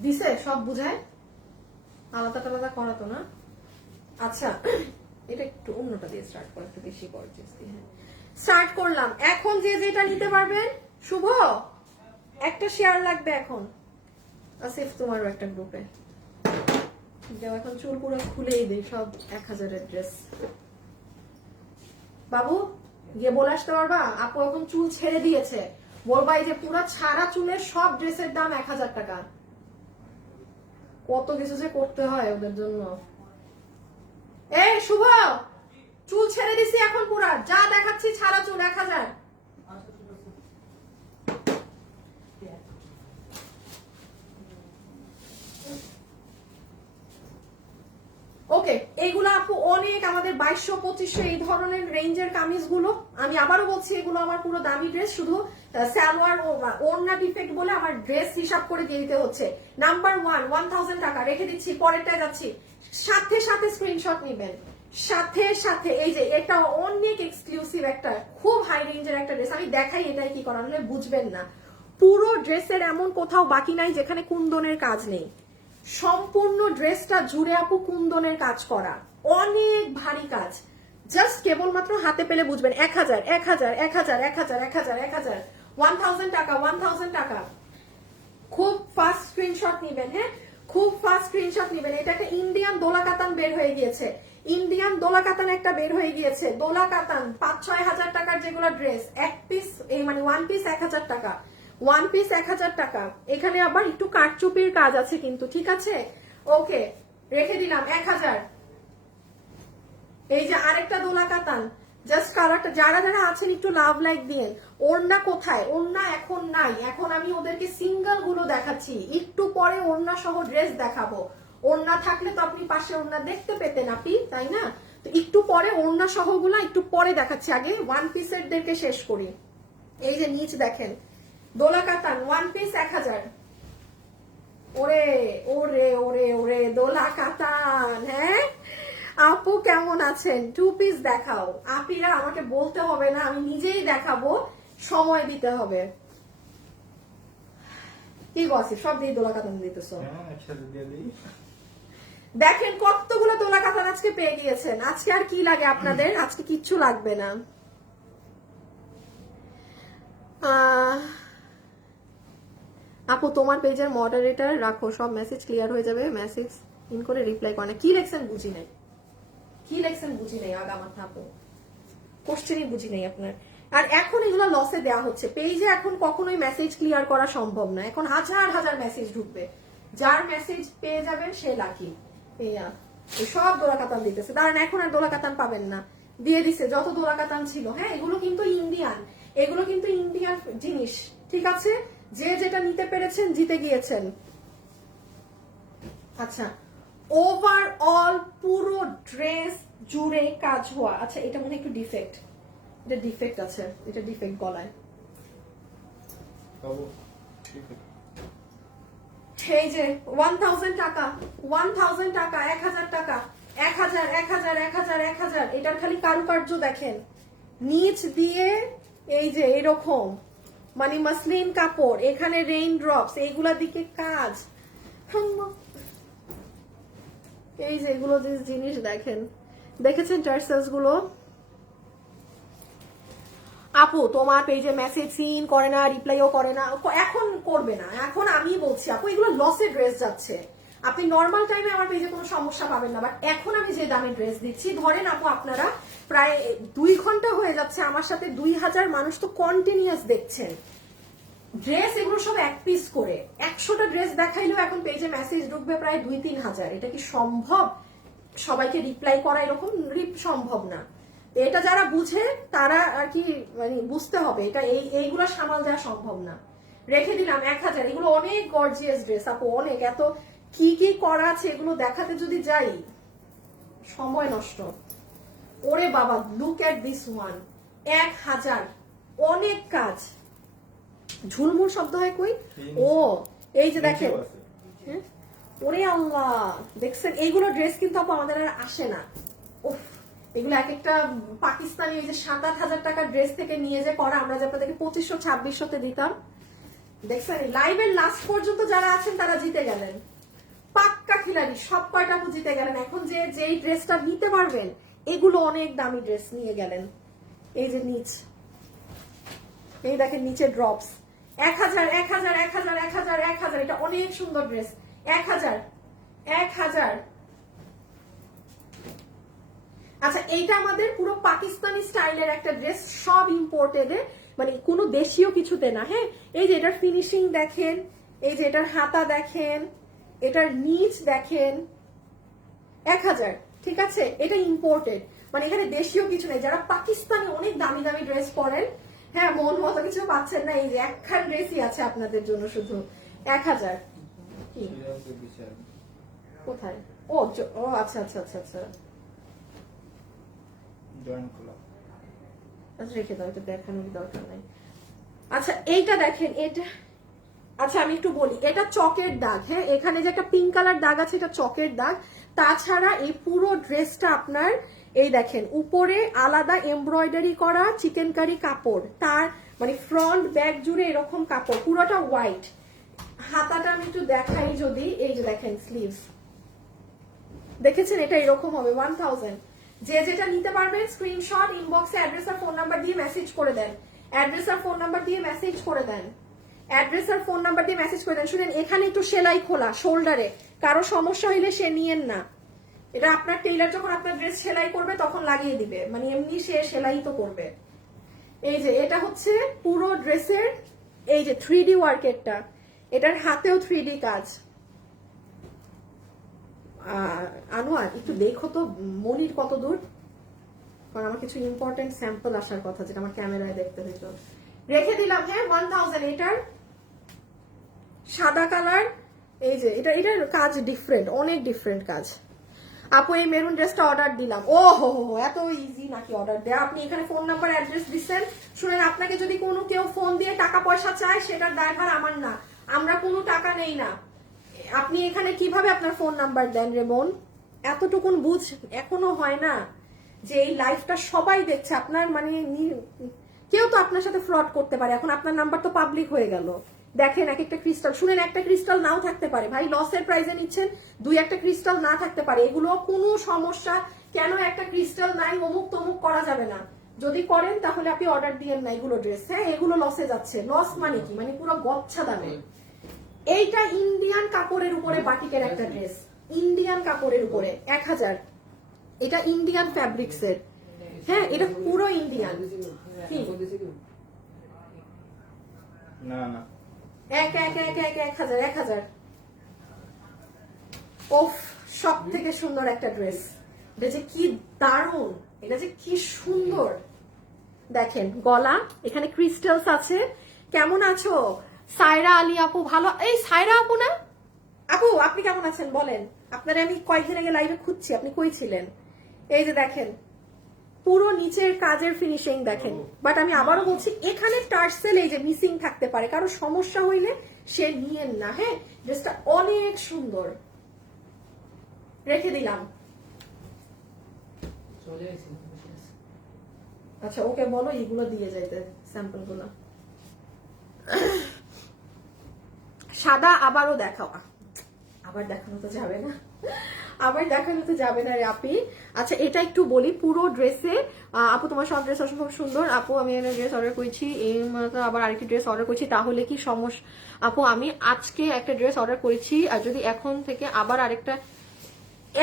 দিছে সব বুঝায়, আলাদা টালাদা করা তো না। আচ্ছা এটা একটু অন্যটা দিয়ে স্টার্ট করা, একটু বেশি গর্জিয়াস দিয়ে। হ্যাঁ স্টার্ট করলাম। এখন যে যেটা নিতে পারবেন, শুভ একটা শেয়ার লাগবে এখন, আসিফ তোমারও একটা গ্রুপে দেও। এখন চুল পুরো খুলেই দেই, সব 1000 এর ড্রেস। বাবু গিয়ে বলে আসতে পারবা, আপু এখন চুল ছেড়ে দিয়েছে, বলবা এই যে পুরো ছাড়া চুলের সব ড্রেসের দাম 1000 টাকা। কত কিছু যে করতে হয় ওদের জন্য। এই শুভ, চুল ছেড়ে দিছি এখন পুরা, যা দেখাচ্ছি ছাড়া চুল 1000। অনেক আমাদের 2200-2500 এই ধরনের রেঞ্জের কামিজগুলো, আমি আবারও বলছি এগুলো আমার পুরো দামি ড্রেস, শুধু সালোয়ার ও ওড়না ডিফেক্ট বলে আমার ড্রেস হিসাব করে দিয়ে দিতে হচ্ছে। নাম্বার 1 1000 টাকা রেখে দিচ্ছি, পরেরটায় যাচ্ছি। সাথে সাথে স্ক্রিনশট নিবেন, সাথে সাথে। এই যে এটা অনেক এক্সক্লুসিভ একটা খুব হাই রেঞ্জের একটা ড্রেস, আমি দেখাই এটাই কি করা, নাহলে বুঝবেন না। পুরো ড্রেসের এমন কোথাও বাকি নাই যেখানে কুন্দনের কাজ নেই, সম্পূর্ণ ড্রেসটা জুড়ে আপু কুন্দনের কাজ করা, অনেক ভারী কাজ। জাস্ট কেবলমাত্র হাতে পেলে বুঝবেন। 1000 1000 1000 1000 1000 1000 1000 টাকা, 1000 টাকা। খুব ফাস্ট স্ক্রিনশট নিবেন, হ্যাঁ খুব ফাস্ট স্ক্রিনশট নিবেন। এটা একটা ইন্ডিয়ান দোলা কাতান বের হয়ে গিয়েছে, ইন্ডিয়ান দোলা কাতান একটা বের হয়ে গিয়েছে, দোলা কাতান 5-6 হাজার টাকার যেগুলো ড্রেস, এক পিস এই মানে ওয়ান পিস 1000 টাকা, ওয়ান পিস 1000 টাকা। এখানে আবার একটু কারচুপির কাজ আছে কিন্তু, ঠিক আছে ওকে, রেখে দিলাম 1000। এই যে আরেকটা দোলা কাতান, জাস্ট কালারটা, যারা যারা আছেন একটু লাভ লাইক দিয়েন। ওড়না কোথায়? ওড়না এখন নাই, এখন আমি ওদেরকে সিঙ্গেল গুলো দেখাচ্ছি, একটু পরে ওড়না সহ ড্রেস দেখাবো। ওড়না থাকলে তো আপনি পাশে ওড়না দেখতে পেতেন আপনি, তাই না? তো একটু পরে ওড়না সহ গুলা একটু পরে দেখাচ্ছি, আগে ওয়ান পিসের দেরকে শেষ করি। এই যে নিচ দেখেন দোলা কাতান, ওয়ান পিস 1000। ওরে ওরে ওরে ওরে দোলা কাতান, হ্যাঁ আপু কেমন আছেন? 2 পিস দেখাও। আপিরা আমাকে বলতে হবে না, আমি নিজেই দেখাবো, সময় দিতে হবে। কি গছি সব দিয়ে দোলা কাতান দিতেছ? একসাথে দিয়ে দিই। দেখেন কতগুলো দোলা কাতান আজকে পেয়ে গিয়েছেন। আজকে আর কি লাগে আপনাদের? আজকে কিচ্ছু লাগবে না। আপু তোমার পেজের মডারেটর রাখো, সব মেসেজ ক্লিয়ার হয়ে যাবে। মেসেজ ইন করে রিপ্লাই করে না, কি লেখছেন বুঝি নাই, কি লেখছেন বুঝি নাই, আগা মাথা আপু কোশ্চেনই বুঝি নাই আপনার। আর এখন এগুলো লসে দেওয়া হচ্ছে পেজে, এখন কখনোই মেসেজ ক্লিয়ার করা সম্ভব না, এখন হাজার হাজার মেসেজ ঢুকবে, যার মেসেজ পেয়ে যাবেন সে লাকি। এই সব দোলা কাতান দিতেছে, দাঁড়ান এখন আর দোলা কাতান পাবেন না, দিয়ে দিছে যত দোলা কাতান ছিল। হ্যাঁ এগুলো কিন্তু ইন্ডিয়ান, এগুলো কিন্তু ইন্ডিয়ান জিনিস, ঠিক আছে? যে যেটা নিতে পেরেছেন জিতে গিয়েছেন। আচ্ছা ওভারঅল পুরো ড্রেস জুড়ে কাজ হওয়া। আচ্ছা এটা মনে হয় একটু ডিফেক্ট, এটা ডিফেক্ট আছে, এটা ডিফেক্ট গলায়। এই যে 1000 টাকা, 1000 টাকা, 1000 টাকা, 1000 1000 1000 1000। এটার খালি কারুকার্য দেখেন, নিচ দিয়ে এই যে এরকম মানে মাসলিন কাপড়, এখানে রেইন ড্রপস, এইগুলা দিকে কাজ। এই যে এগুলো যে জিনিস দেখেন, দেখেছেন টার্সেলস গুলো? আপু তোমার পেজে মেসেজ সিন করে না, রিপ্লাইও করে না, এখন করবে না, এখন আমি বলছি আপু এগুলো লসে ড্রেস যাচ্ছে। আপনি নর্মাল টাইমে আমার পেজে কোনো সমস্যা পাবেন না, বাট এখন আমি যে দামে ড্রেস দিচ্ছি, ধরেন আপু আপনারা প্রায় 2 ঘন্টা হয়ে যাচ্ছে আমার সাথে, 2000 মানুষ তো কন্টিনিউয়াস দেখছেন ড্রেস, এগুলো সব এক পিস করে। 100টা ড্রেস দেখাইলেও এখন পেজে মেসেজ ঢুকবে প্রায় 2-3 হাজার। এটা কি সম্ভব সবাইকে রিপ্লাই করা? এরকম সম্ভব না। এটা যারা বুঝে তারা আর কি মানে বুঝতে হবে, এটা এইগুলো সামাল দেওয়া সম্ভব না। রেখে দিলাম 1000। এগুলো অনেক গর্জিয়াস ড্রেস আপু, অনেক, এত কি কি করা আছে এগুলো দেখাতে যদি যাই সময় নষ্ট। ওরে বাবা লুক এট দিস ওয়ান, 1000, অনেক কাজ। ঝুলমুল শব্দ হয় কই? ও এই যে দেখেন, হ্যাঁ ওরে আল্লাহ দেখছেন, এইগুলো ড্রেস কিন্তু আপু আমাদের আর আসে না। উফ এগুলো এক একটা পাকিস্তানি এই যে 7-8 হাজার টাকার ড্রেস থেকে নিয়ে যে করা, আমরা যে আপনাদেরকে 2500-2600 দিতাম। দেখছেন লাইভের লাস্ট পর্যন্ত যারা আছেন তারা জিতে গেলেন, পাক্কা খিলাড়ি, সব কয়টা আপু জিতে গেলেন। এখন যে যেই ড্রেসটা নিতে পারবেন, এগুলো অনেক দামি ড্রেস নিয়ে গেলেন। এই যে নিচ, এই দেখেন নিচে ড্রপস, 1000 1000 1000 1000 1000। এটা অনেক সুন্দর ড্রেস, 1000 1000। আচ্ছা এইটা আমাদের পুরো পাকিস্তানি স্টাইলের একটা ড্রেস, সব ইম্পোর্টেড, মানে কোনো দেশীয় কিছুতে না। হ্যাঁ এই যে এটার ফিনিশিং দেখেন, এই যে এটার হাতা দেখেন, এটার নিচ দেখেন, 1000, ঠিক আছে? এটা ইম্পোর্টেড, মানে এখানে দেশীয় কিছু নেই। যারা পাকিস্তানি অনেক দামি দামি ড্রেস পরেন, হ্যাঁ মন মতো কিছু পাচ্ছেন না, এই যে একখান ড্রেসই আছে আপনাদের জন্য শুধু 1000। কি কোথায়? ও আচ্ছা আচ্ছা আচ্ছা আচ্ছা, জয়েন খোলা। আচ্ছা রেখে দাও, এটা দেখানোর দরকার নাই। আচ্ছা এইটা দেখেন, এটা আচ্ছা আমি একটু বলি, এটা চকের দাগ। হ্যাঁ, এখানে যে একটা পিঙ্ক কালার দাগ আছে এটা চকের দাগ। তাছাড়া এই পুরো ড্রেসটা আপনার এই দেখেন উপরে আলাদা এমব্রয়ডারি করা চিকেন কারি কাপড়, তার মানে ফ্রন্ট ব্যাক জুড়ে এরকম কাপড়, পুরোটা হোয়াইট। হাতাটা আমি একটু দেখাই যদি, এই যে দেখেন স্লিভস দেখেছেন, এটা এরকম হবে 1000। যে যেটা নিতে পারবেন স্ক্রিনশট ইনবক্সে অ্যাড্রেস আর ফোন নাম্বার দিয়ে মেসেজ করে দেন, অ্যাড্রেস আর ফোন নাম্বার দিয়ে মেসেজ করে দেন, অ্যাড্রেস আর ফোন নাম্বার দিয়ে মেসেজ করে দেন। শুনেন, এখানে একটু সেলাই খোলা শোল্ডারে, কারো সমস্যা হইলে সে নিয়েন না। এটা আপনার টেইলার যখন আপনার ড্রেস সেলাই করবে তখন লাগিয়ে দিবে, মানে এমনি সে সেলাই তো করবে। এই যে এটা হচ্ছে পুরো ড্রেসের এই যে 3D ওয়ার্কেরটা, এটার হাতেও 3D কাজ। আনোয়ার একটু দেখো তো মনির কত দূর, কারণ আমার কিছু ইম্পর্টেন্ট স্যাম্পল আসার কথা যেটা আমার ক্যামেরায় দেখতে হইতো। রেখে দিলাম। হ্যাঁ 1000। এটার সাদা কালার, এই যে এটার কাজ ডিফারেন্ট, অনেক ডিফারেন্ট কাজ। আপু এই মেরুন ড্রেসটা অর্ডার দিলাম। ও হো হো, এত ইজি নাকি অর্ডার দেয়া? আপনি এখানে ফোন নাম্বার অ্যাড্রেস দিচ্ছেন। শুনেন, আপনাকে যদি কোনো কেউ ফোন দিয়ে টাকা পয়সা চায় সেটার দায়ভার আমার না, আমরা কোনো টাকা নেই না। আপনি এখানে কিভাবে আপনার ফোন নাম্বার দেন রে বোন? এতটুকুন বুঝ এখনো হয় না যে এই লাইফটা সবাই দেখছে আপনার, মানে কেউ তো আপনার সাথে ফ্রড করতে পারে। এখন আপনার নাম্বার তো পাবলিক হয়ে গেল। দেখেন এক একটা ক্রিস্টাল, শুনেন একটা ক্রিস্টাল নাও থাকতে পারে ভাই, লসের প্রাইজে নিচ্ছেন, 2-1টা ক্রিস্টাল না থাকতে পারে, এগুলো কোনো সমস্যা। কেন একটা ক্রিস্টাল নাই অমুক তমুক করা যাবে না, যদি করেন তাহলে আপনি অর্ডার দিয়েন না এগুলো ড্রেস। হ্যাঁ এগুলো লসে যাচ্ছে। লস মানে কি, মানে পুরো গচ্ছা দামে। এইটা ইন্ডিয়ান কাপড়ের উপরে বাটিকের একটা ড্রেস, ইন্ডিয়ান কাপড়ের উপরে 1000। এটা ইন্ডিয়ান ফ্যাব্রিক্সের। হ্যাঁ এটা পুরো ইন্ডিয়ান। কি না না 1000। ওফ, সব থেকে সুন্দর একটা ড্রেস। এটা যে কি দারুণ, এটা যে কি সুন্দর। দেখেন গলা, এখানে ক্রিস্টালস আছে। কেমন আছো সায়রা আলী আপু? ভালো। এই সায়রা আপু না? আপু আপনি কেমন আছেন বলেন? আপনারা আমি কয়েকদিন আগে লাইভে খুঁজছি, আপনি কই ছিলেন? এই যে দেখেন পুরো নিচের কাজের ফিনিশিং দেখেন। বাট আমি আবারও বলছি, এখানে টার্সেল এই যে মিসিং থাকতে পারে, কারো সমস্যা হইলে সে নিয়েন না। হ্যাঁ ড্রেসটা অনেক সুন্দর। রেখে দিলাম। চলে গেছে, বসে আছে। আচ্ছা ওকে বলো এইগুলো দিয়ে যাইতে, স্যাম্পল গুলো। সাদা আবারও দেখাও, আবার দেখানো তো যাবে না, আবার দেখানো তো যাবে না রে আপি। আচ্ছা এটা একটু বলি, পুরো ড্রেসে আপু তোমার সব ড্রেস অসম্ভব সুন্দর। আপু আমি একটা ড্রেস অর্ডার করেছি, এই আবার আরেকটি ড্রেস অর্ডার করেছি, তাহলে কি সমস্যা? আপু আমি আজকে একটা ড্রেস অর্ডার করেছি, আর যদি এখন থেকে আবার আরেকটা,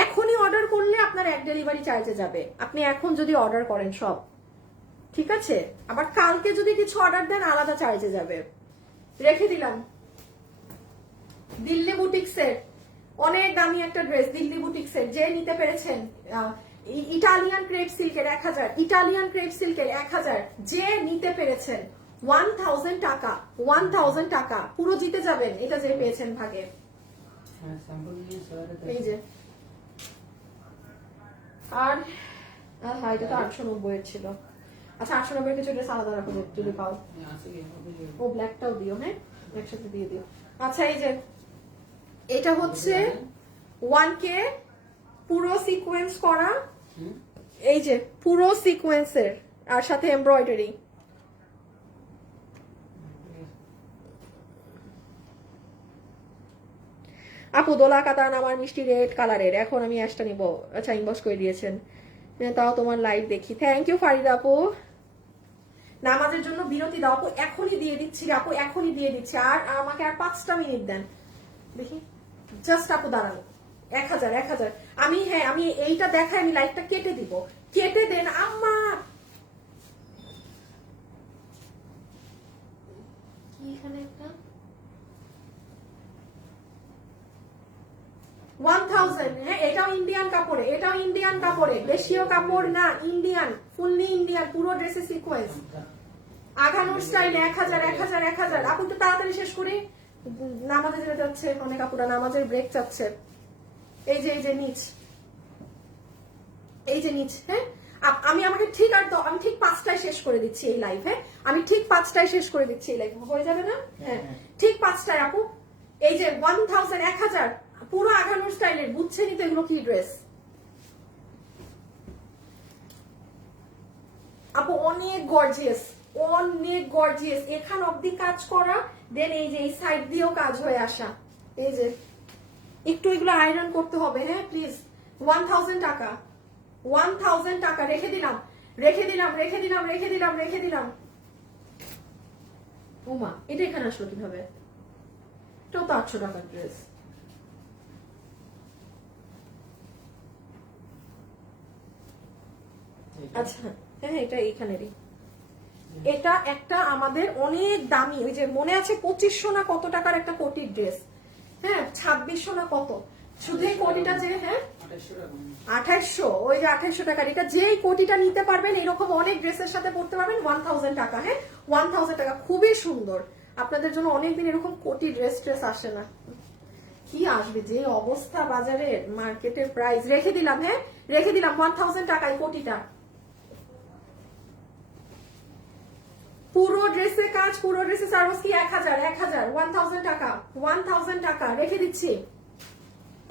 এখনই অর্ডার করলে আপনার এক ডেলিভারি চার্জে যাবে। আপনি এখন যদি অর্ডার করেন সব ঠিক আছে, আবার কালকে যদি কিছু অর্ডার দেন আলাদা চার্জে যাবে। রেখে দিলাম। দিল্লি বুটিক্সের অনেক দামি একটা ড্রেস, দিল্লি বুটিক্সের, যে নিতে পেরেছেন। ইটালিয়ান ক্রেপ সিল্কের 1000, ইটালিয়ান ক্রেপ সিল্কের 1000, যে নিতে পেরেছেন 1000 টাকা, 1000 টাকা পুরো জিতে যাবেন। এটা যে পেয়েছেন ভাগে। হ্যাঁ স্যাম্পল নিয়ে সবাই এই যে, আর হ্যাঁ এটা তো 890 এর ছিল। আচ্ছা 890 এর কিছু ড্রেস আলাদা রাখো যদি পাও। আছে কি হবে? ও ব্ল্যাকটাও দিও, হ্যাঁ একসাথে দিয়ে দিও। আচ্ছা এই যে এটা হচ্ছে 1K পুরো সিকোয়েন্স করা, এই যে পুরো সিকোয়েন্সের আর সাথে এমব্রয়ডারি। আপু দোলা কাতান আমার মিষ্টি রেড কালারের, এখন আমি অ্যাশটা নিব। আচ্ছা ইনবক্স করে দিয়েছেন, তাও তোমার লাইভ দেখি। থ্যাংক ইউ ফারিদা আপু। নামাজের জন্য বিরতি দাও আপু, এখনই দিয়ে দিচ্ছি আপু, এখনই দিয়ে দিচ্ছি। আর আমাকে আর 5টা মিনিট দেন দেখি, জাস্ট আপু দাঁড়ান। 1000 আমি, হ্যাঁ আমি এইটা দেখাই, আমি লাইভটা কেটে দিব, কেটে দেন আম্মা। কি এখানে একটা 1000, হ্যাঁ এটাও ইন্ডিয়ান কাপড়ে, এটাও ইন্ডিয়ান কাপড়ে, দেশীয় কাপড় না, ইন্ডিয়ান, ফুললি ইন্ডিয়ান, পুরো ড্রেসে সিকোয়েন্স, আঘানুর স্টাইল। 1000 আপু একটু তাড়াতাড়ি শেষ করি, নামাজে যেতে যাচ্ছে অনেক আপুরা, নামাজের ব্রেক চাচ্ছে। এই যে নিচ, এই যে নিচ। হ্যাঁ আমি আমাকে ঠিক আর আমি ঠিক 5টায় শেষ করে দিচ্ছি এই লাইভ। হ্যাঁ আমি ঠিক 5টায় শেষ করে দিচ্ছি এই লাইভ, হয়ে যাবে না? হ্যাঁ ঠিক 5টায় আপু। এই যে 1000 পুরো আঘানোর স্টাইলের, বুঝছেনই তো এগুলো কি ড্রেস আপু, অনেক গর্জিয়াস, অনেক গর্জিয়াস। এখান অব্দি কাজ করা, দেন এই যে এই সাইড দিয়েও কাজ হয়ে আসা। এই যে একটু এগুলো আয়রন করতে হবে। হ্যাঁ প্লিজ 1000 টাকা, 1000 টাকা রেখে দিলাম, রেখে দিলাম, রেখে দিলাম, রেখে দিলাম, রেখে দিলাম। ওমা এটা এখানে আসলো কিভাবে? এটাও তো 800 টাকার ড্রেস। আচ্ছা হ্যাঁ এটা এইখানেরই। এটা একটা আমাদের অনেক দামি, ওই যে মনে আছে 2500 না কত টাকার একটা কোটির ড্রেস, হ্যাঁ 2600 না কত, শুধু এই কোটিটা যে, হ্যাঁ 2800, ওই যে 2800 টাকার। এটা যেই কোটিটা নিতে পারবেন এরকম অনেক ড্রেসের সাথে পড়তে পারবেন 1000 টাকা। হ্যাঁ 1000 টাকা, খুবই সুন্দর। আপনাদের জন্য অনেকদিন এরকম কোটি ড্রেস আসে না। কি আসবে যে অবস্থা বাজারের, মার্কেটের প্রাইস। রেখে দিলাম, হ্যাঁ রেখে দিলাম 1000 টাকায় কোটিটা। পুরো ড্রেসে কাজ, পুরো ড্রেসে সার্ভিস কি 1000 1000 টাকা, 1000 টাকা রেখে দিচ্ছি।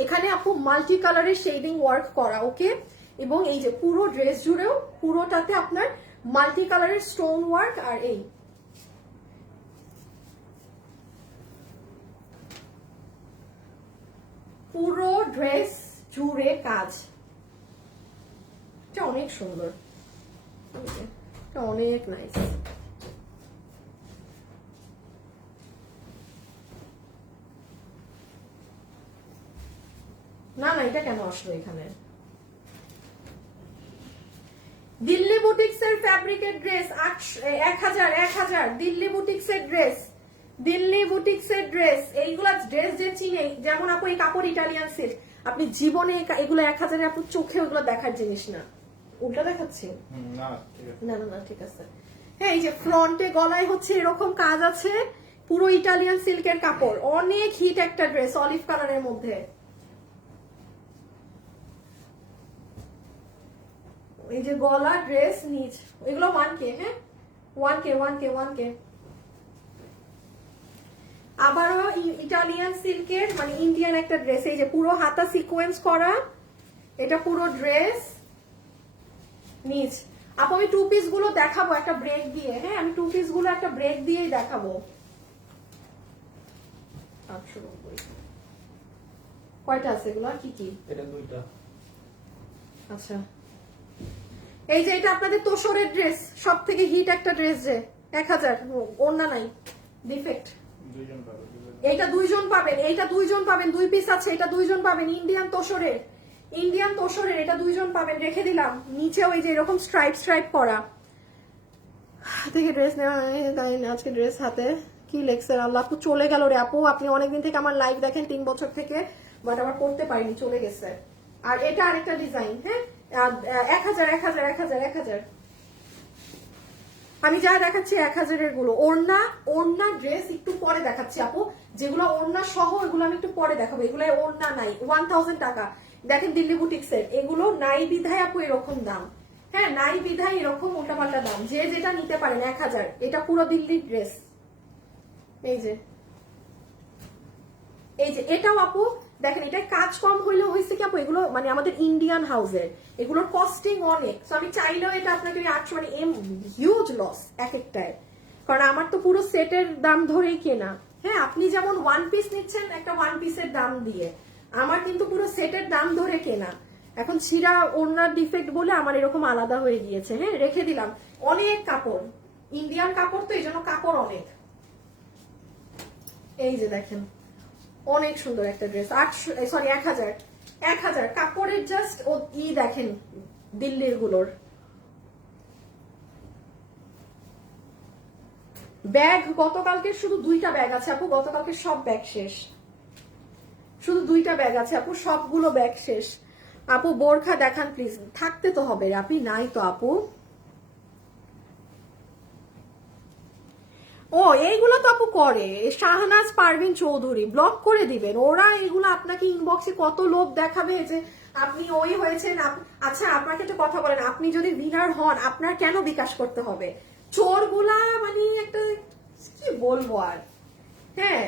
এখানে আপু মাল্টি কালারের শেডিং ওয়ার্ক করা, ওকে। এবং এই যে পুরো ড্রেস জুড়েও পুরোটাতে আপনার মাল্টি কালারের স্টোন ওয়ার্ক, আর এই পুরো ড্রেস জুড়ে কাজ। এটা অনেক সুন্দর, এটা অনেক নাইস। না না এটা কেন আসলো এখানে? দিল্লি বুটিক্স এর ফ্যাব্রিকের ড্রেস 1000 দিল্লি বুটিক্স এর ড্রেস, দিল্লি বুটিক্স এর ড্রেস। এইগুলা ড্রেস যে চিনে, যেমন আপু এই কাপড় ইটালিয়ান সিল্ক, আপনি জীবনে এগুলো 1000 এ আপনার চোখে ওগুলো দেখার জিনিস না। উল্টা দেখাচ্ছি? না না না ঠিক আছে। হ্যাঁ এই যে ফ্রন্টে গলায় হচ্ছে এরকম কাজ আছে, পুরো ইটালিয়ান সিল্কের কাপড়, অনেক হিট একটা ড্রেস অলিভ কালারের মধ্যে। এই যে গলা, ড্রেস, নিচ, এগুলো 1K। হ্যাঁ 1K। আবারও ইটালিয়ান সিল্কের মানে ইন্ডিয়ান একটা ড্রেস। এই যে পুরো হাতা সিকোয়েন্স করা, এটা পুরো ড্রেস, নিচ। আপু আমি 2 পিস গুলো দেখাবো একটা ব্রেক দিয়ে। হ্যাঁ আমি 2 পিস গুলো একটা ব্রেক দিয়েই দেখাবো। 890 কয়টা আছে এগুলো, কি কি? এটা দুইটা। আচ্ছা এই যে এটা আপনাদের তোষরের ড্রেস, সব থেকে হিট একটা ড্রেস, যে 1000, ওন্না নাই, ডিফেক্ট। দুইজন পাবে। এইটা 2 জন পাবেন, এইটা 2 জন পাবেন, 2 পিস আছে, এটা 2 জন পাবেন। ইন্ডিয়ান তোষরের, এটা 2 জন পাবেন। রেখে দিলাম। নিচেও এই যে এরকম স্ট্রাইপ করা। থেকে ড্রেস নেওয়া, আজকে ড্রেস হাতে কি লেখছে আল্লাহ, আপু চলে গেল রে আপু। আপনি অনেকদিন থেকে আমার লাইভ দেখেন, 3 বছর থেকে, বাট আমার পড়তে পারিনি, চলে গেছে। আর এটা আরেকটা ডিজাইন। হ্যাঁ 1000 আমি যা দেখাচ্ছি 1000 এর গুলো। ওড়না ড্রেস একটু পরে দেখাচ্ছি আপু, যেগুলো ওড়না সহ এগুলো আমি একটু পরে দেখাবো। এগুলো ওড়না নাই, 1000 টাকা। দেখেন দিল্লি বুটিক্স এর, এগুলো নাই বিধায় আপু এরকম দাম। হ্যাঁ নাই বিধায় এরকম উল্টাপাল্টা দাম, যে যেটা নিতে পারেন 1000। এটা পুরো দিল্লির ড্রেস। এই যে এটাও আপু দেখেন, এটা কাজ কম হইলে হয়েছে কি আপু, এগুলো মানে আমাদের ইন্ডিয়ান হাউসের, এগুলোর কস্টিং অনেক। তো আমি চাইলেও এটা আপনাকে 800, মানে হিউজ লস এক একটায়, কারণ আমার তো পুরো সেটের দাম ধরেই কেনা। হ্যাঁ আপনি যেমন 1 পিস নিচ্ছেন একটা 1 পিসের দাম দিয়ে, আমার কিন্তু পুরো সেটের দাম ধরে কেনা। এখন ছিঁড়া ওড়নার ডিফেক্ট বলে আমার এরকম আলাদা হয়ে গিয়েছে। হ্যাঁ রেখে দিলাম। অনেক কাপড়, ইন্ডিয়ান কাপড় তো এই জন্য কাপড় অনেক। এই যে দেখেন অনেক সুন্দর একটা ড্রেস, 1000 কাপড়ের জাস্ট দেখেন দিল্লির গুলোর। ব্যাগ গতকালকে শুধু 2টা ব্যাগ আছে আপু, গতকালকে সব ব্যাগ শেষ, শুধু 2টা ব্যাগ আছে আপু, সবগুলো ব্যাগ শেষ। আপু বোরখা দেখান প্লিজ। থাকতে তো হবে, আপনি নাই তো আপু। ও এইগুলো তো আপু করে শাহনাজ পারভিন চৌধুরী, ব্লক করে দিবেন। ওরা এগুলো আপনাকে ইনবক্সে কত লোভ দেখাবে যে আপনি ওই হয়েছেন আচ্ছা আপনাকে একটা কথা বলেন, আপনি যদি উইনার হন আপনার কেন বিকাশ করতে হবে? চোরগুলা মানে একটা কি বলবো আর, হ্যাঁ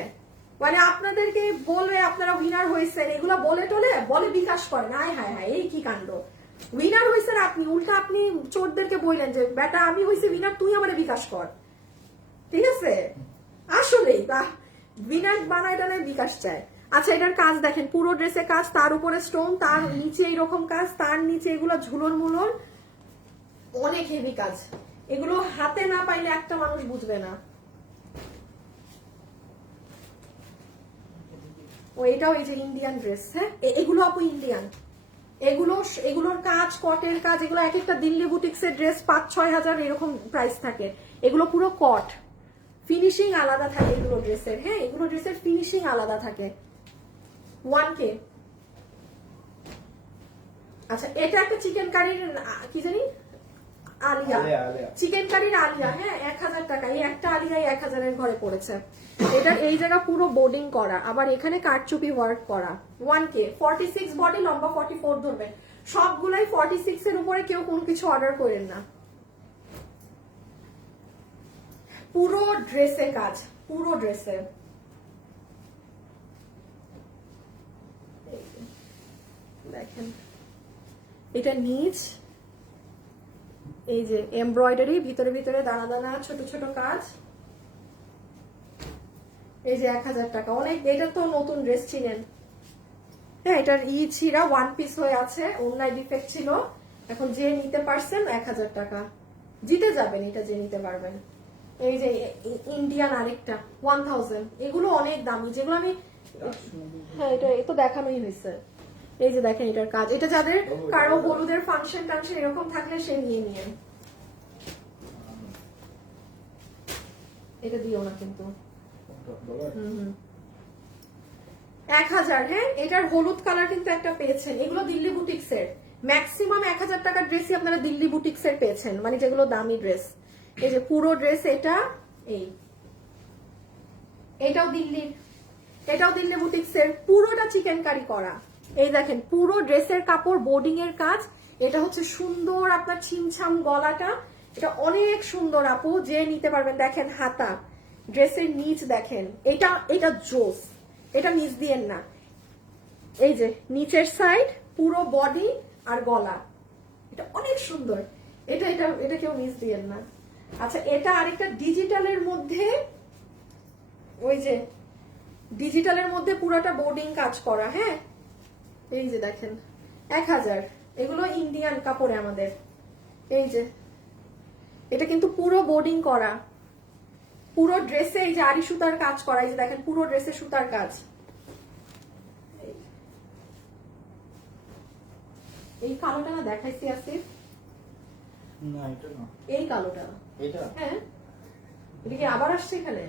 মানে আপনাদেরকে বলবে আপনারা উইনার হয়েছেন, এগুলো বলে টলে বলে বিকাশ করেন। হায় হায় হায়, এই কি কাণ্ড! উইনার হয়েছেন আপনি, উল্টা আপনি চোরদেরকে বললেন যে বেটা আমি হয়েছি উইনার, তুই আমার বিকাশ কর। ঠিক আছে, আসলেই বাহ, উইনার বানায় টানায় বিকাশ চায়। আচ্ছা এটার কাজ দেখেন, পুরো ড্রেসে কাজ, তার উপরে স্টোন, তার নিচে এইরকম কাজ, তার নিচে এগুলো ঝুলন মুলন, অনেক হেভি কাজ। এগুলো হাতে না পাইলে একটা মানুষ বুঝবে না। ও এটাও এই যে ইন্ডিয়ান ড্রেস, হ্যাঁ এগুলো আপু ইন্ডিয়ান, এগুলোর কাজ, কটের কাজ, এগুলো এক একটা দিল্লি বুটিক্সের ড্রেস 5-6 হাজার এরকম প্রাইস থাকে। এগুলো পুরো কট, ফিনিশিং আলাদা থাকে এগুলো ড্রেসের, হ্যাঁ এগুলো ড্রেসের ফিনিশিং আলাদা থাকে। 1K। আচ্ছা এটা একটা চিকেন কারির কি জানি আলিয়া, চিকেন কারির আলিয়া, হ্যাঁ 1000 টাকা। এই একটা আলিয়া 1000-এর ঘরে পড়েছে। এটা এই জায়গা পুরো বোর্ডিং করা, আবার এখানে কারচুপি ওয়ার্ক করা। 1K, 46 বডি, লম্বা 44 ধরবেন। সবগুলাই 46 এর উপরে কেউ কোনো কিছু অর্ডার করেন না। পুরো ড্রেসে কাজ, পুরো ড্রেসে। দেখেন এটা নিচ, এই যে এমব্রয়ডারি, ভিতরে ভিতরে দানা দানা ছোট ছোট কাজ। এই যে 1000 টাকা, অনেক। এটা তো নতুন ড্রেস ছিলেন, হ্যাঁ এটার ছিঁড়া 1 পিস হয়ে আছে, অন্যায় ডিফেক্ট ছিল। এখন যে নিতে পারছেন 1000 টাকা জিতে যাবেন, এটা যে নিতে পারবেন। এই যে ইন্ডিয়ান আরেকটা 1000, এগুলো অনেক দামি, যেগুলো আমি, হ্যাঁ এটা তো দেখানোই হয়েছে। এই যে দেখেন এটার কাজ, এটা যাদের কারো হলুদের ফাংশন টাংশন এরকম থাকলে সে নিয়ে নিয়ে। এটা দিও না কিন্তু। 1000, হ্যাঁ এটার হলুদ কালার কিন্তু একটা পেয়েছেন। এগুলো দিল্লি বুটিক্সের, ম্যাক্সিমাম 1000 টাকার ড্রেসই আপনারা দিল্লি বুটিক্সের পেয়েছেন, মানে যেগুলো দামি ড্রেস। এই যে পুরো ড্রেস এটা, এটাও দিল্লি বুটিক্সের, পুরোটা চিকেন কারি করা। এই দেখেন পুরো ড্রেসের কাপড়, বোর্ডিং এর কাজ। এটা হচ্ছে সুন্দর আপনার ছিমছাম গলাটা, এটা অনেক সুন্দর আপু, যে নিতে পারবেন। দেখেন হাতা, ড্রেসের নিচ দেখেন, এটা জোস, এটা নিচ দিয়েন না। এই যে নিচের সাইড, পুরো বডি আর গলা, এটা অনেক সুন্দর। এটা কেউ নিচ দিয়েন না। আচ্ছা এটা আরেকটা ডিজিটালের মধ্যে, ওই যে ডিজিটালের মধ্যে পুরোটা বোর্ডিং কাজ করা, হ্যাঁ এই যে দেখেন 1000, এগুলো ইন্ডিয়ান কাপড়ে আমাদের। এই যে এটা কিন্তু পুরো বোর্ডিং করা, পুরো ড্রেসে এই যে আড়ি সুতার কাজ করা। এই যে দেখেন পুরো ড্রেসে সুতার কাজ। এই কালোটা না দেখাইছি আসিফ? না এটা না, এই কালোটা, এটা হ্যাঁ এটা কি আবার আসছে এখানে?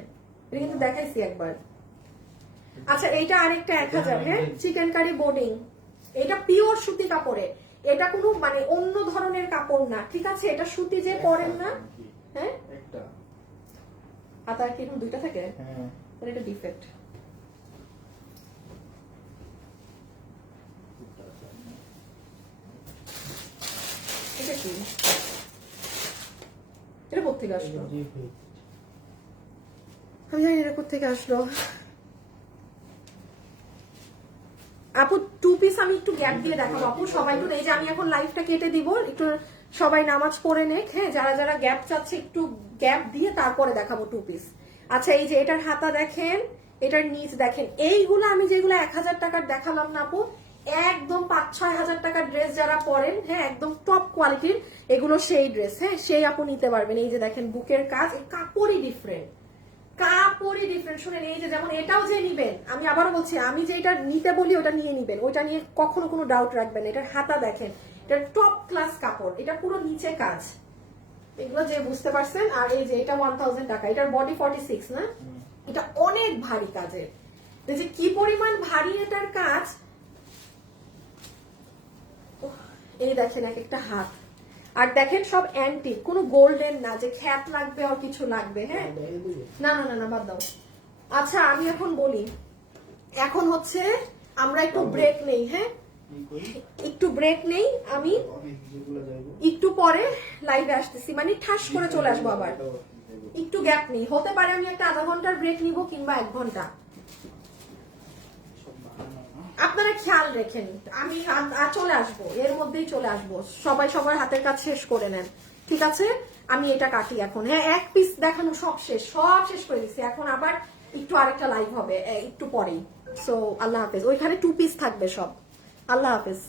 এটা কিন্তু দেখাইছি একবার। আচ্ছা এইটা আরেকটা 1000, হ্যাঁ চিকেন কারি বোর্ডিং। এটা পিওর সুতি কাপড়ে, এটা কোনো মানে অন্য ধরনের কাপড় না, ঠিক আছে? এটা সুতি যে পরেন না, হ্যাঁ একটা হাতা কি এরকম দুইটা থাকে? হ্যাঁ তাহলে এটা ডিফেক্ট। এটা কি, এটা কোথেকে আসলো? আমি জানি এটা কোথেকে আসলো। আপু 2 পিস আমি একটু গ্যাপ দিয়ে দেখাবো আপু, সবাই একটু। এই যে আমি এখন লাইভটা কেটে দিব, একটু সবাই নামাজ পড়ে নেক, হ্যাঁ যারা যারা গ্যাপ চাচ্ছে একটু গ্যাপ দিয়ে তারপরে দেখাবো 2 পিস। আচ্ছা এই যে এটার হাতা দেখেন, এটার নিচ দেখেন। এইগুলো আমি যেগুলো 1000 টাকার দেখালাম না আপু, একদম 5-6 হাজার টাকার ড্রেস যারা পরেন, হ্যাঁ একদম টপ কোয়ালিটির, এগুলো সেই ড্রেস, হ্যাঁ সেই আপু নিতে পারবেন। এই যে দেখেন বুকের কাজ, কাপড়ই ডিফারেন্ট, কাপড়ই ডিফারেন্ট। শুনেন এই যে যেমন এটাও যে নিবেন, আমি আবারও বলছি, আমি যেটা নিতে বলি ওটা নিয়ে নিবেন, ওইটা নিয়ে কখনো কোনো ডাউট রাখবেন। এটার হাতা দেখেন, এটা টপ ক্লাস কাপড়, এটা পুরো নিচে কাজ, এগুলো যে বুঝতে পারছেন। আর এই যে এটা 1000 টাকা, এটার বডি 46 না, এটা অনেক ভারী কাজের। এই যে কি পরিমাণ ভারী এটার কাজ, এই দেখেন এক একটা হাত। আর দেখেন সব অ্যান্টিক, কোনো গোল্ডেন না যে খ্যাত লাগবে আর কিছু লাগবে, হ্যাঁ না না না না বাদ দাও। আচ্ছা আমি এখন বলি, এখন হচ্ছে আমরা একটু ব্রেক নেই, হ্যাঁ এই করি একটু ব্রেক নেই, আমি যেগুলো যাইবো একটু পরে লাইভে আসতেছি, মানে ঠাস করে চলে আসবো আবার। একটু গ্যাপ নেই, হতে পারে আমি একটা আধা ঘন্টার ব্রেক নিব কিংবা 1 ঘন্টা, আপনারা খেয়াল রেখেন। আমি আর চলে আসবো, এর মধ্যেই চলে আসবো, সবাই সবার হাতের কাজ শেষ করে নেন, ঠিক আছে? আমি এটা কাটি এখন। হ্যাঁ, 1 পিস দেখানো সব শেষ করে দিচ্ছি। এখন আবার একটু আরেকটা লাইভ হবে একটু পরেই। সো আল্লাহ হাফেজ। ওইখানে 2 পিস থাকবে সব। আল্লাহ হাফেজ।